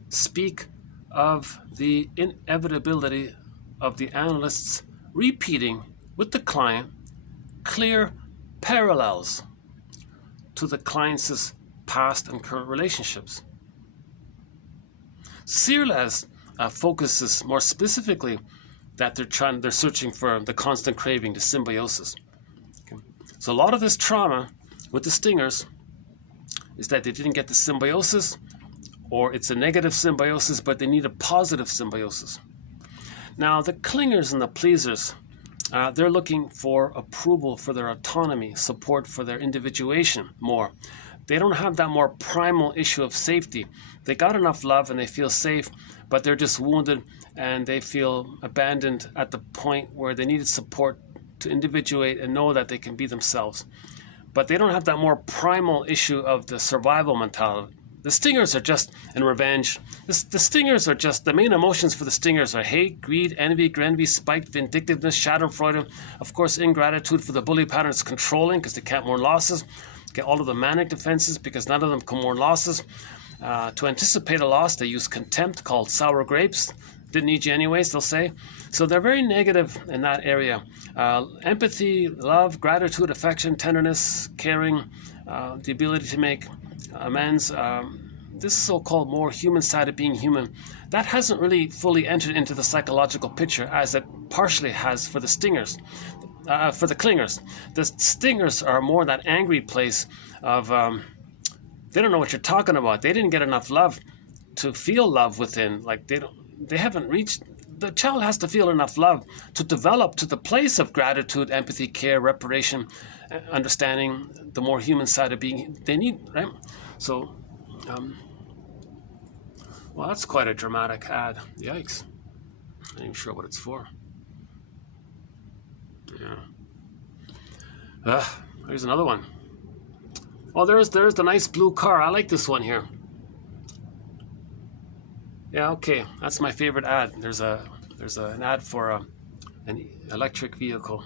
speak of the inevitability of the analysts repeating with the client clear parallels to the client's past and current relationships. Searles focuses more specifically that they're searching for the constant craving, the symbiosis. Okay. So a lot of this trauma with the stingers is that they didn't get the symbiosis, or it's a negative symbiosis, but they need a positive symbiosis. Now, the clingers and the pleasers, they're looking for approval for their autonomy, support for their individuation more. They don't have that more primal issue of safety. They got enough love and they feel safe, but they're just wounded and they feel abandoned at the point where they needed support to individuate and know that they can be themselves. But they don't have that more primal issue of the survival mentality. The stingers are just in revenge. The stingers are just, the main emotions for the stingers are hate, greed, envy, spite, vindictiveness, schadenfreude. Of course, ingratitude for the bully pattern is controlling because they can't mourn losses. Get all of the manic defenses because none of them can mourn losses. To anticipate a loss, they use contempt, called sour grapes. Didn't need you anyways, they'll say. So they're very negative in that area. Empathy, love, gratitude, affection, tenderness, caring, the ability to make amends, this so-called more human side of being human, that hasn't really fully entered into the psychological picture as it partially has for the stingers, for the clingers. The stingers are more that angry place of, they don't know what you're talking about. They didn't get enough love to feel love within. Like they haven't reached, the child has to feel enough love to develop to the place of gratitude, empathy, care, reparation, understanding, the more human side of being they need, right? So, well, that's quite a dramatic ad. Yikes. I'm not even sure what it's for. Yeah. There's another one. Oh, there's the nice blue car. I like this one here. Yeah, okay. That's my favorite ad. There's an ad for an electric vehicle.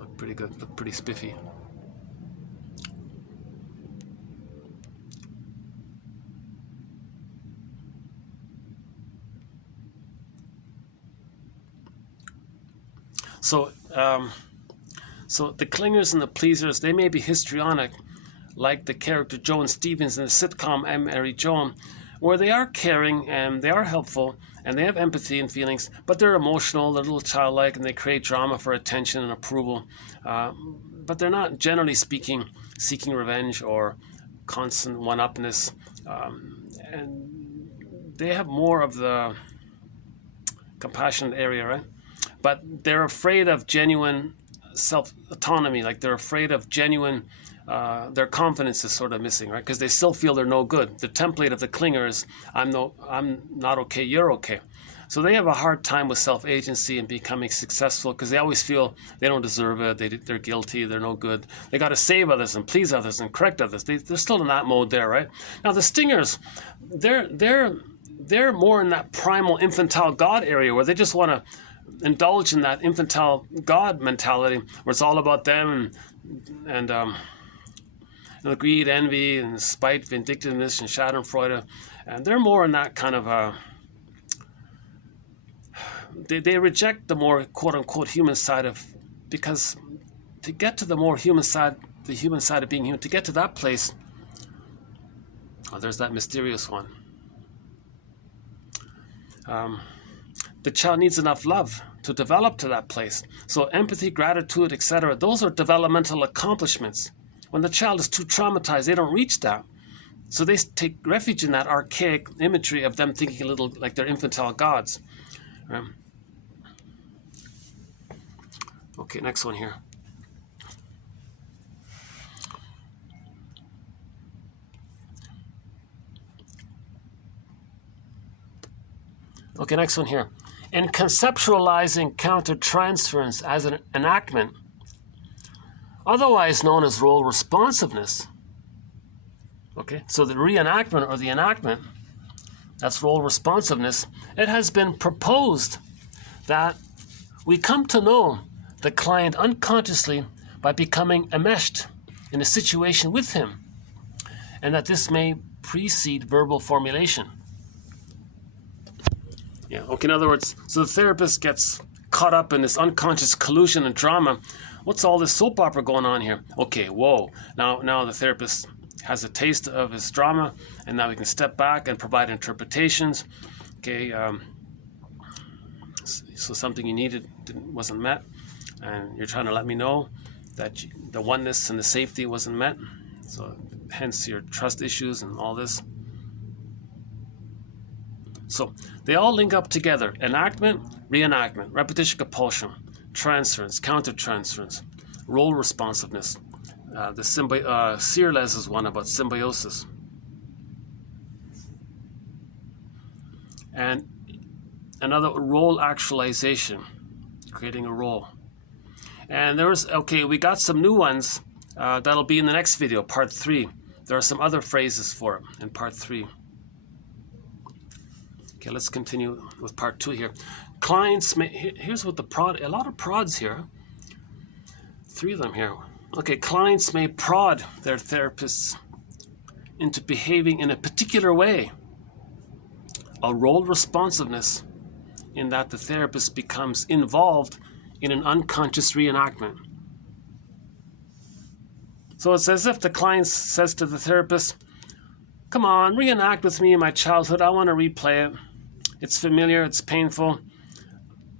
Look pretty good. Look pretty spiffy. So So the clingers and the pleasers, they may be histrionic, like the character Joan Stevens in the sitcom I'm Mary Joan, where they are caring and they are helpful and they have empathy and feelings, but they're emotional, they're a little childlike, and they create drama for attention and approval. But they're not, generally speaking, seeking revenge or constant one-upness. And they have more of the compassionate area, right? But they're afraid of genuine self-autonomy, like they're afraid of genuine, their confidence is sort of missing, right? Because they still feel they're no good. The template of the clinger is, I'm not okay, you're okay. So they have a hard time with self-agency and becoming successful because they always feel they don't deserve it, they're guilty, they're no good. They got to save others and please others and correct others. They're still in that mode there, right? Now the stingers, they're more in that primal infantile God area where they just want to indulge in that infantile God mentality where it's all about them and the greed, envy, and spite, vindictiveness, and schadenfreude. And they're more in that kind of they reject the more quote-unquote human side of, because to get to the more human side, the human side of being human, to get to that place, there's that mysterious one. The child needs enough love to develop to that place. So empathy, gratitude, etc., those are developmental accomplishments. When the child is too traumatized, they don't reach that. So they take refuge in that archaic imagery of them thinking a little like they're infantile gods. Okay, next one here. Okay, next one here. In conceptualizing countertransference as an enactment, otherwise known as role responsiveness, okay, so the reenactment or the enactment, that's role responsiveness, it has been proposed that we come to know the client unconsciously by becoming enmeshed in a situation with him, and that this may precede verbal formulation. Yeah, okay, in other words, so the therapist gets caught up in this unconscious collusion and drama. What's all this soap opera going on here? Okay, whoa. Now the therapist has a taste of his drama, and now we can step back and provide interpretations. Okay, so something you needed wasn't met, and you're trying to let me know that the oneness and the safety wasn't met. So hence your trust issues and all this. So they all link up together: enactment, reenactment, repetition compulsion, transference, countertransference, role responsiveness. Searles is one about symbiosis. And another, role actualization, creating a role. And we got some new ones that'll be in the next video, part 3. There are some other phrases for it in part 3. Okay, let's continue with part 2 here. Clients may, here's what a lot of prods here. 3 of them here. Okay, clients may prod their therapists into behaving in a particular way. A role responsiveness in that the therapist becomes involved in an unconscious reenactment. So it's as if the client says to the therapist, come on, reenact with me in my childhood. I want to replay it. It's familiar, it's painful.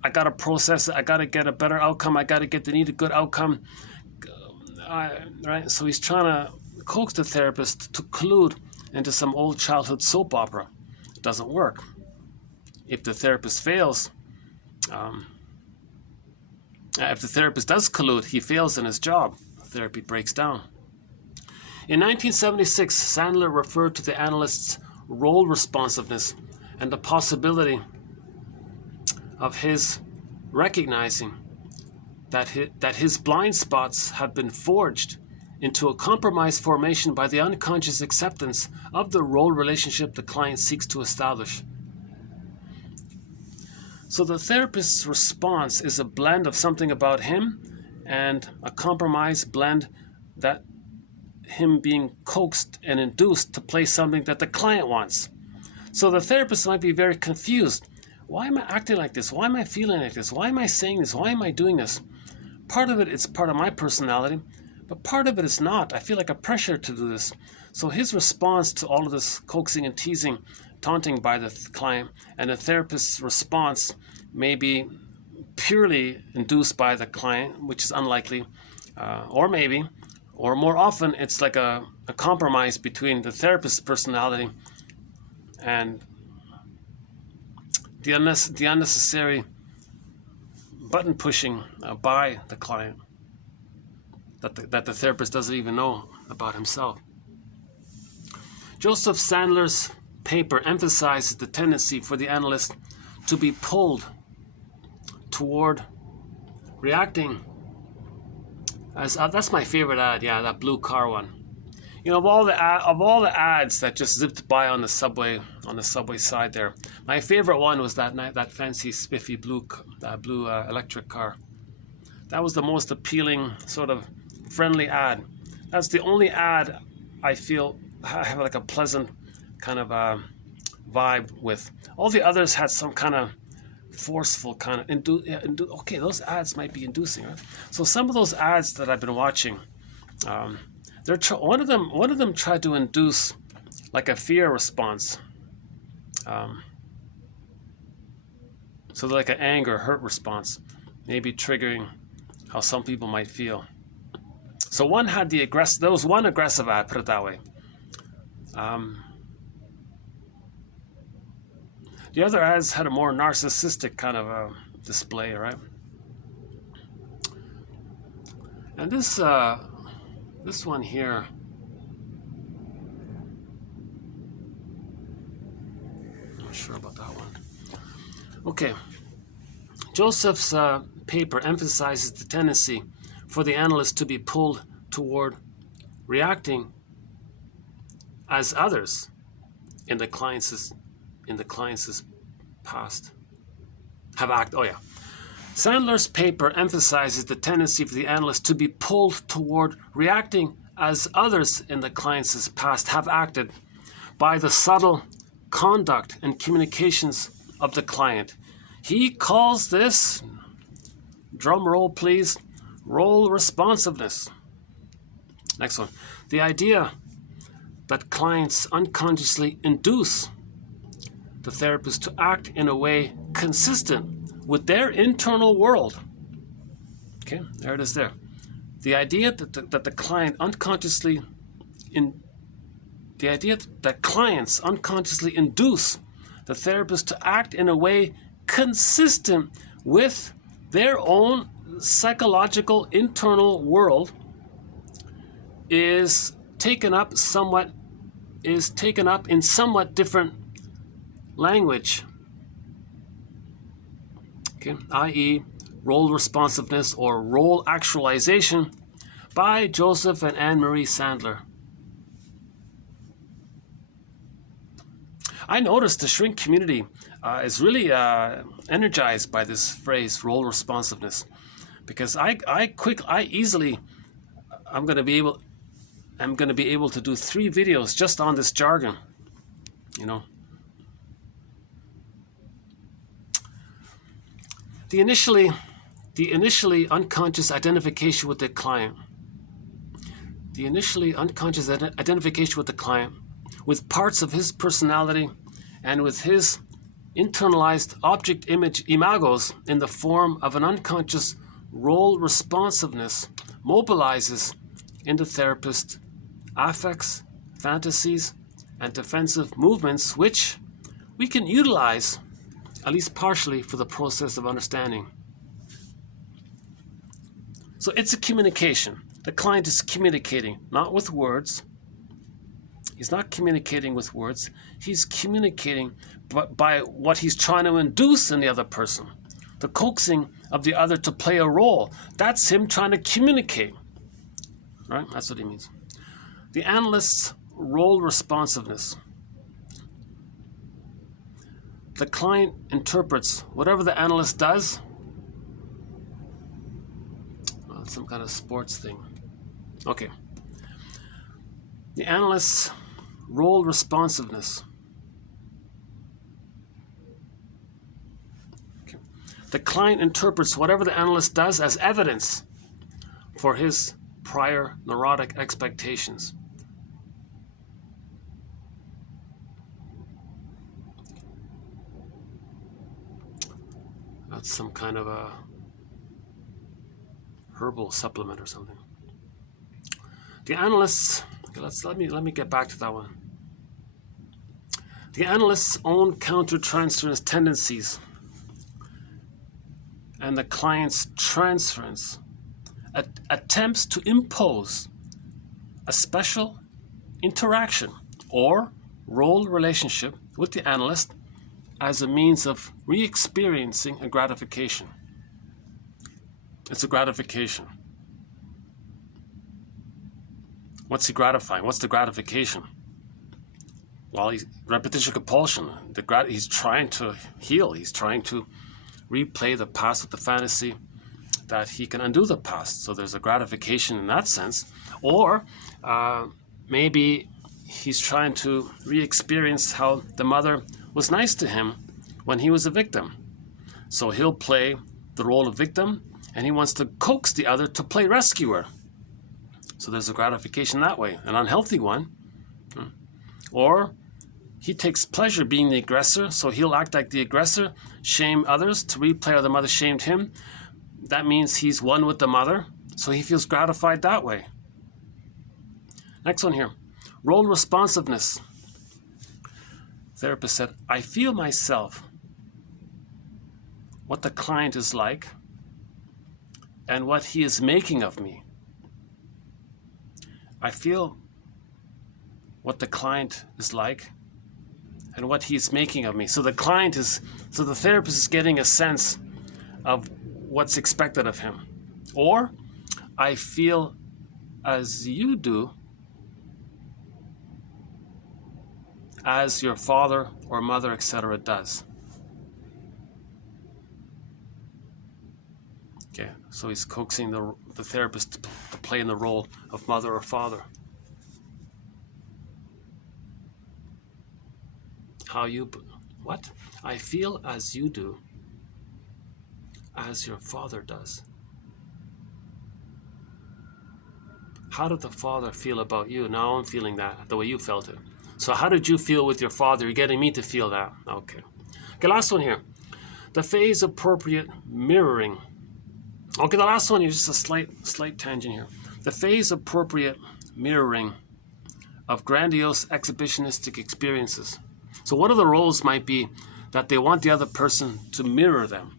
I got to process it. I got to get a better outcome. I got to get the needed good outcome. Right? So he's trying to coax the therapist to collude into some old childhood soap opera. It doesn't work. If the therapist fails, if the therapist does collude, he fails in his job. Therapy breaks down. In 1976, Sandler referred to the analyst's role responsiveness and the possibility of his recognizing that his blind spots have been forged into a compromise formation by the unconscious acceptance of the role relationship the client seeks to establish. So the therapist's response is a blend of something about him and a compromise blend that him being coaxed and induced to play something that the client wants. So the therapist might be very confused. Why am I acting like this? Why am I feeling like this? Why am I saying this? Why am I doing this? part of it is part of my personality, but part of it is not. I feel like a pressure to do this. So his response to all of this coaxing and teasing, taunting by the client, and the therapist's response may be purely induced by the client, which is unlikely, or maybe, or more often, it's like a compromise between the therapist's personality and the unnecessary button pushing by the client that the therapist doesn't even know about himself. Joseph Sandler's paper emphasizes the tendency for the analyst to be pulled toward reacting as that's my favorite ad, yeah, that blue car one. You know, of all the ads that just zipped by on the subway side there, my favorite one was that fancy spiffy blue electric car. That was the most appealing, sort of friendly ad. That's the only ad I feel I have like a pleasant kind of vibe with. All the others had some kind of forceful kind of okay, those ads might be inducing, right? So some of those ads that I've been watching, one of them tried to induce like a fear response, so like an anger, hurt response, maybe triggering how some people might feel. So one had there was one aggressive ad, put it that way. The other ads had a more narcissistic kind of display, right? And this one here, I'm not sure about that one. Okay, Joseph's paper emphasizes the tendency for the analyst to be pulled toward reacting as others in the client's past have acted. Oh yeah. Sandler's paper emphasizes the tendency for the analyst to be pulled toward reacting as others in the client's past have acted by the subtle conduct and communications of the client. He calls this, drum roll please, role-responsiveness. Next one. The idea that clients unconsciously induce the therapist to act in a way consistent with their internal world. Okay, there it is there. The idea that the client unconsciously clients unconsciously induce the therapist to act in a way consistent with their own psychological internal world is taken up in somewhat different language, okay, i.e. role responsiveness or role actualization by Joseph and Anne-Marie Sandler. I noticed the shrink community is really energized by this phrase, role responsiveness, because I'm going to be able to do 3 videos just on this jargon, you know. The initially unconscious identification with the client. The initially unconscious identification with the client, with parts of his personality and with his internalized object image imagos in the form of an unconscious role responsiveness mobilizes in the therapist affects, fantasies, and defensive movements which we can utilize at least partially for the process of understanding. So it's a communication. The client is communicating, not with words. He's not communicating with words. He's communicating by what he's trying to induce in the other person. The coaxing of the other to play a role. That's him trying to communicate. Right? That's what he means. The analyst's role responsiveness. The client interprets whatever the analyst does. Well, it's some kind of sports thing. Okay. The analyst's role responsiveness. Okay. The client interprets whatever the analyst does as evidence for his prior neurotic expectations. That's some kind of a herbal supplement or something. The analysts, okay, let me get back to that one. The analyst's own countertransference tendencies and the client's transference attempts to impose a special interaction or role relationship with the analyst as a means of re-experiencing a gratification. It's a gratification. What's he gratifying? What's the gratification? Well, repetition compulsion. He's trying to heal. He's trying to replay the past with the fantasy that he can undo the past. So there's a gratification in that sense. Or maybe he's trying to re-experience how the mother was nice to him when he was a victim. So he'll play the role of victim, and he wants to coax the other to play rescuer. So there's a gratification that way, an unhealthy one. Or he takes pleasure being the aggressor, so he'll act like the aggressor, shame others to replay how the mother shamed him. That means he's one with the mother, so he feels gratified that way. Next one here, role responsiveness. Therapist said, I feel myself, what the client is like, and what he is making of me. I feel what the client is like and what he's making of me. So the therapist is getting a sense of what's expected of him. Or, I feel as you do, as your father or mother, etc. does. Okay, so he's coaxing the therapist to play in the role of mother or father. What? I feel as you do, as your father does. How did the father feel about you? Now I'm feeling that, the way you felt it. So how did you feel with your father? You're getting me to feel that. Okay, last one here. The phase-appropriate mirroring. Okay, the last one is just a slight tangent here. The phase-appropriate mirroring of grandiose exhibitionistic experiences. So one of the roles might be that they want the other person to mirror them.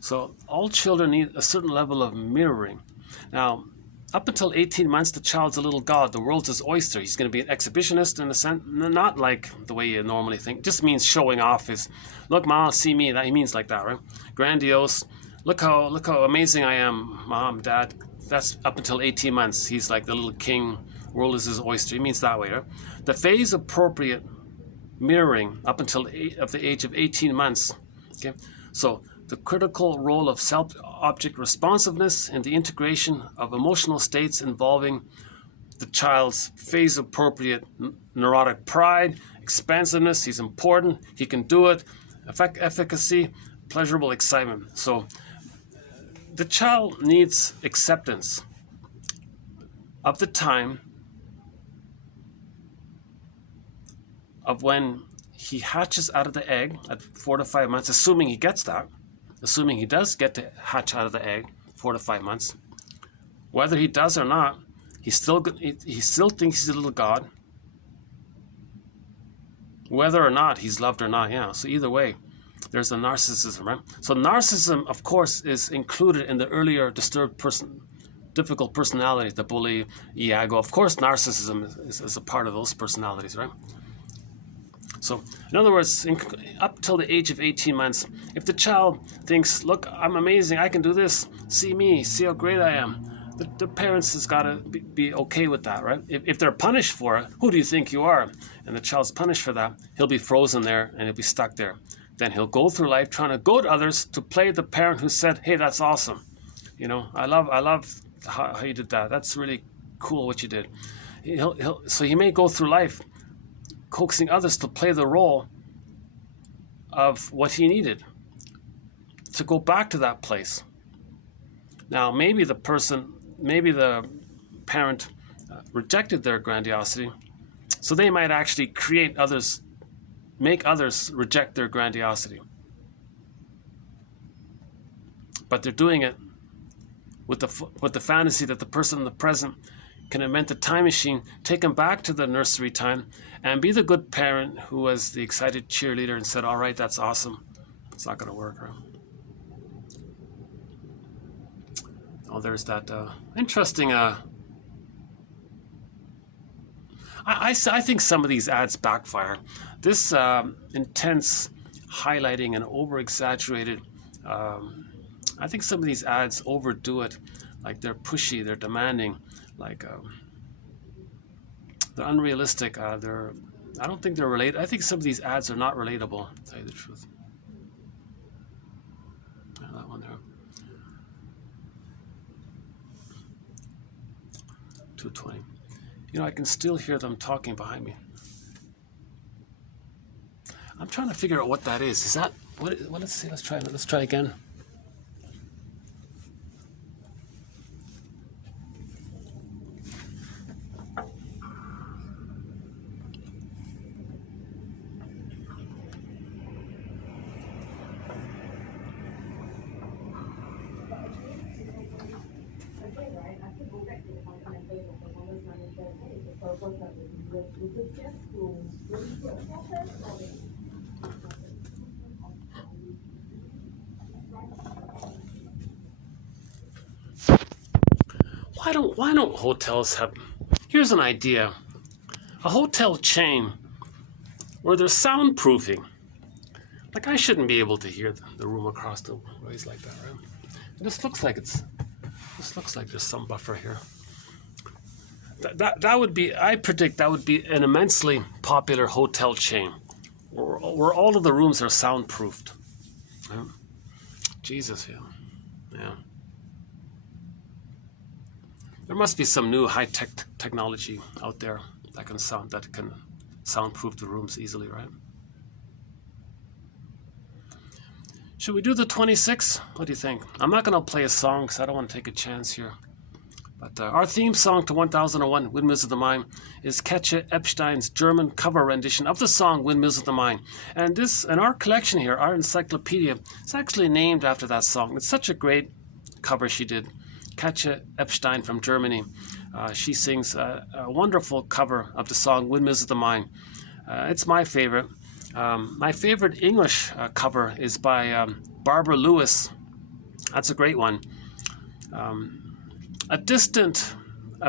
So all children need a certain level of mirroring. Now, up until 18 months, the child's a little god. The world's his oyster. He's going to be an exhibitionist in a sense, not like the way you normally think. Just means showing off his, look, Mom, see me. That he means like that, right? Grandiose. Look how amazing I am, Mom, Dad. That's up until 18 months. He's like the little king. World is his oyster. He means that way, right? The phase-appropriate mirroring up until the age of 18 months. Okay, so the critical role of self-object responsiveness in the integration of emotional states involving the child's phase-appropriate neurotic pride, expansiveness. He's important. He can do it. Efficacy, pleasurable excitement. So the child needs acceptance of the time of when he hatches out of the egg at 4 to 5 months, assuming he gets that, assuming he does get to hatch out of the egg 4 to 5 months. Whether he does or not, he still thinks he's a little god. Whether or not he's loved or not, yeah. So either way, there's the narcissism, right? So narcissism, of course, is included in the earlier disturbed difficult personalities, the bully, Iago. Of course, narcissism is a part of those personalities, right? So, in other words, up till the age of 18 months, if the child thinks, look, I'm amazing, I can do this, see me, see how great I am, the parents has got to be okay with that, right? If they're punished for it, who do you think you are? And the child's punished for that, he'll be frozen there and he'll be stuck there. Then he'll go through life trying to goad others to play the parent who said, hey, that's awesome. You know, I love how you did that. That's really cool what you did. So he may go through life coaxing others to play the role of what he needed, to go back to that place. Now, maybe the parent rejected their grandiosity, so they might actually make others reject their grandiosity. But they're doing it with the fantasy that the person in the present can invent a time machine, take them back to the nursery time, and be the good parent who was the excited cheerleader and said, all right, that's awesome. It's not going to work, right? Oh, there's that interesting... I think some of these ads backfire. This intense highlighting and over-exaggerated, I think some of these ads overdo it. Like they're pushy, they're demanding, like they're unrealistic. I don't think they're related. I think some of these ads are not relatable, to tell you the truth. Yeah, that one there. 220. You know, I can still hear them talking behind me. I'm trying to figure out what that is. Is that what? Well, let's see. Let's try again. Why don't hotels have... Here's an idea. A hotel chain where there's soundproofing. Like, I shouldn't be able to hear the room across the ways like that, right? This looks like there's some buffer here. That would be, I predict that would be an immensely popular hotel chain where all of the rooms are soundproofed. Yeah. Jesus, yeah. There must be some new high-tech technology out there that can soundproof the rooms easily, right? Should we do the 26? What do you think? I'm not going to play a song because I don't want to take a chance here. But our theme song to 1001, Windmills of the Mind, is Katja Epstein's German cover rendition of the song Windmills of the Mind. And our collection here, our encyclopedia, is actually named after that song. It's such a great cover she did. Katja Epstein from Germany. She sings a wonderful cover of the song Windmills of the Mind. It's my favorite. My favorite English cover is by Barbara Lewis. That's a great one. A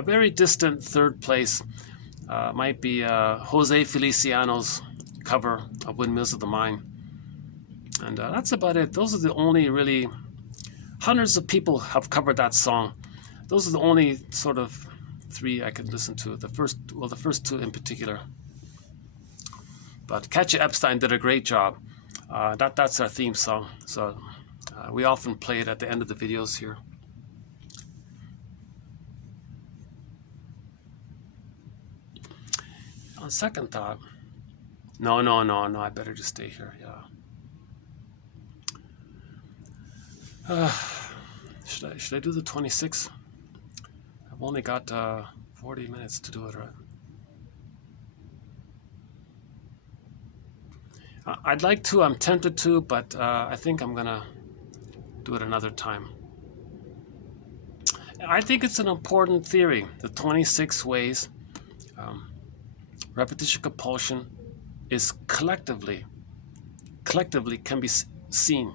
very distant third place might be Jose Feliciano's cover of Windmills of the Mind. And that's about it. Those are the only really... Hundreds of people have covered that song. Those are the only sort of three I could listen to. The first two in particular. But Katja Epstein did a great job. That's our theme song. So we often play it at the end of the videos here. On second thought, no, I better just stay here. Yeah. Should I do the 26? I've only got 40 minutes to do it, right? I'd like to, I'm tempted to, but I think I'm gonna do it another time. I think it's an important theory, the 26 ways repetition compulsion is collectively can be seen.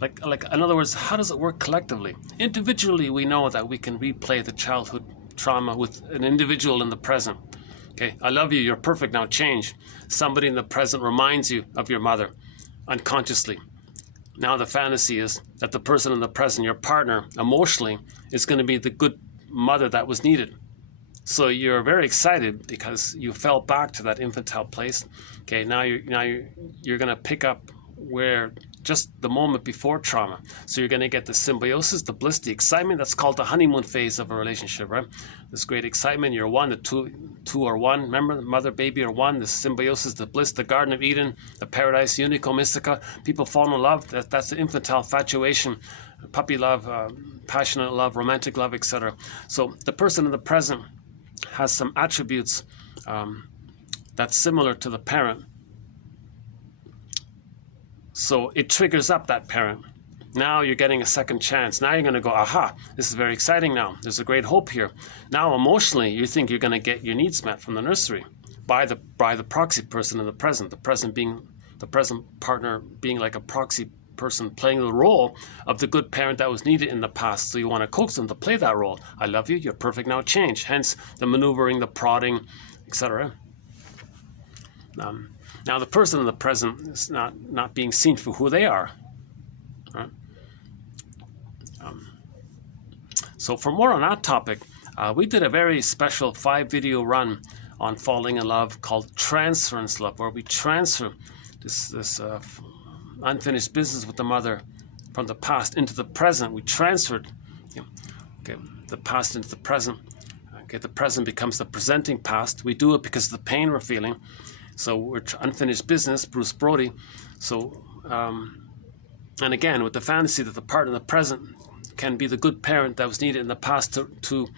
Like in other words, how does it work collectively? Individually, we know that we can replay the childhood trauma with an individual in the present. Okay, I love you, you're perfect, now change. Somebody in the present reminds you of your mother unconsciously. Now the fantasy is that the person in the present, your partner, emotionally, is going to be the good mother that was needed. So you're very excited because you fell back to that infantile place. Okay, now you're going to pick up where just the moment before trauma. So you're going to get the symbiosis, the bliss, the excitement. That's called the honeymoon phase of a relationship, right? This great excitement, you're one, the two are one. Remember, the mother, baby are one. The symbiosis, the bliss, the Garden of Eden, the paradise, unico mystica. People fall in love. That's the infantile infatuation puppy love, passionate love, romantic love, etc. So the person in the present has some attributes that's similar to the parent. So it triggers up that parent. Now you're getting a second chance. Now you're going to go, aha, this is very exciting now. There's a great hope here. Now emotionally, you think you're going to get your needs met from the nursery by the proxy person in the present being the present partner being like a proxy person playing the role of the good parent that was needed in the past. So you want to coax them to play that role. I love you, you're perfect, now change. Hence the maneuvering, the prodding, etc. Now the person in the present is not being seen for who they are. Right? So for more on that topic, we did a very special 5-video run on falling in love called Transference Love, where we transfer this unfinished business with the mother from the past into the present. We transferred the past into the present. The present becomes the presenting past. We do it because of the pain we're feeling. So we're unfinished business, Bruce Brody. So, and again, with the fantasy that the partner in the present can be the good parent that was needed in the past to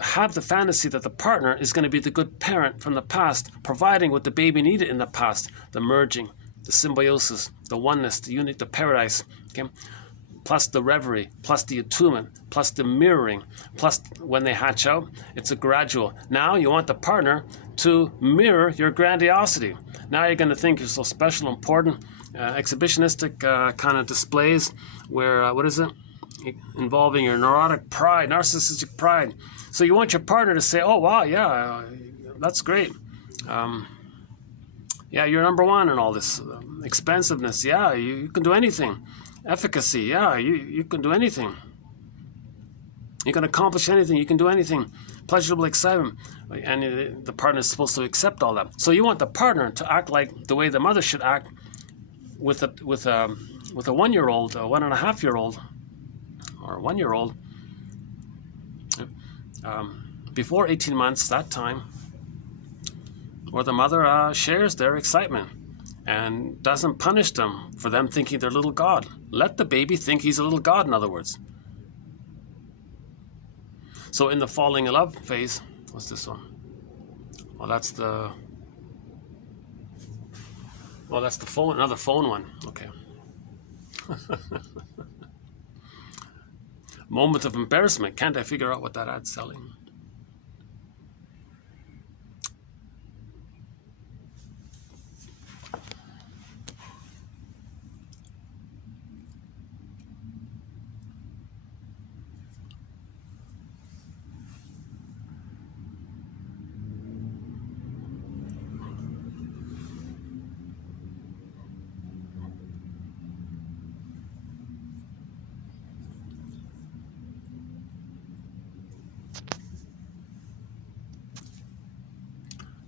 have the fantasy that the partner is going to be the good parent from the past, providing what the baby needed in the past, the merging, the symbiosis, the oneness, the unity, the paradise, okay? Plus the reverie, plus the attunement, plus the mirroring, plus when they hatch out, it's a gradual. Now you want the partner to mirror your grandiosity. Now you're going to think you're so special, important, exhibitionistic kind of displays where, what is it? Involving your neurotic pride, narcissistic pride. So you want your partner to say, oh, wow, yeah, that's great. Yeah, you're number one in all this. Expansiveness, yeah, you can do anything. Efficacy, yeah, you can do anything. You can accomplish anything, you can do anything. Pleasurable excitement. And the partner is supposed to accept all that. So you want the partner to act like the way the mother should act with a 1-year-old, a 1.5-year-old, or a 1-year-old, before 18 months, that time, where the mother shares their excitement and doesn't punish them for them thinking they're little God. Let the baby think he's a little God, in other words. So in the falling in love phase, what's this one? Well, that's the phone, another phone one. Okay. Moment of embarrassment. Can't I figure out what that ad's selling?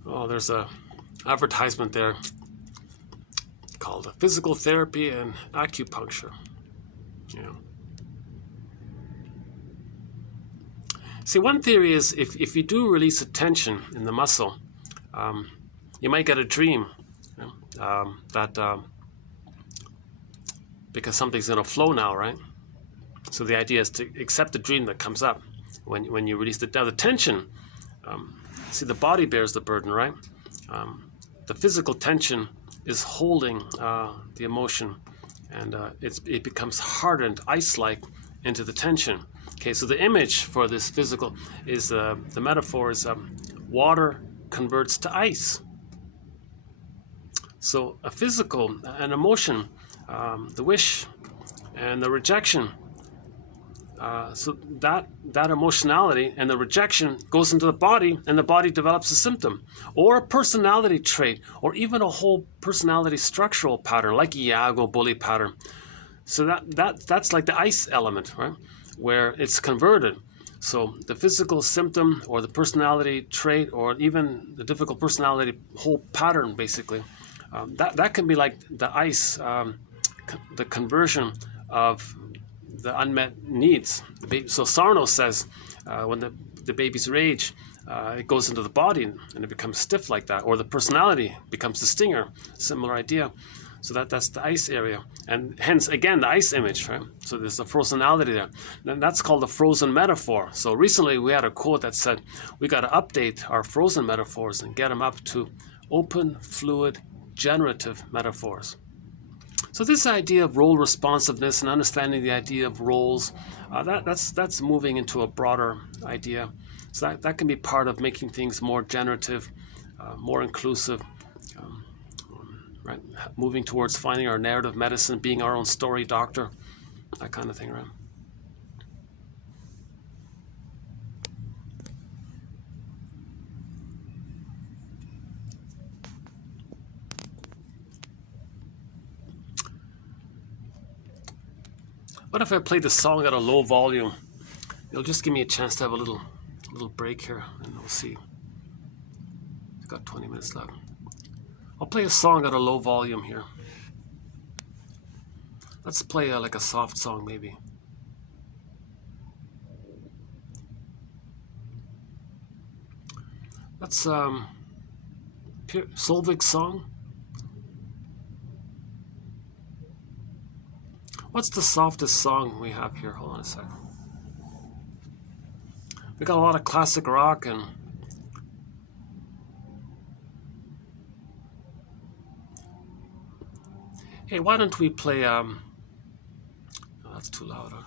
Oh, there's a advertisement there called physical therapy and acupuncture. Yeah. See, one theory is if you do release a tension in the muscle, you might get a dream that because something's going to flow now, right? So the idea is to accept the dream that comes up when you release the tension. See, the body bears the burden, right? The physical tension is holding the emotion, and it becomes hardened, ice-like, into the tension. Okay, so the image for this physical is the metaphor is water converts to ice. So a physical, an emotion, the wish and the rejection. So that emotionality and the rejection goes into the body, and the body develops a symptom or a personality trait, or even a whole personality structural pattern like Iago bully pattern. So that's like the ice element, right, where it's converted. So the physical symptom or the personality trait or even the difficult personality whole pattern, basically, that can be like the ice, the conversion of the unmet needs. So Sarno says when the baby's rage, it goes into the body and it becomes stiff like that, or the personality becomes the stinger. Similar idea. So that's the ice area, and hence again the ice image, right? So there's the frozenality there. And that's called the frozen metaphor. So recently we had a quote that said we got to update our frozen metaphors and get them up to open, fluid, generative metaphors. So this idea of role responsiveness and understanding the idea of roles, that's moving into a broader idea. So that can be part of making things more generative, more inclusive, right? Moving towards finding our narrative medicine, being our own story doctor, that kind of thing, right? What if I play the song at a low volume? It'll just give me a chance to have a little break here, and we'll see. I've got 20 minutes left. I'll play a song at a low volume here. Let's play like a soft song, maybe. That's Solveig's song. What's the softest song we have here? Hold on a second. We got a lot of classic rock and hey, why don't we play oh, that's too loud, huh?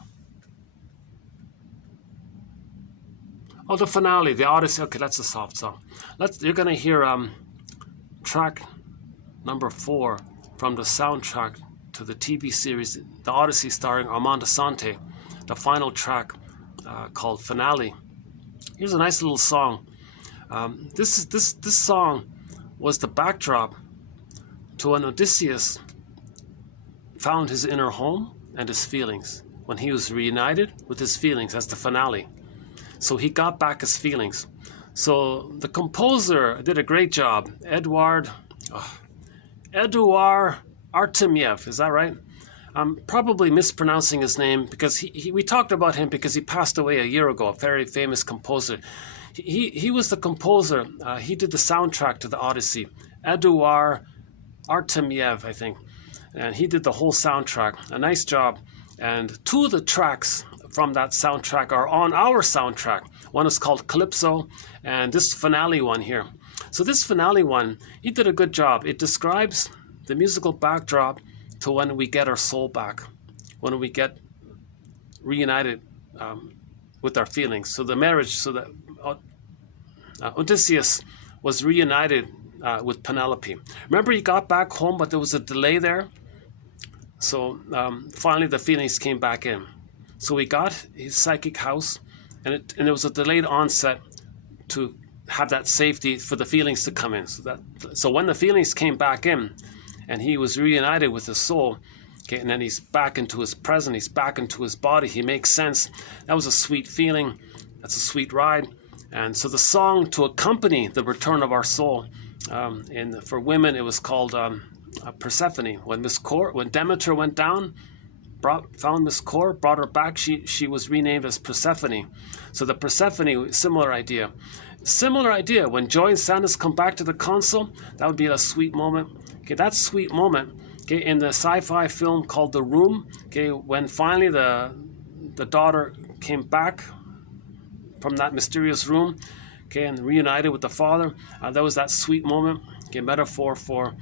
Oh, the finale, the Odyssey. Okay, that's a soft song. You're gonna hear track number 4 from the soundtrack to the TV series The Odyssey, starring Armand Assante, the final track called Finale. Here's a nice little song. This song was the backdrop to when Odysseus found his inner home and his feelings, when he was reunited with his feelings. That's the finale. So he got back his feelings. So the composer did a great job. Eduard Artemiev, is that right? I'm probably mispronouncing his name because we talked about him because he passed away a year ago, a very famous composer. He was the composer. He did the soundtrack to the Odyssey. Eduard Artemiev, I think. And he did the whole soundtrack. A nice job. And 2 of the tracks from that soundtrack are on our soundtrack. One is called Calypso, and this finale one here. So this finale one, he did a good job. It describes the musical backdrop to when we get our soul back, when we get reunited with our feelings. So the marriage, so that Odysseus was reunited with Penelope. Remember, he got back home, but there was a delay there. So finally the feelings came back in. So he got his psychic house, and it was a delayed onset to have that safety for the feelings to come in. So when the feelings came back in, and he was reunited with his soul, okay, and then he's back into his present, he's back into his body, he makes sense. That was a sweet feeling. That's a sweet ride. And so the song to accompany the return of our soul, and for women it was called Persephone. When Demeter went down, found Miss Core, brought her back, she was renamed as Persephone. So the Persephone, similar idea. Similar idea, when Joy and Sadness come back to the console, that would be a sweet moment. Okay, that sweet moment, okay, in the sci-fi film called The Room, okay, when finally the daughter came back from that mysterious room, okay, and reunited with the father, that was that sweet moment, okay, metaphor for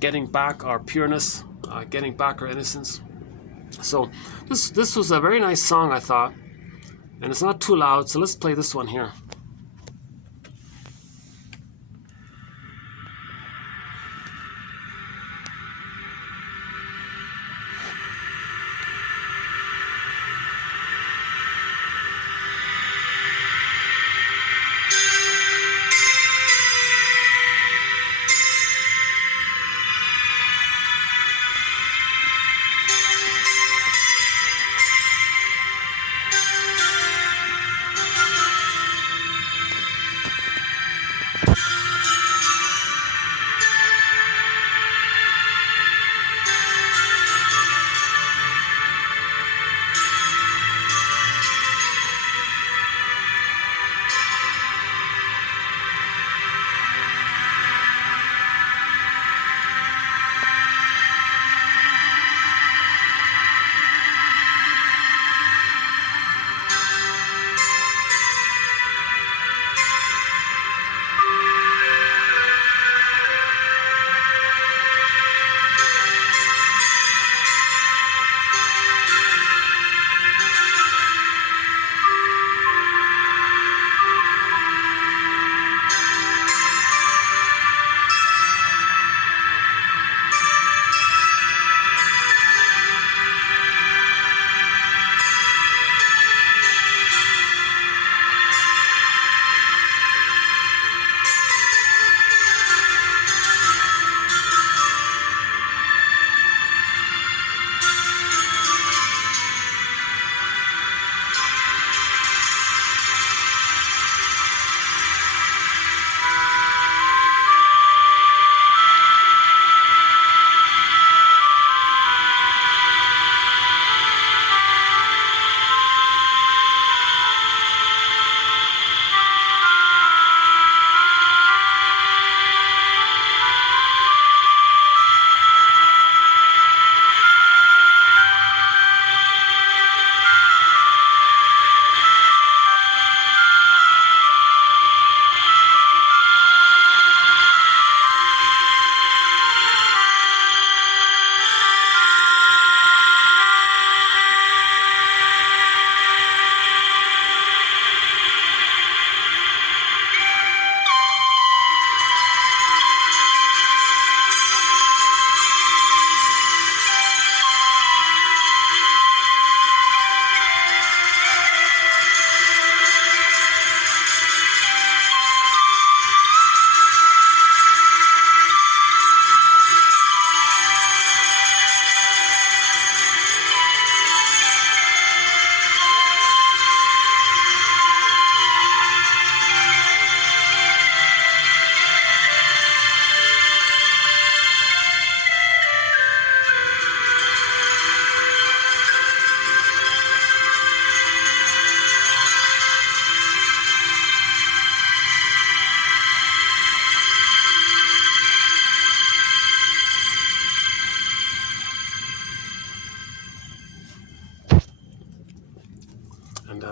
getting back our pureness, getting back our innocence. So this was a very nice song, I thought, and it's not too loud, so let's play this one here.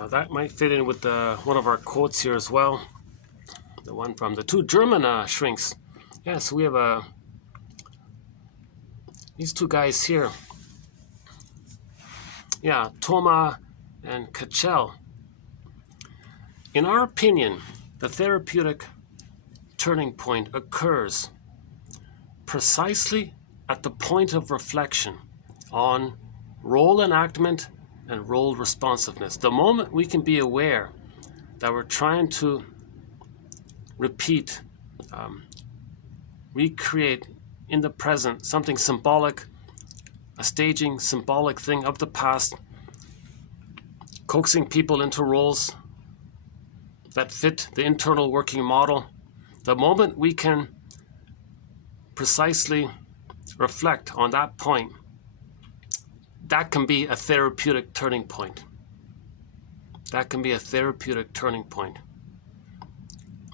that might fit in with one of our quotes here as well. The one from the two German shrinks. Yeah, so we have these two guys here. Yeah, Thoma and Kachel. In our opinion, the therapeutic turning point occurs precisely at the point of reflection on role enactment and role responsiveness. The moment we can be aware that we're trying to repeat, recreate in the present something symbolic, a staging symbolic thing of the past, coaxing people into roles that fit the internal working model. The moment we can precisely reflect on that point, that can be a therapeutic turning point. That can be a therapeutic turning point.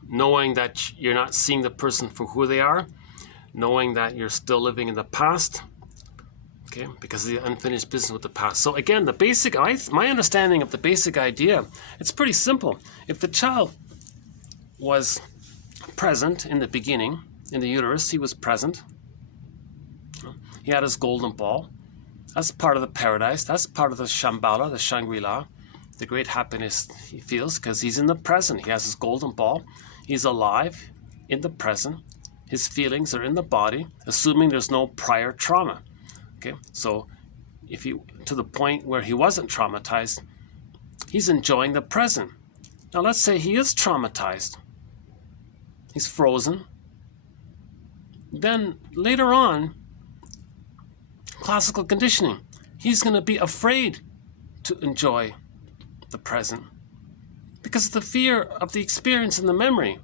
Knowing that you're not seeing the person for who they are, knowing that you're still living in the past, okay, because of the unfinished business with the past. So again, the basic, my understanding of the basic idea, it's pretty simple. If the child was present in the beginning, in the uterus, he was present. He had his golden ball. That's part of the paradise. That's part of the Shambhala, the Shangri-La, the great happiness he feels because he's in the present. He has his golden ball. He's alive in the present. His feelings are in the body, assuming there's no prior trauma. Okay, so if he, to the point where he wasn't traumatized, he's enjoying the present. Now let's say he is traumatized. He's frozen. Then later on, classical conditioning, he's going to be afraid to enjoy the present because of the fear of the experience and the memory.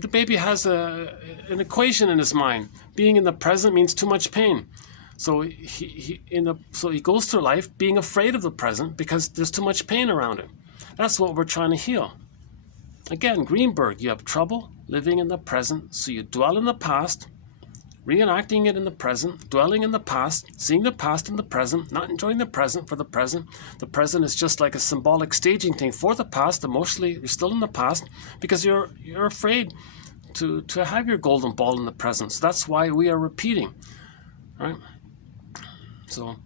The baby has an equation in his mind. Being in the present means too much pain. So he goes through life being afraid of the present because there's too much pain around him. That's what we're trying to heal. Again, Greenberg, you have trouble living in the present, so you dwell in the past, reenacting it in the present, dwelling in the past, seeing the past in the present, not enjoying the present for the present. The present is just like a symbolic staging thing for the past. Emotionally, you're still in the past because you're afraid to have your golden ball in the present. So that's why we are repeating, right? So,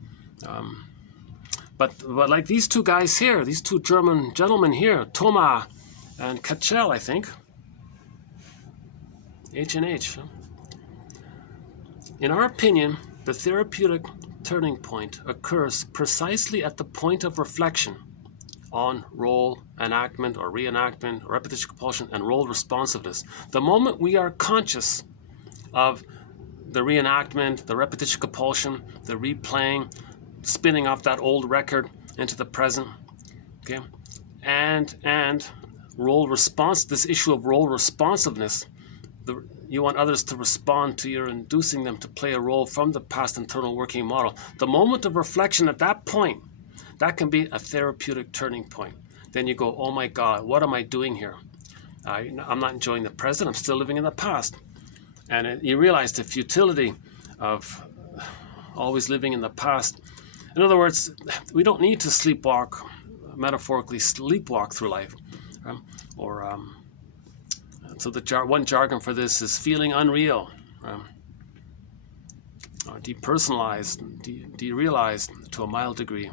but like these two guys here, these two German gentlemen here, Thoma and Kachel, I think, H and H. In our opinion, the therapeutic turning point occurs precisely at the point of reflection on role enactment or reenactment, or repetition compulsion, and role responsiveness. The moment we are conscious of the reenactment, the repetition compulsion, the replaying, spinning off that old record into the present, okay, and role response, this issue of role responsiveness, you want others to respond to your inducing them to play a role from the past internal working model. The moment of reflection at that point, that can be a therapeutic turning point. Then you go, oh my God, what am I doing here? I'm not enjoying the present, I'm still living in the past. And you realize the futility of always living in the past. In other words, we don't need to sleepwalk, metaphorically sleepwalk through life. So the one jargon for this is feeling unreal, or depersonalized, derealized to a mild degree.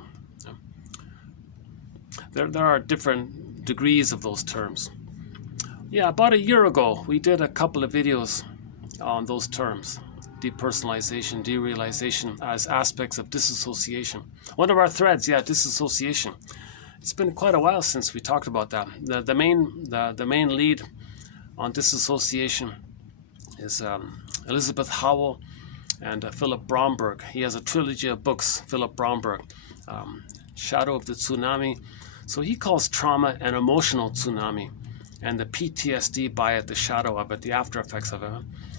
There are different degrees of those terms. Yeah, about a year ago, we did a couple of videos on those terms. Depersonalization, derealization as aspects of disassociation. One of our threads, yeah, disassociation. It's been quite a while since we talked about that. The main lead on disassociation is Elizabeth Howell and Philip Bromberg. He has a trilogy of books, Philip Bromberg, Shadow of the Tsunami. So he calls trauma an emotional tsunami, and the PTSD by it, the shadow of it, the after effects of it.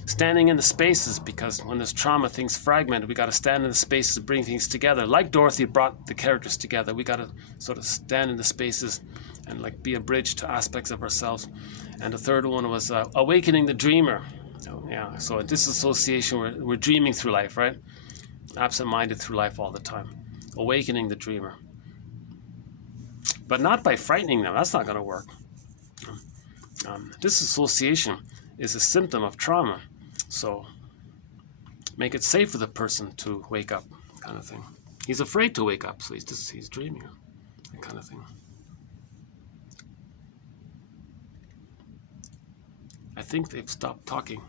Standing in the spaces, because when there's trauma, things fragment. We got to stand in the spaces to bring things together. Like Dorothy brought the characters together, we got to sort of stand in the spaces and like be a bridge to aspects of ourselves. And the third one was awakening the dreamer. Yeah, so in disassociation, we're dreaming through life, right? Absent-minded through life all the time. Awakening the dreamer. but not by frightening them. That's not going to work. Disassociation is a symptom of trauma, so make it safe for the person to wake up, kind of thing. He's afraid to wake up, so he's dreaming, that kind of thing. I think they've stopped talking.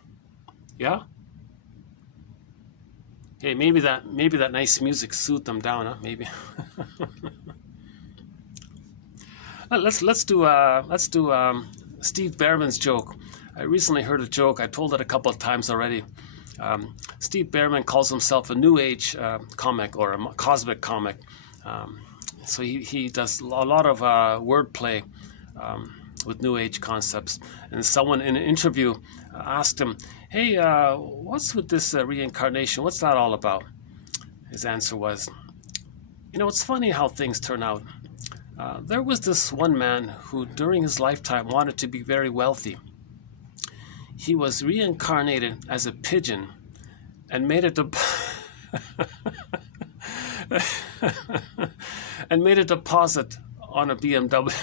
Yeah? Hey, maybe that nice music soothed them down, huh? Maybe. let's do Steve Behrman's joke. I recently heard a joke. I told it a couple of times already. Steve Behrman calls himself a New Age comic, or a cosmic comic. So he does a lot of wordplay with New Age concepts. And someone in an interview asked him, "Hey, what's with this reincarnation? What's that all about?" His answer was, "It's funny how things turn out. There was this one man who, during his lifetime, wanted to be very wealthy. He was reincarnated as a pigeon and made a deposit on a BMW."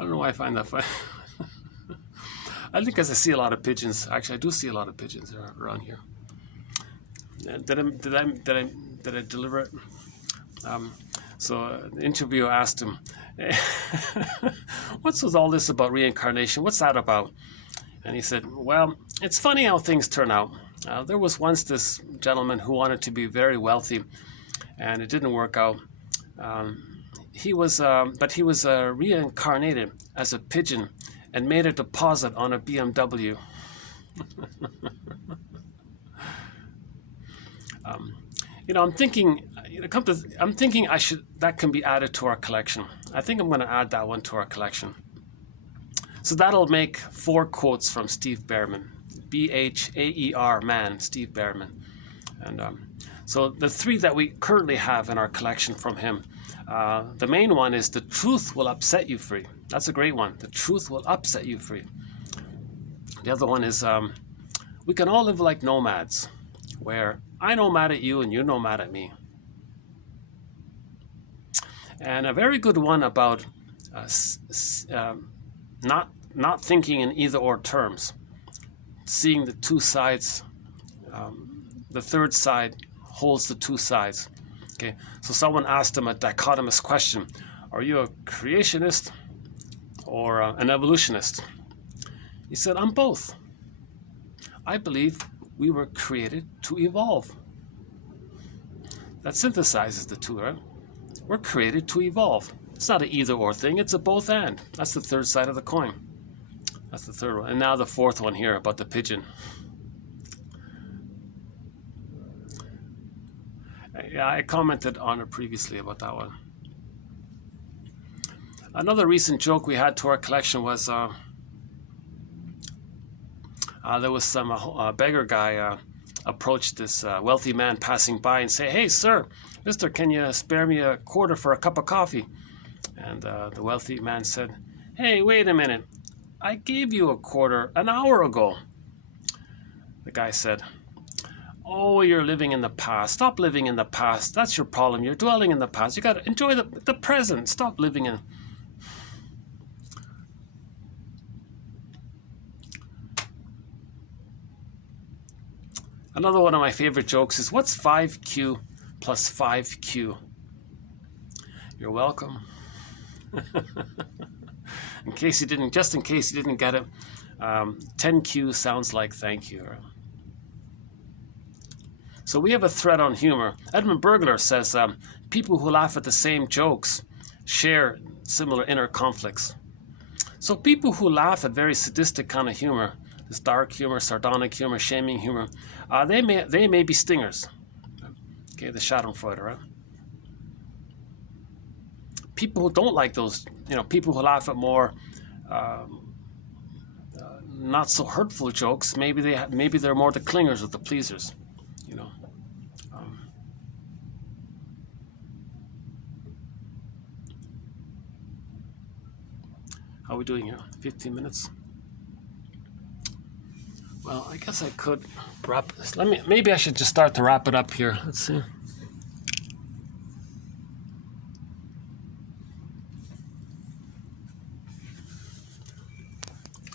I don't know why I find that funny. I think as I see a lot of pigeons. Actually, I do see a lot of pigeons around here. Did I deliver it? So the interviewer asked him, "What's with all this about reincarnation? What's that about?" And he said, "Well, it's funny how things turn out. There was once this gentleman who wanted to be very wealthy, and it didn't work out. He was reincarnated as a pigeon and made a deposit on a BMW." I'm thinking that can be added to our collection. I think I'm going to add that one to our collection. So that'll make 4 quotes from Steve Behrman, B-H-A-E-R, man, Steve Behrman. And so the 3 that we currently have in our collection from him. The main one is "The truth will upset you free." That's a great one. The truth will upset you free. The other one is "We can all live like nomads, where I know mad at you and you know mad at me." And a very good one about not thinking in either or terms, seeing the 2 sides. The third side holds the 2 sides. Okay, so someone asked him a dichotomous question: "Are you a creationist or an evolutionist?" He said, "I'm both. I believe we were created to evolve." That synthesizes the 2, right? We're created to evolve. It's not an either or thing, it's a both and. That's the third side of the coin. That's the third one. And now the 4th one here about the pigeon. Yeah, I commented on it previously about that one. Another recent joke we had to our collection was there was some beggar guy approached this wealthy man passing by and say, "Hey, sir, mister, can you spare me a quarter for a cup of coffee?" And the wealthy man said, "Hey, wait a minute. I gave you a quarter an hour ago." The guy said, "Oh, you're living in the past. Stop living in the past. That's your problem. You're dwelling in the past. You got to enjoy the present. Stop living in..." Another one of my favorite jokes is, "What's 5Q plus 5Q?" You're welcome. In case you didn't get it, 10Q sounds like thank you. So we have a thread on humor. Edmund Burglar says people who laugh at the same jokes share similar inner conflicts. So people who laugh at very sadistic kind of humor, this dark humor, sardonic humor, shaming humor, they may be stingers. Okay, the Schadenfreude, right? People who don't like those, people who laugh at more not so hurtful jokes, maybe they're more the clingers or the pleasers, How are we doing here? 15 minutes? Well, I guess I could wrap this. Maybe I should just start to wrap it up here. Let's see.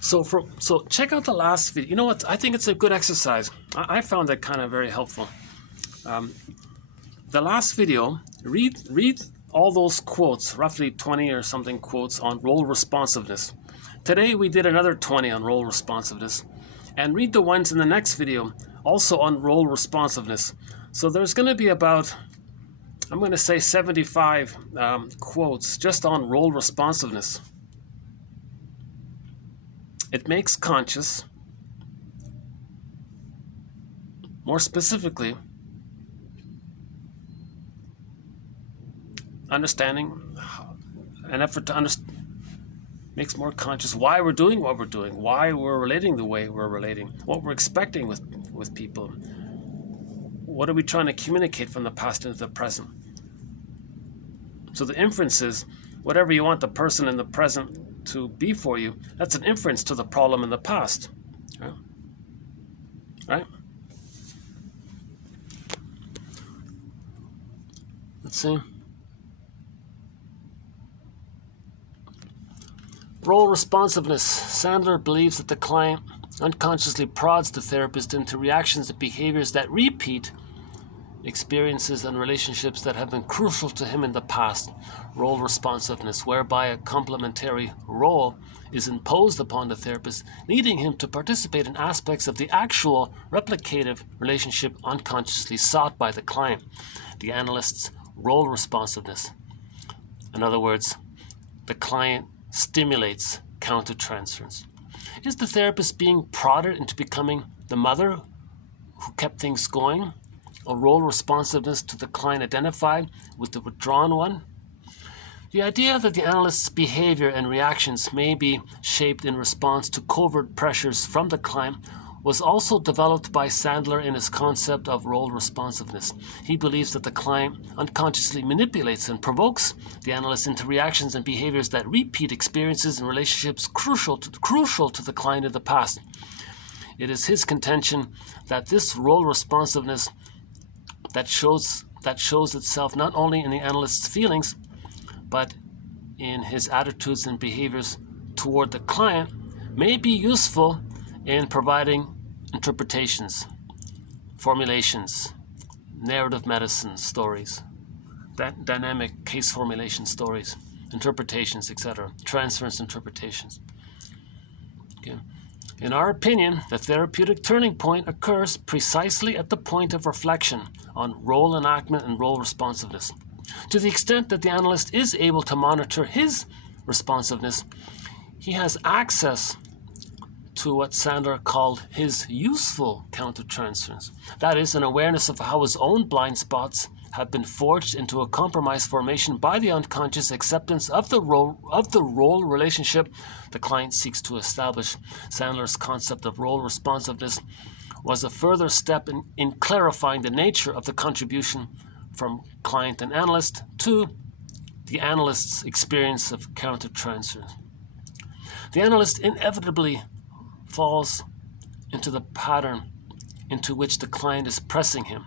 So check out the last video. You know what? I think it's a good exercise. I found that kind of very helpful. The last video, read all those quotes, roughly 20 or something quotes on role responsiveness. Today we did another 20 on role responsiveness. And read the ones in the next video also on role responsiveness. So there's going to be about, I'm going to say 75 quotes just on role responsiveness. It makes conscious, more specifically, understanding, an effort to understand, makes more conscious why we're doing what we're doing, why we're relating the way we're relating, what we're expecting with people. What are we trying to communicate from the past into the present? So the inference is, whatever you want the person in the present to be for you, that's an inference to the problem in the past. Right? Let's see. Role responsiveness. Sandler believes that the client unconsciously prods the therapist into reactions and behaviors that repeat experiences and relationships that have been crucial to him in the past. Role responsiveness, whereby a complementary role is imposed upon the therapist, needing him to participate in aspects of the actual replicative relationship unconsciously sought by the client. The analyst's role responsiveness. In other words, the client stimulates countertransference. Is the therapist being prodded into becoming the mother who kept things going? A role responsiveness to the client identified with the withdrawn one? The idea that the analyst's behavior and reactions may be shaped in response to covert pressures from the client was also developed by Sandler in his concept of role responsiveness. He believes that the client unconsciously manipulates and provokes the analyst into reactions and behaviors that repeat experiences and relationships crucial to the client in the past. It is his contention that this role responsiveness that shows itself not only in the analyst's feelings, but in his attitudes and behaviors toward the client, may be useful in providing interpretations, formulations, narrative medicine stories, dynamic case formulation stories, interpretations, etc., transference interpretations. Okay. In our opinion, the therapeutic turning point occurs precisely at the point of reflection on role enactment and role responsiveness. To the extent that the analyst is able to monitor his responsiveness, he has access to what Sandler called his useful countertransference. That is, an awareness of how his own blind spots have been forged into a compromise formation by the unconscious acceptance of the role relationship the client seeks to establish. Sandler's concept of role responsiveness was a further step in clarifying the nature of the contribution from client and analyst to the analyst's experience of countertransference. The analyst inevitably falls into the pattern into which the client is pressing him,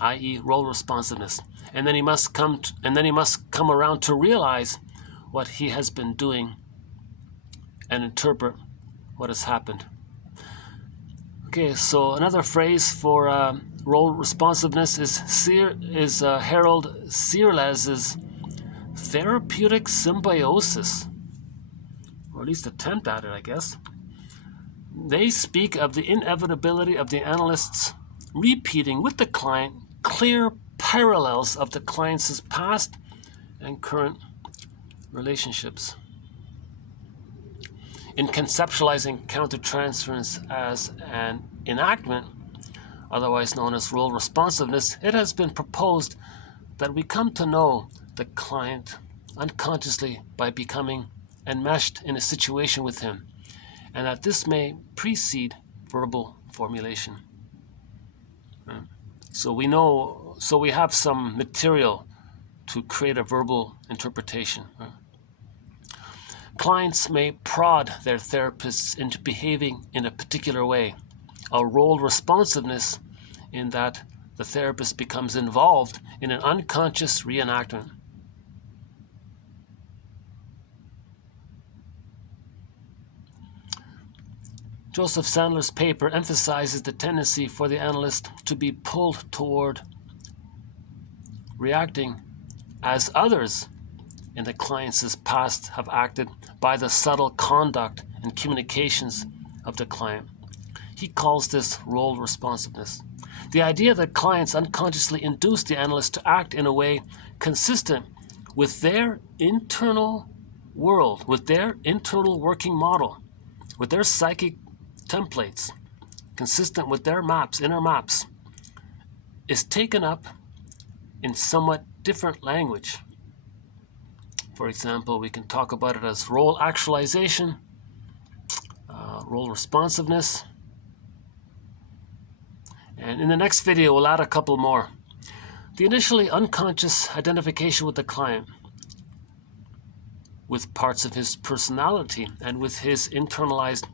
i.e., role responsiveness, and then he must come around to realize what he has been doing and interpret what has happened. Okay, so another phrase for role responsiveness is Harold Searles's therapeutic symbiosis, or at least attempt at it, I guess. They speak of the inevitability of the analysts repeating with the client clear parallels of the client's past and current relationships. In conceptualizing countertransference as an enactment, otherwise known as role responsiveness, it has been proposed that we come to know the client unconsciously by becoming enmeshed in a situation with him, and that this may precede verbal formulation. So we have some material to create a verbal interpretation. Clients may prod their therapists into behaving in a particular way, a role responsiveness in that the therapist becomes involved in an unconscious reenactment. Joseph Sandler's paper emphasizes the tendency for the analyst to be pulled toward reacting as others in the client's past have acted by the subtle conduct and communications of the client. He calls this role responsiveness. The idea that clients unconsciously induce the analyst to act in a way consistent with their internal world, with their internal working model, with their psychic templates, consistent with their maps, inner maps, is taken up in somewhat different language. For example, we can talk about it as role actualization, role responsiveness, and in the next video we'll add a couple more. The initially unconscious identification with the client, with parts of his personality and with his internalized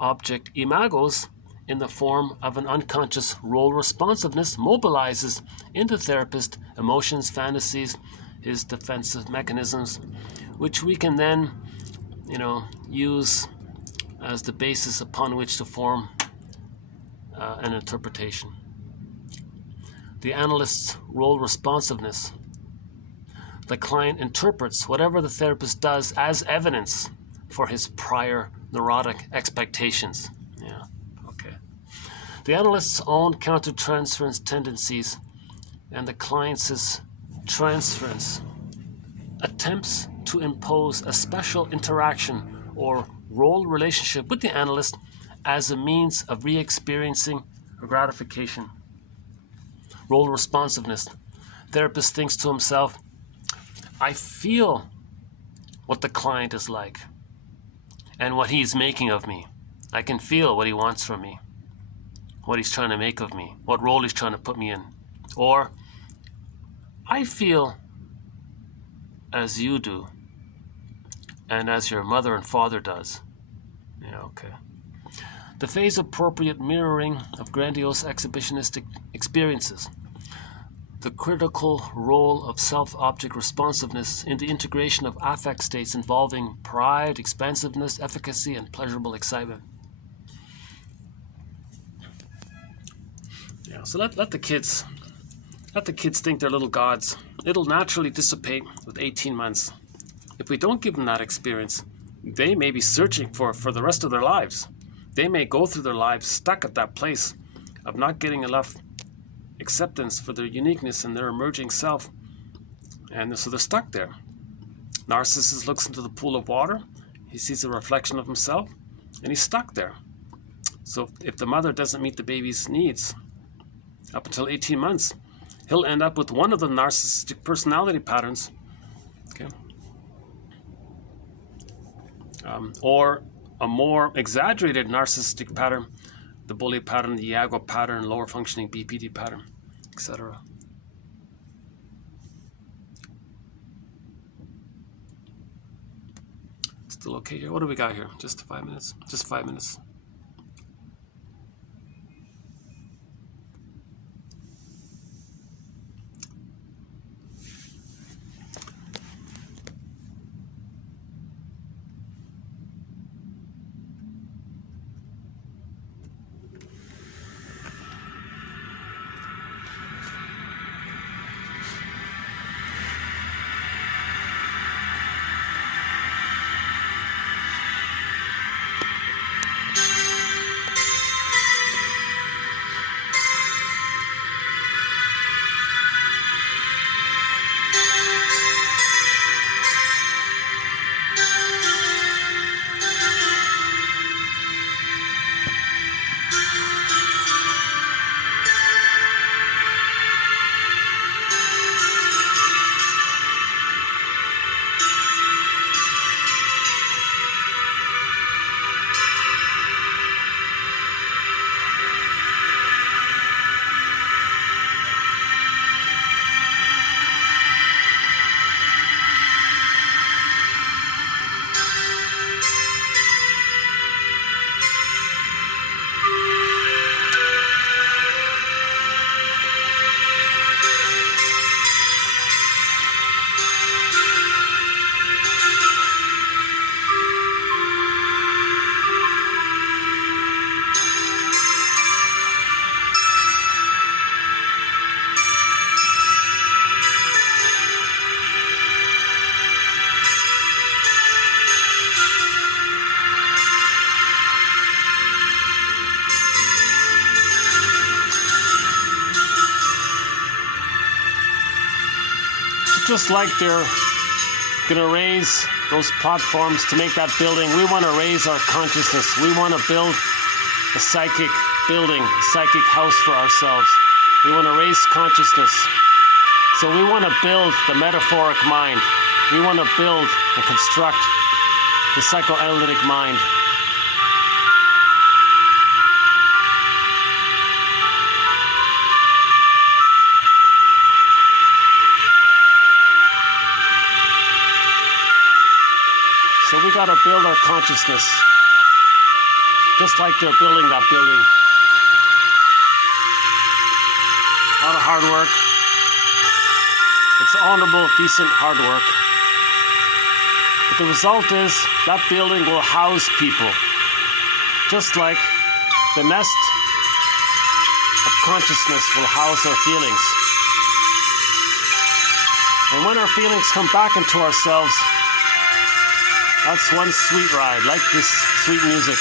object imagos in the form of an unconscious role responsiveness, mobilizes in the therapist emotions, fantasies, his defensive mechanisms, which we can then, use as the basis upon which to form an interpretation. The analyst's role responsiveness. The client interprets whatever the therapist does as evidence for his prior neurotic expectations. Yeah, okay. The analyst's own countertransference tendencies and the client's transference attempts to impose a special interaction or role relationship with the analyst as a means of re-experiencing gratification. Role responsiveness. Therapist thinks to himself, I feel what the client is like and what he's making of me. I can feel what he wants from me, what he's trying to make of me, what role he's trying to put me in. Or, I feel as you do and as your mother and father does. Yeah, okay. The phase-appropriate mirroring of grandiose exhibitionistic experiences. The critical role of self-object responsiveness in the integration of affect states involving pride, expansiveness, efficacy, and pleasurable excitement. Yeah, so let the kids think they're little gods. It'll naturally dissipate with 18 months. If we don't give them that experience, they may be searching for the rest of their lives. They may go through their lives stuck at that place of not getting enough acceptance for their uniqueness and their emerging self. And so they're stuck there. Narcissist looks into the pool of water. He sees a reflection of himself, and he's stuck there. So if the mother doesn't meet the baby's needs up until 18 months, he'll end up with one of the narcissistic personality patterns, okay? Or a more exaggerated narcissistic pattern, the bully pattern, the Iago pattern, lower functioning BPD pattern, etc. Still okay here? What do we got here? Just 5 minutes? Just 5 minutes. just like they're going to raise those platforms to make that building, we want to raise our consciousness. We want to build a psychic building, a psychic house for ourselves. We want to raise consciousness. So we want to build the metaphoric mind. We want to build and construct the psychoanalytic mind. So we got to build our consciousness, just like they're building that building. A lot of hard work. It's honorable, decent hard work. But the result is that building will house people, just like the nest of consciousness will house our feelings. And when our feelings come back into ourselves, that's one sweet ride, like this sweet music.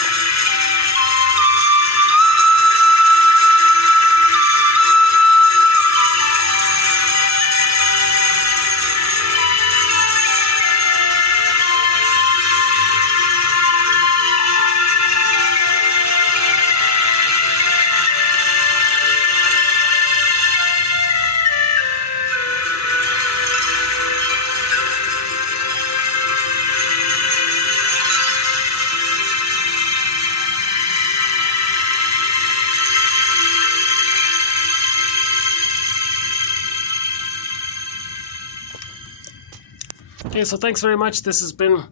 Okay, so thanks very much. This has been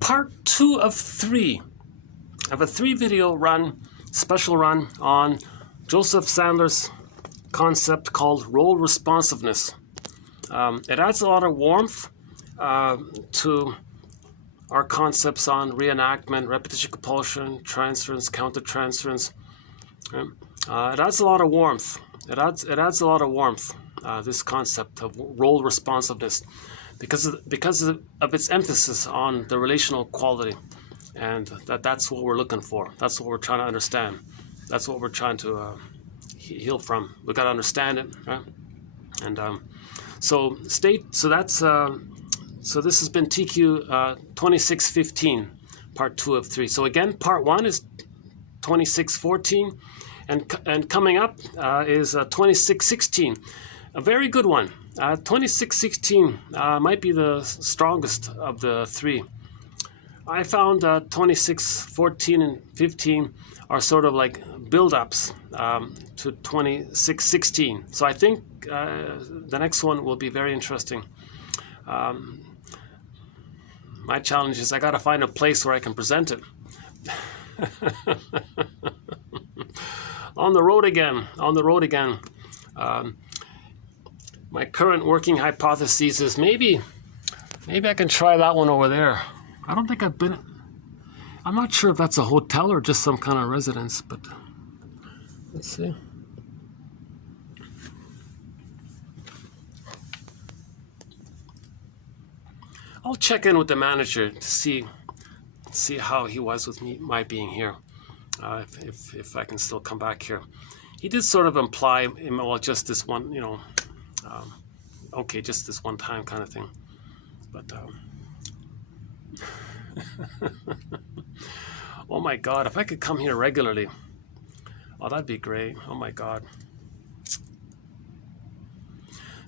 part 2 of 3 of a 3-video run, special run on Joseph Sandler's concept called role-responsiveness. It adds a lot of warmth to our concepts on reenactment, repetition, compulsion, transference, countertransference. It adds a lot of warmth. It adds a lot of warmth. This concept of role-responsiveness. Because of its emphasis on the relational quality, and that's what we're looking for. That's what we're trying to understand. That's what we're trying to heal from. We got to understand it, right? And so this has been TQ 2615, part 2 of 3. So again, part 1 is 2614, and coming up is 2616. A very good one. 2616 might be the strongest of the 3. I found 2614 and 15 are sort of like build-ups to 2616. So I think the next one will be very interesting. My challenge is I got to find a place where I can present it. On the road again. My current working hypothesis is maybe I can try that one over there. I don't think I've been. I'm not sure if that's a hotel or just some kind of residence, but let's see. I'll check in with the manager to see how he was with me, my being here. If I can still come back here. He did sort of imply, well, just this one, okay, just this one time kind of thing. But oh my God, if I could come here regularly, oh, that'd be great. Oh my God.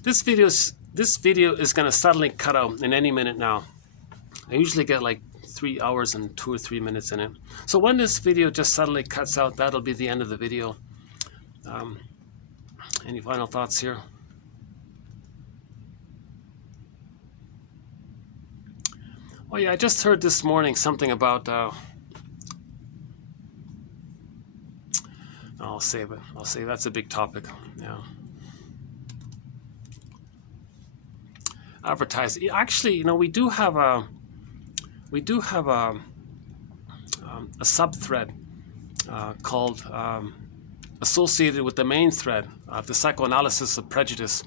This video is going to suddenly cut out in any minute now. I usually get like 3 hours and 2 or 3 minutes in it. So when this video just suddenly cuts out, that'll be the end of the video. Any final thoughts here? Oh yeah, I just heard this morning something about, I'll save it. That's a big topic. Yeah. Advertising. Actually, we do have a sub-thread called associated with the main thread, the psychoanalysis of prejudice.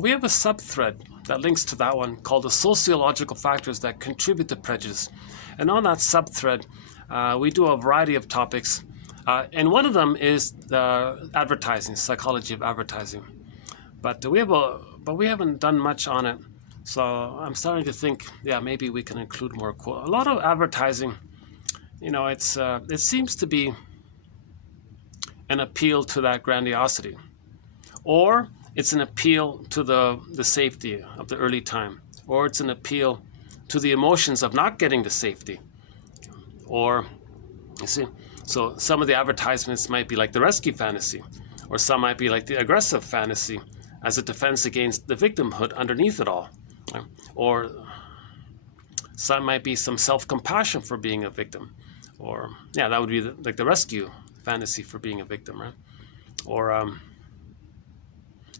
We have a sub-thread that links to that one called the sociological factors that contribute to prejudice. And on that sub-thread, we do a variety of topics. And one of them is the advertising, psychology of advertising. But we haven't done much on it So I'm starting to think, yeah, maybe we can include more quotes. A lot of advertising, you know, it seems to be an appeal to that grandiosity, or it's an appeal to the safety of the early time, or it's an appeal to the emotions of not getting the safety, or you see. So some of the advertisements might be like the rescue fantasy, or some might be like the aggressive fantasy as a defense against the victimhood underneath it all. Right? Or some might be some self-compassion for being a victim. Or, yeah, that would be like the rescue fantasy for being a victim, right? Or,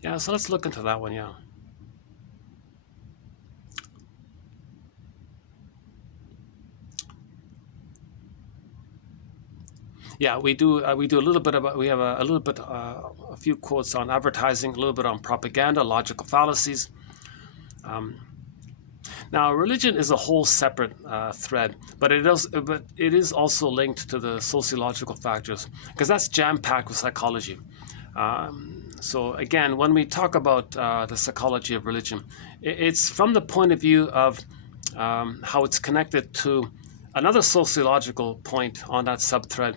yeah, so let's look into that one, yeah. Yeah, we do a little bit about, we have a few quotes on advertising, a little bit on propaganda, logical fallacies. Now, religion is a whole separate thread, but it is also linked to the sociological factors, because that's jam-packed with psychology. So again, when we talk about the psychology of religion, it's from the point of view of how it's connected to another sociological point on that subthread,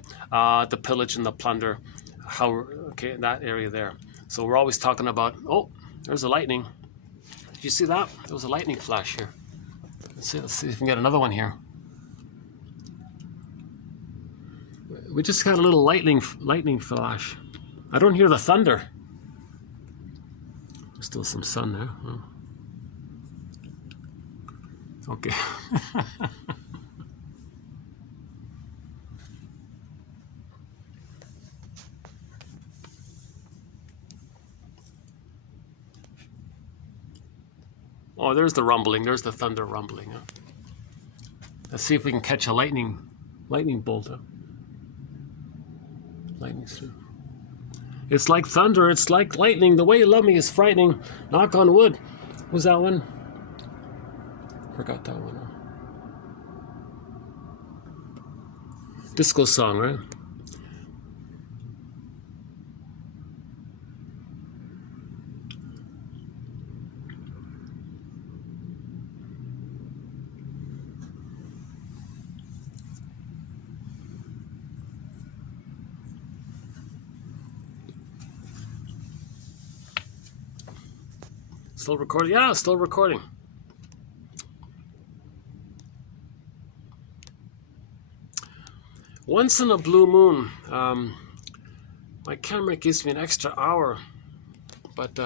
the pillage and the plunder, okay, that area there. So we're always talking about, oh, there's a lightning. Did you see that? There was a lightning flash here. Let's see if we can get another one here. We just got a little lightning flash. I don't hear the thunder. There's still some sun there. Oh. Okay. Oh, there's the rumbling. There's the thunder rumbling. Huh? Let's see if we can catch a lightning bolt. Huh? Lightning stream. It's like thunder. It's like lightning. The way you love me is frightening. Knock on wood. Who's that one? Forgot that one. Huh? Disco song, right? Still recording? Yeah, still recording. Once in a blue moon, my camera gives me an extra hour, but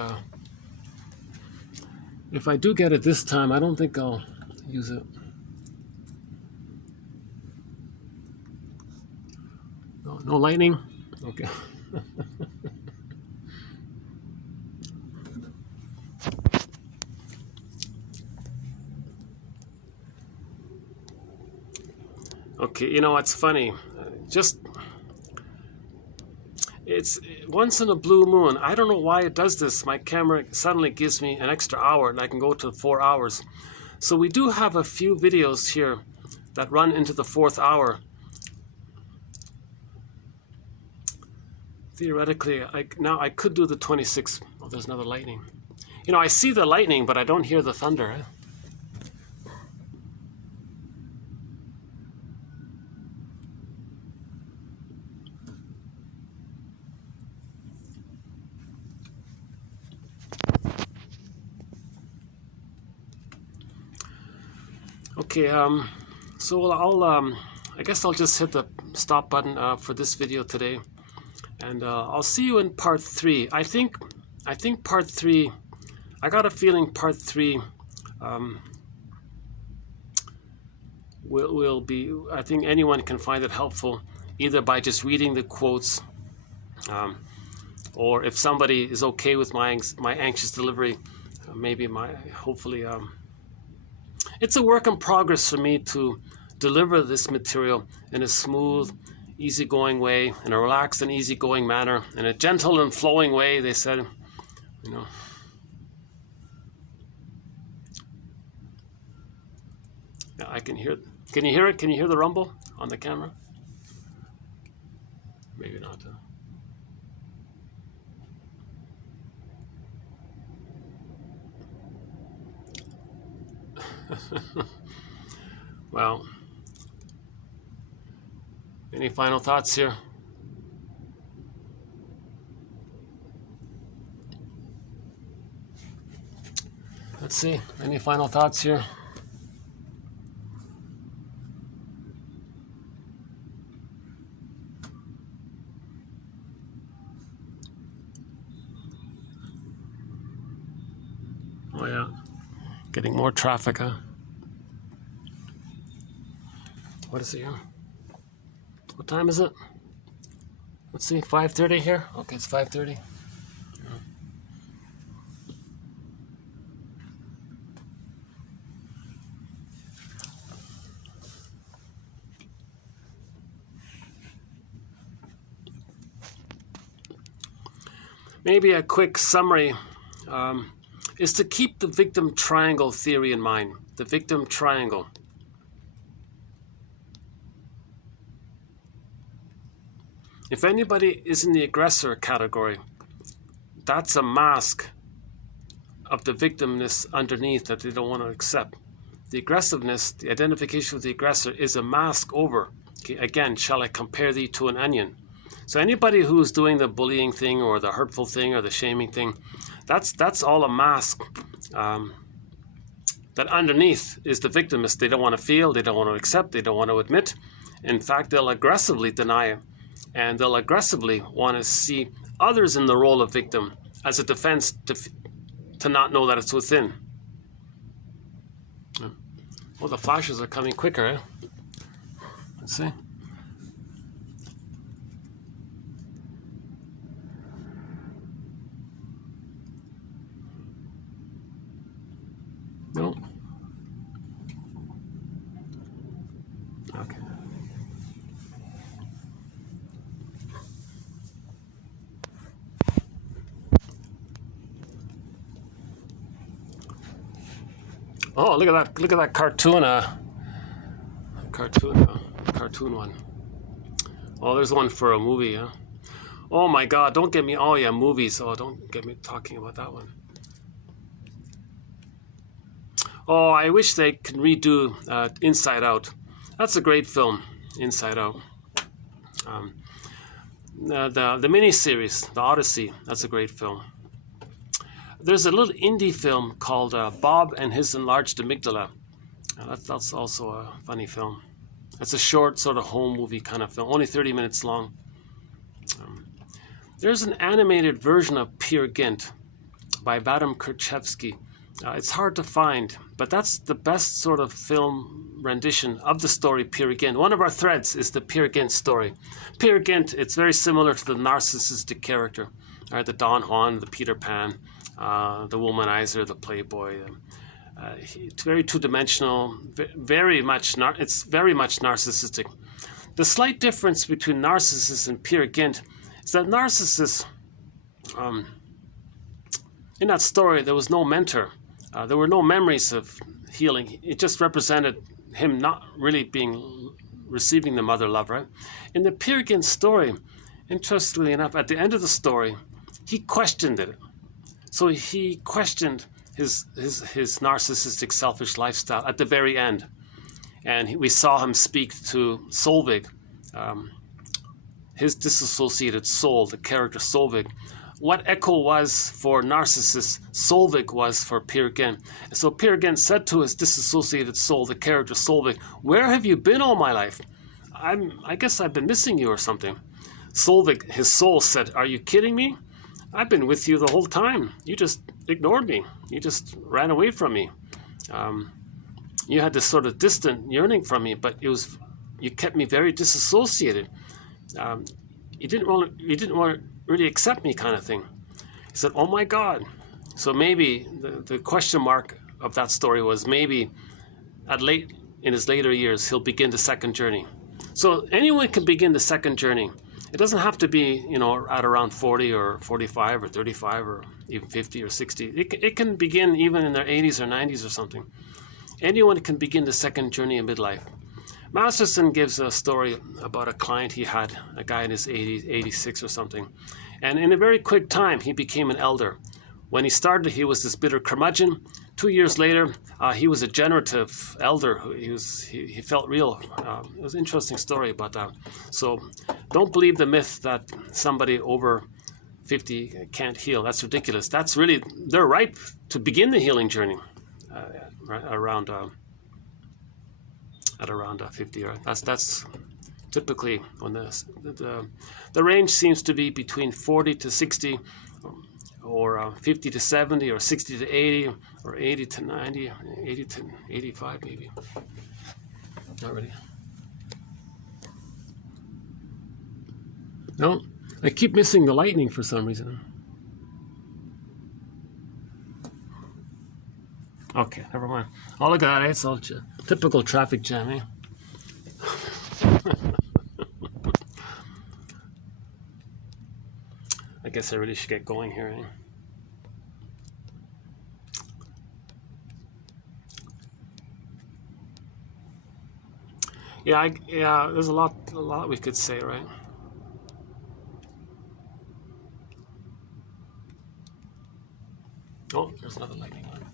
if I do get it this time, I don't think I'll use it. No lightning? Okay. Okay, you know what's funny? It's once in a blue moon. I don't know why it does this. My camera suddenly gives me an extra hour and I can go to 4 hours. So we do have a few videos here that run into the 4th hour. Theoretically, now I could do the 26. Oh, there's another lightning. You know, I see the lightning, but I don't hear the thunder. Eh? Okay, so I guess I'll just hit the stop button for this video today, and I'll see you in part 3. I think part 3. I got a feeling part 3 will be. I think anyone can find it helpful, either by just reading the quotes, or if somebody is okay with my anxious delivery, hopefully. It's a work in progress for me to deliver this material in a smooth, easygoing way, in a relaxed and easygoing manner, in a gentle and flowing way, they said, you know. Yeah, I can hear it. Can you hear it? Can you hear the rumble on the camera? Maybe not. Well, any final thoughts here? Let's see, any final thoughts here? Oh yeah, getting more traffic, huh? What is it here? What time is it? Let's see, 5:30 here? Okay, it's 5:30. Maybe a quick summary is to keep the victim triangle theory in mind. The victim triangle. If anybody is in the aggressor category, that's a mask of the victimness underneath that they don't want to accept. The aggressiveness, the identification with the aggressor, is a mask over. Okay, again, shall I compare thee to an onion? So anybody who's doing the bullying thing or the hurtful thing or the shaming thing, that's all a mask. That underneath is the victimness. They don't want to feel, they don't want to accept, they don't want to admit. In fact, they'll aggressively deny it. And they'll aggressively want to see others in the role of victim as a defense to not know that it's within. Well, the flashes are coming quicker, eh? Let's see. No. Okay. Oh, look at that! Look at that cartoon! Cartoon one. Oh, there's one for a movie, huh? Oh my God! Don't get me. Oh yeah, movies. Oh, don't get me talking about that one. Oh, I wish they could redo Inside Out. That's a great film, Inside Out. The miniseries, The Odyssey. That's a great film. There's a little indie film called Bob and His Enlarged Amygdala. That's also a funny film. It's a short sort of home movie kind of film, only 30 minutes long. There's an animated version of Peer Gynt by Vadim Kirchevsky. It's hard to find, but that's the best sort of film rendition of the story Peer Gynt. One of our threads is the Peer Gynt story. Peer Gynt, it's very similar to the narcissistic character, right? The Don Juan, the Peter Pan, the womanizer, the playboy. It's very two-dimensional, it's very much narcissistic. The slight difference between Narcissus and Peer Gynt is that Narcissus, in that story, there was no mentor. There were no memories of healing. It just represented him not really receiving the mother love, right? In the Peer Gynt story, interestingly enough, at the end of the story, he questioned it. So he questioned his narcissistic, selfish lifestyle at the very end. And we saw him speak to Solvig, his disassociated soul, the character Solvig. What Echo was for Narcissus, Solvig was for Peer Gynt. So Peer Gynt said to his disassociated soul, the character Solvig, "Where have you been all my life? I guess I've been missing you or something." Solvig, his soul, said, "Are you kidding me? I've been with you the whole time. You just ignored me. You just ran away from me. You had this sort of distant yearning from me, but you kept me very disassociated. You didn't want to really accept me, kind of thing." He said, "Oh my God." So maybe the question mark of that story was maybe in his later years he'll begin the second journey. So anyone can begin the second journey. It doesn't have to be, at around 40 or 45 or 35 or even 50 or 60. It can begin even in their 80s or 90s or something. Anyone can begin the second journey in midlife. Masterson gives a story about a client he had, a guy in his 80s, 86 or something. And in a very quick time, he became an elder. When he started, he was this bitter curmudgeon. 2 years later, he was a generative elder. He felt real. It was an interesting story. But so don't believe the myth that somebody over 50 can't heal. That's ridiculous. That's really, they're ripe to begin the healing journey around at around 50. Right? That's typically when the range seems to be between 40 to 60, or 50 to 70, or 60 to 80, or 80 to 90, 80 to 85 maybe. Not really. No, I keep missing the lightning for some reason. Okay, never mind. Oh, look at that. It's all typical traffic jam, eh? I guess I really should get going here, eh? Yeah, there's a lot we could say, right? Oh, there's another lightning one.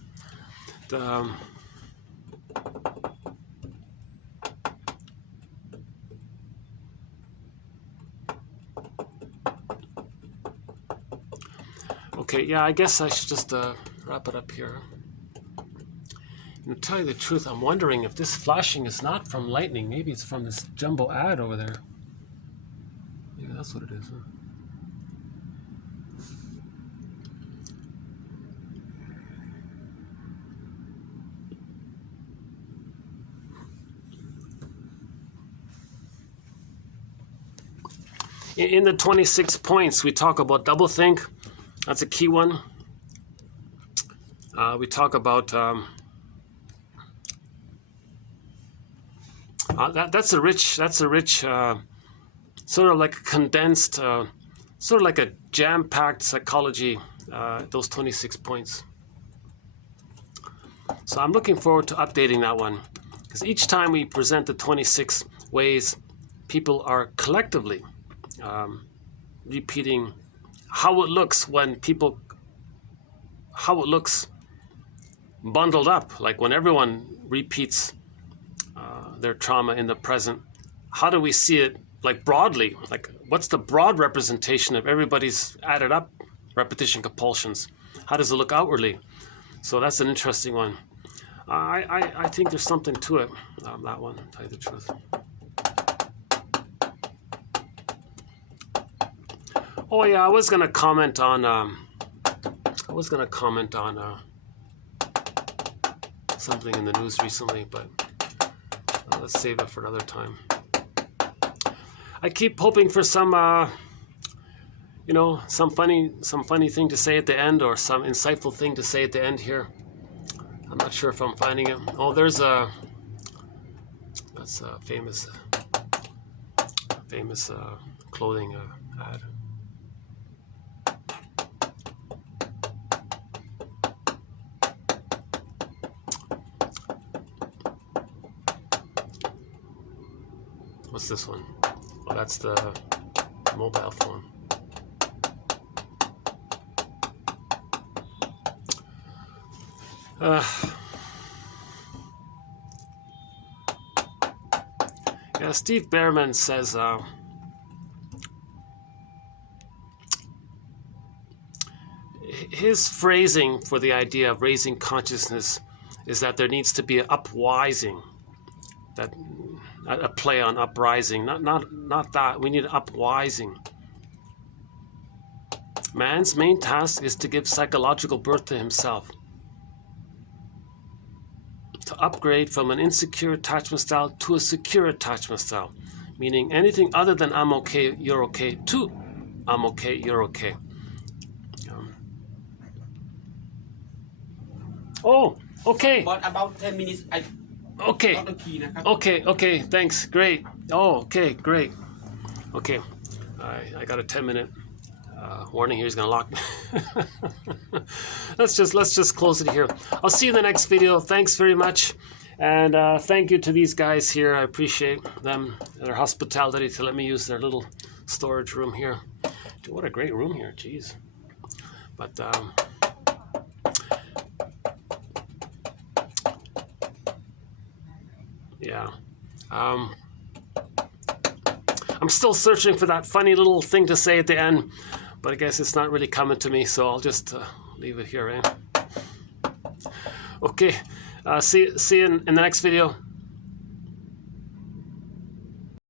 Okay, yeah, I guess I should just wrap it up here. And to tell you the truth, I'm wondering if this flashing is not from lightning. Maybe it's from this jumbo ad over there. Maybe that's what it is, huh? In the 26 points, we talk about doublethink. That's a key one. We talk about that's a rich sort of like a condensed, sort of like a jam-packed psychology. Those 26 points. So I'm looking forward to updating that one, because each time we present the 26 ways, people are collectively repeating how it looks when people, how it looks bundled up, like when everyone repeats their trauma in the present. How do we see it, like broadly? Like, what's the broad representation of everybody's added up repetition compulsions? How does it look outwardly? So that's an interesting one. I think there's something to it, that one, to tell you the truth. Oh yeah, I was gonna comment on something in the news recently, but let's save it for another time. I keep hoping for some, some funny thing to say at the end, or some insightful thing to say at the end here. I'm not sure if I'm finding it. Oh, that's a famous clothing ad. What's this one? Oh, that's the mobile phone. Yeah, Steve Behrman says his phrasing for the idea of raising consciousness is that there needs to be an upwising, that a play on uprising, not that. We need upwising. Man's main task is to give psychological birth to himself, to upgrade from an insecure attachment style to a secure attachment style, meaning anything other than I'm okay, you're okay, to I'm okay, you're okay. Oh, okay. But about 10 minutes, Okay, thanks, great. Oh, okay, great. Okay, I got a 10-minute warning here. He's gonna lock me. let's just close it here. I'll see you in the next video. Thanks very much, and thank you to these guys here. I appreciate them, their hospitality to let me use their little storage room here. Dude, what a great room here, jeez. But Yeah. I'm still searching for that funny little thing to say at the end, but I guess it's not really coming to me, so I'll just leave it here, eh? Okay, see you in the next video.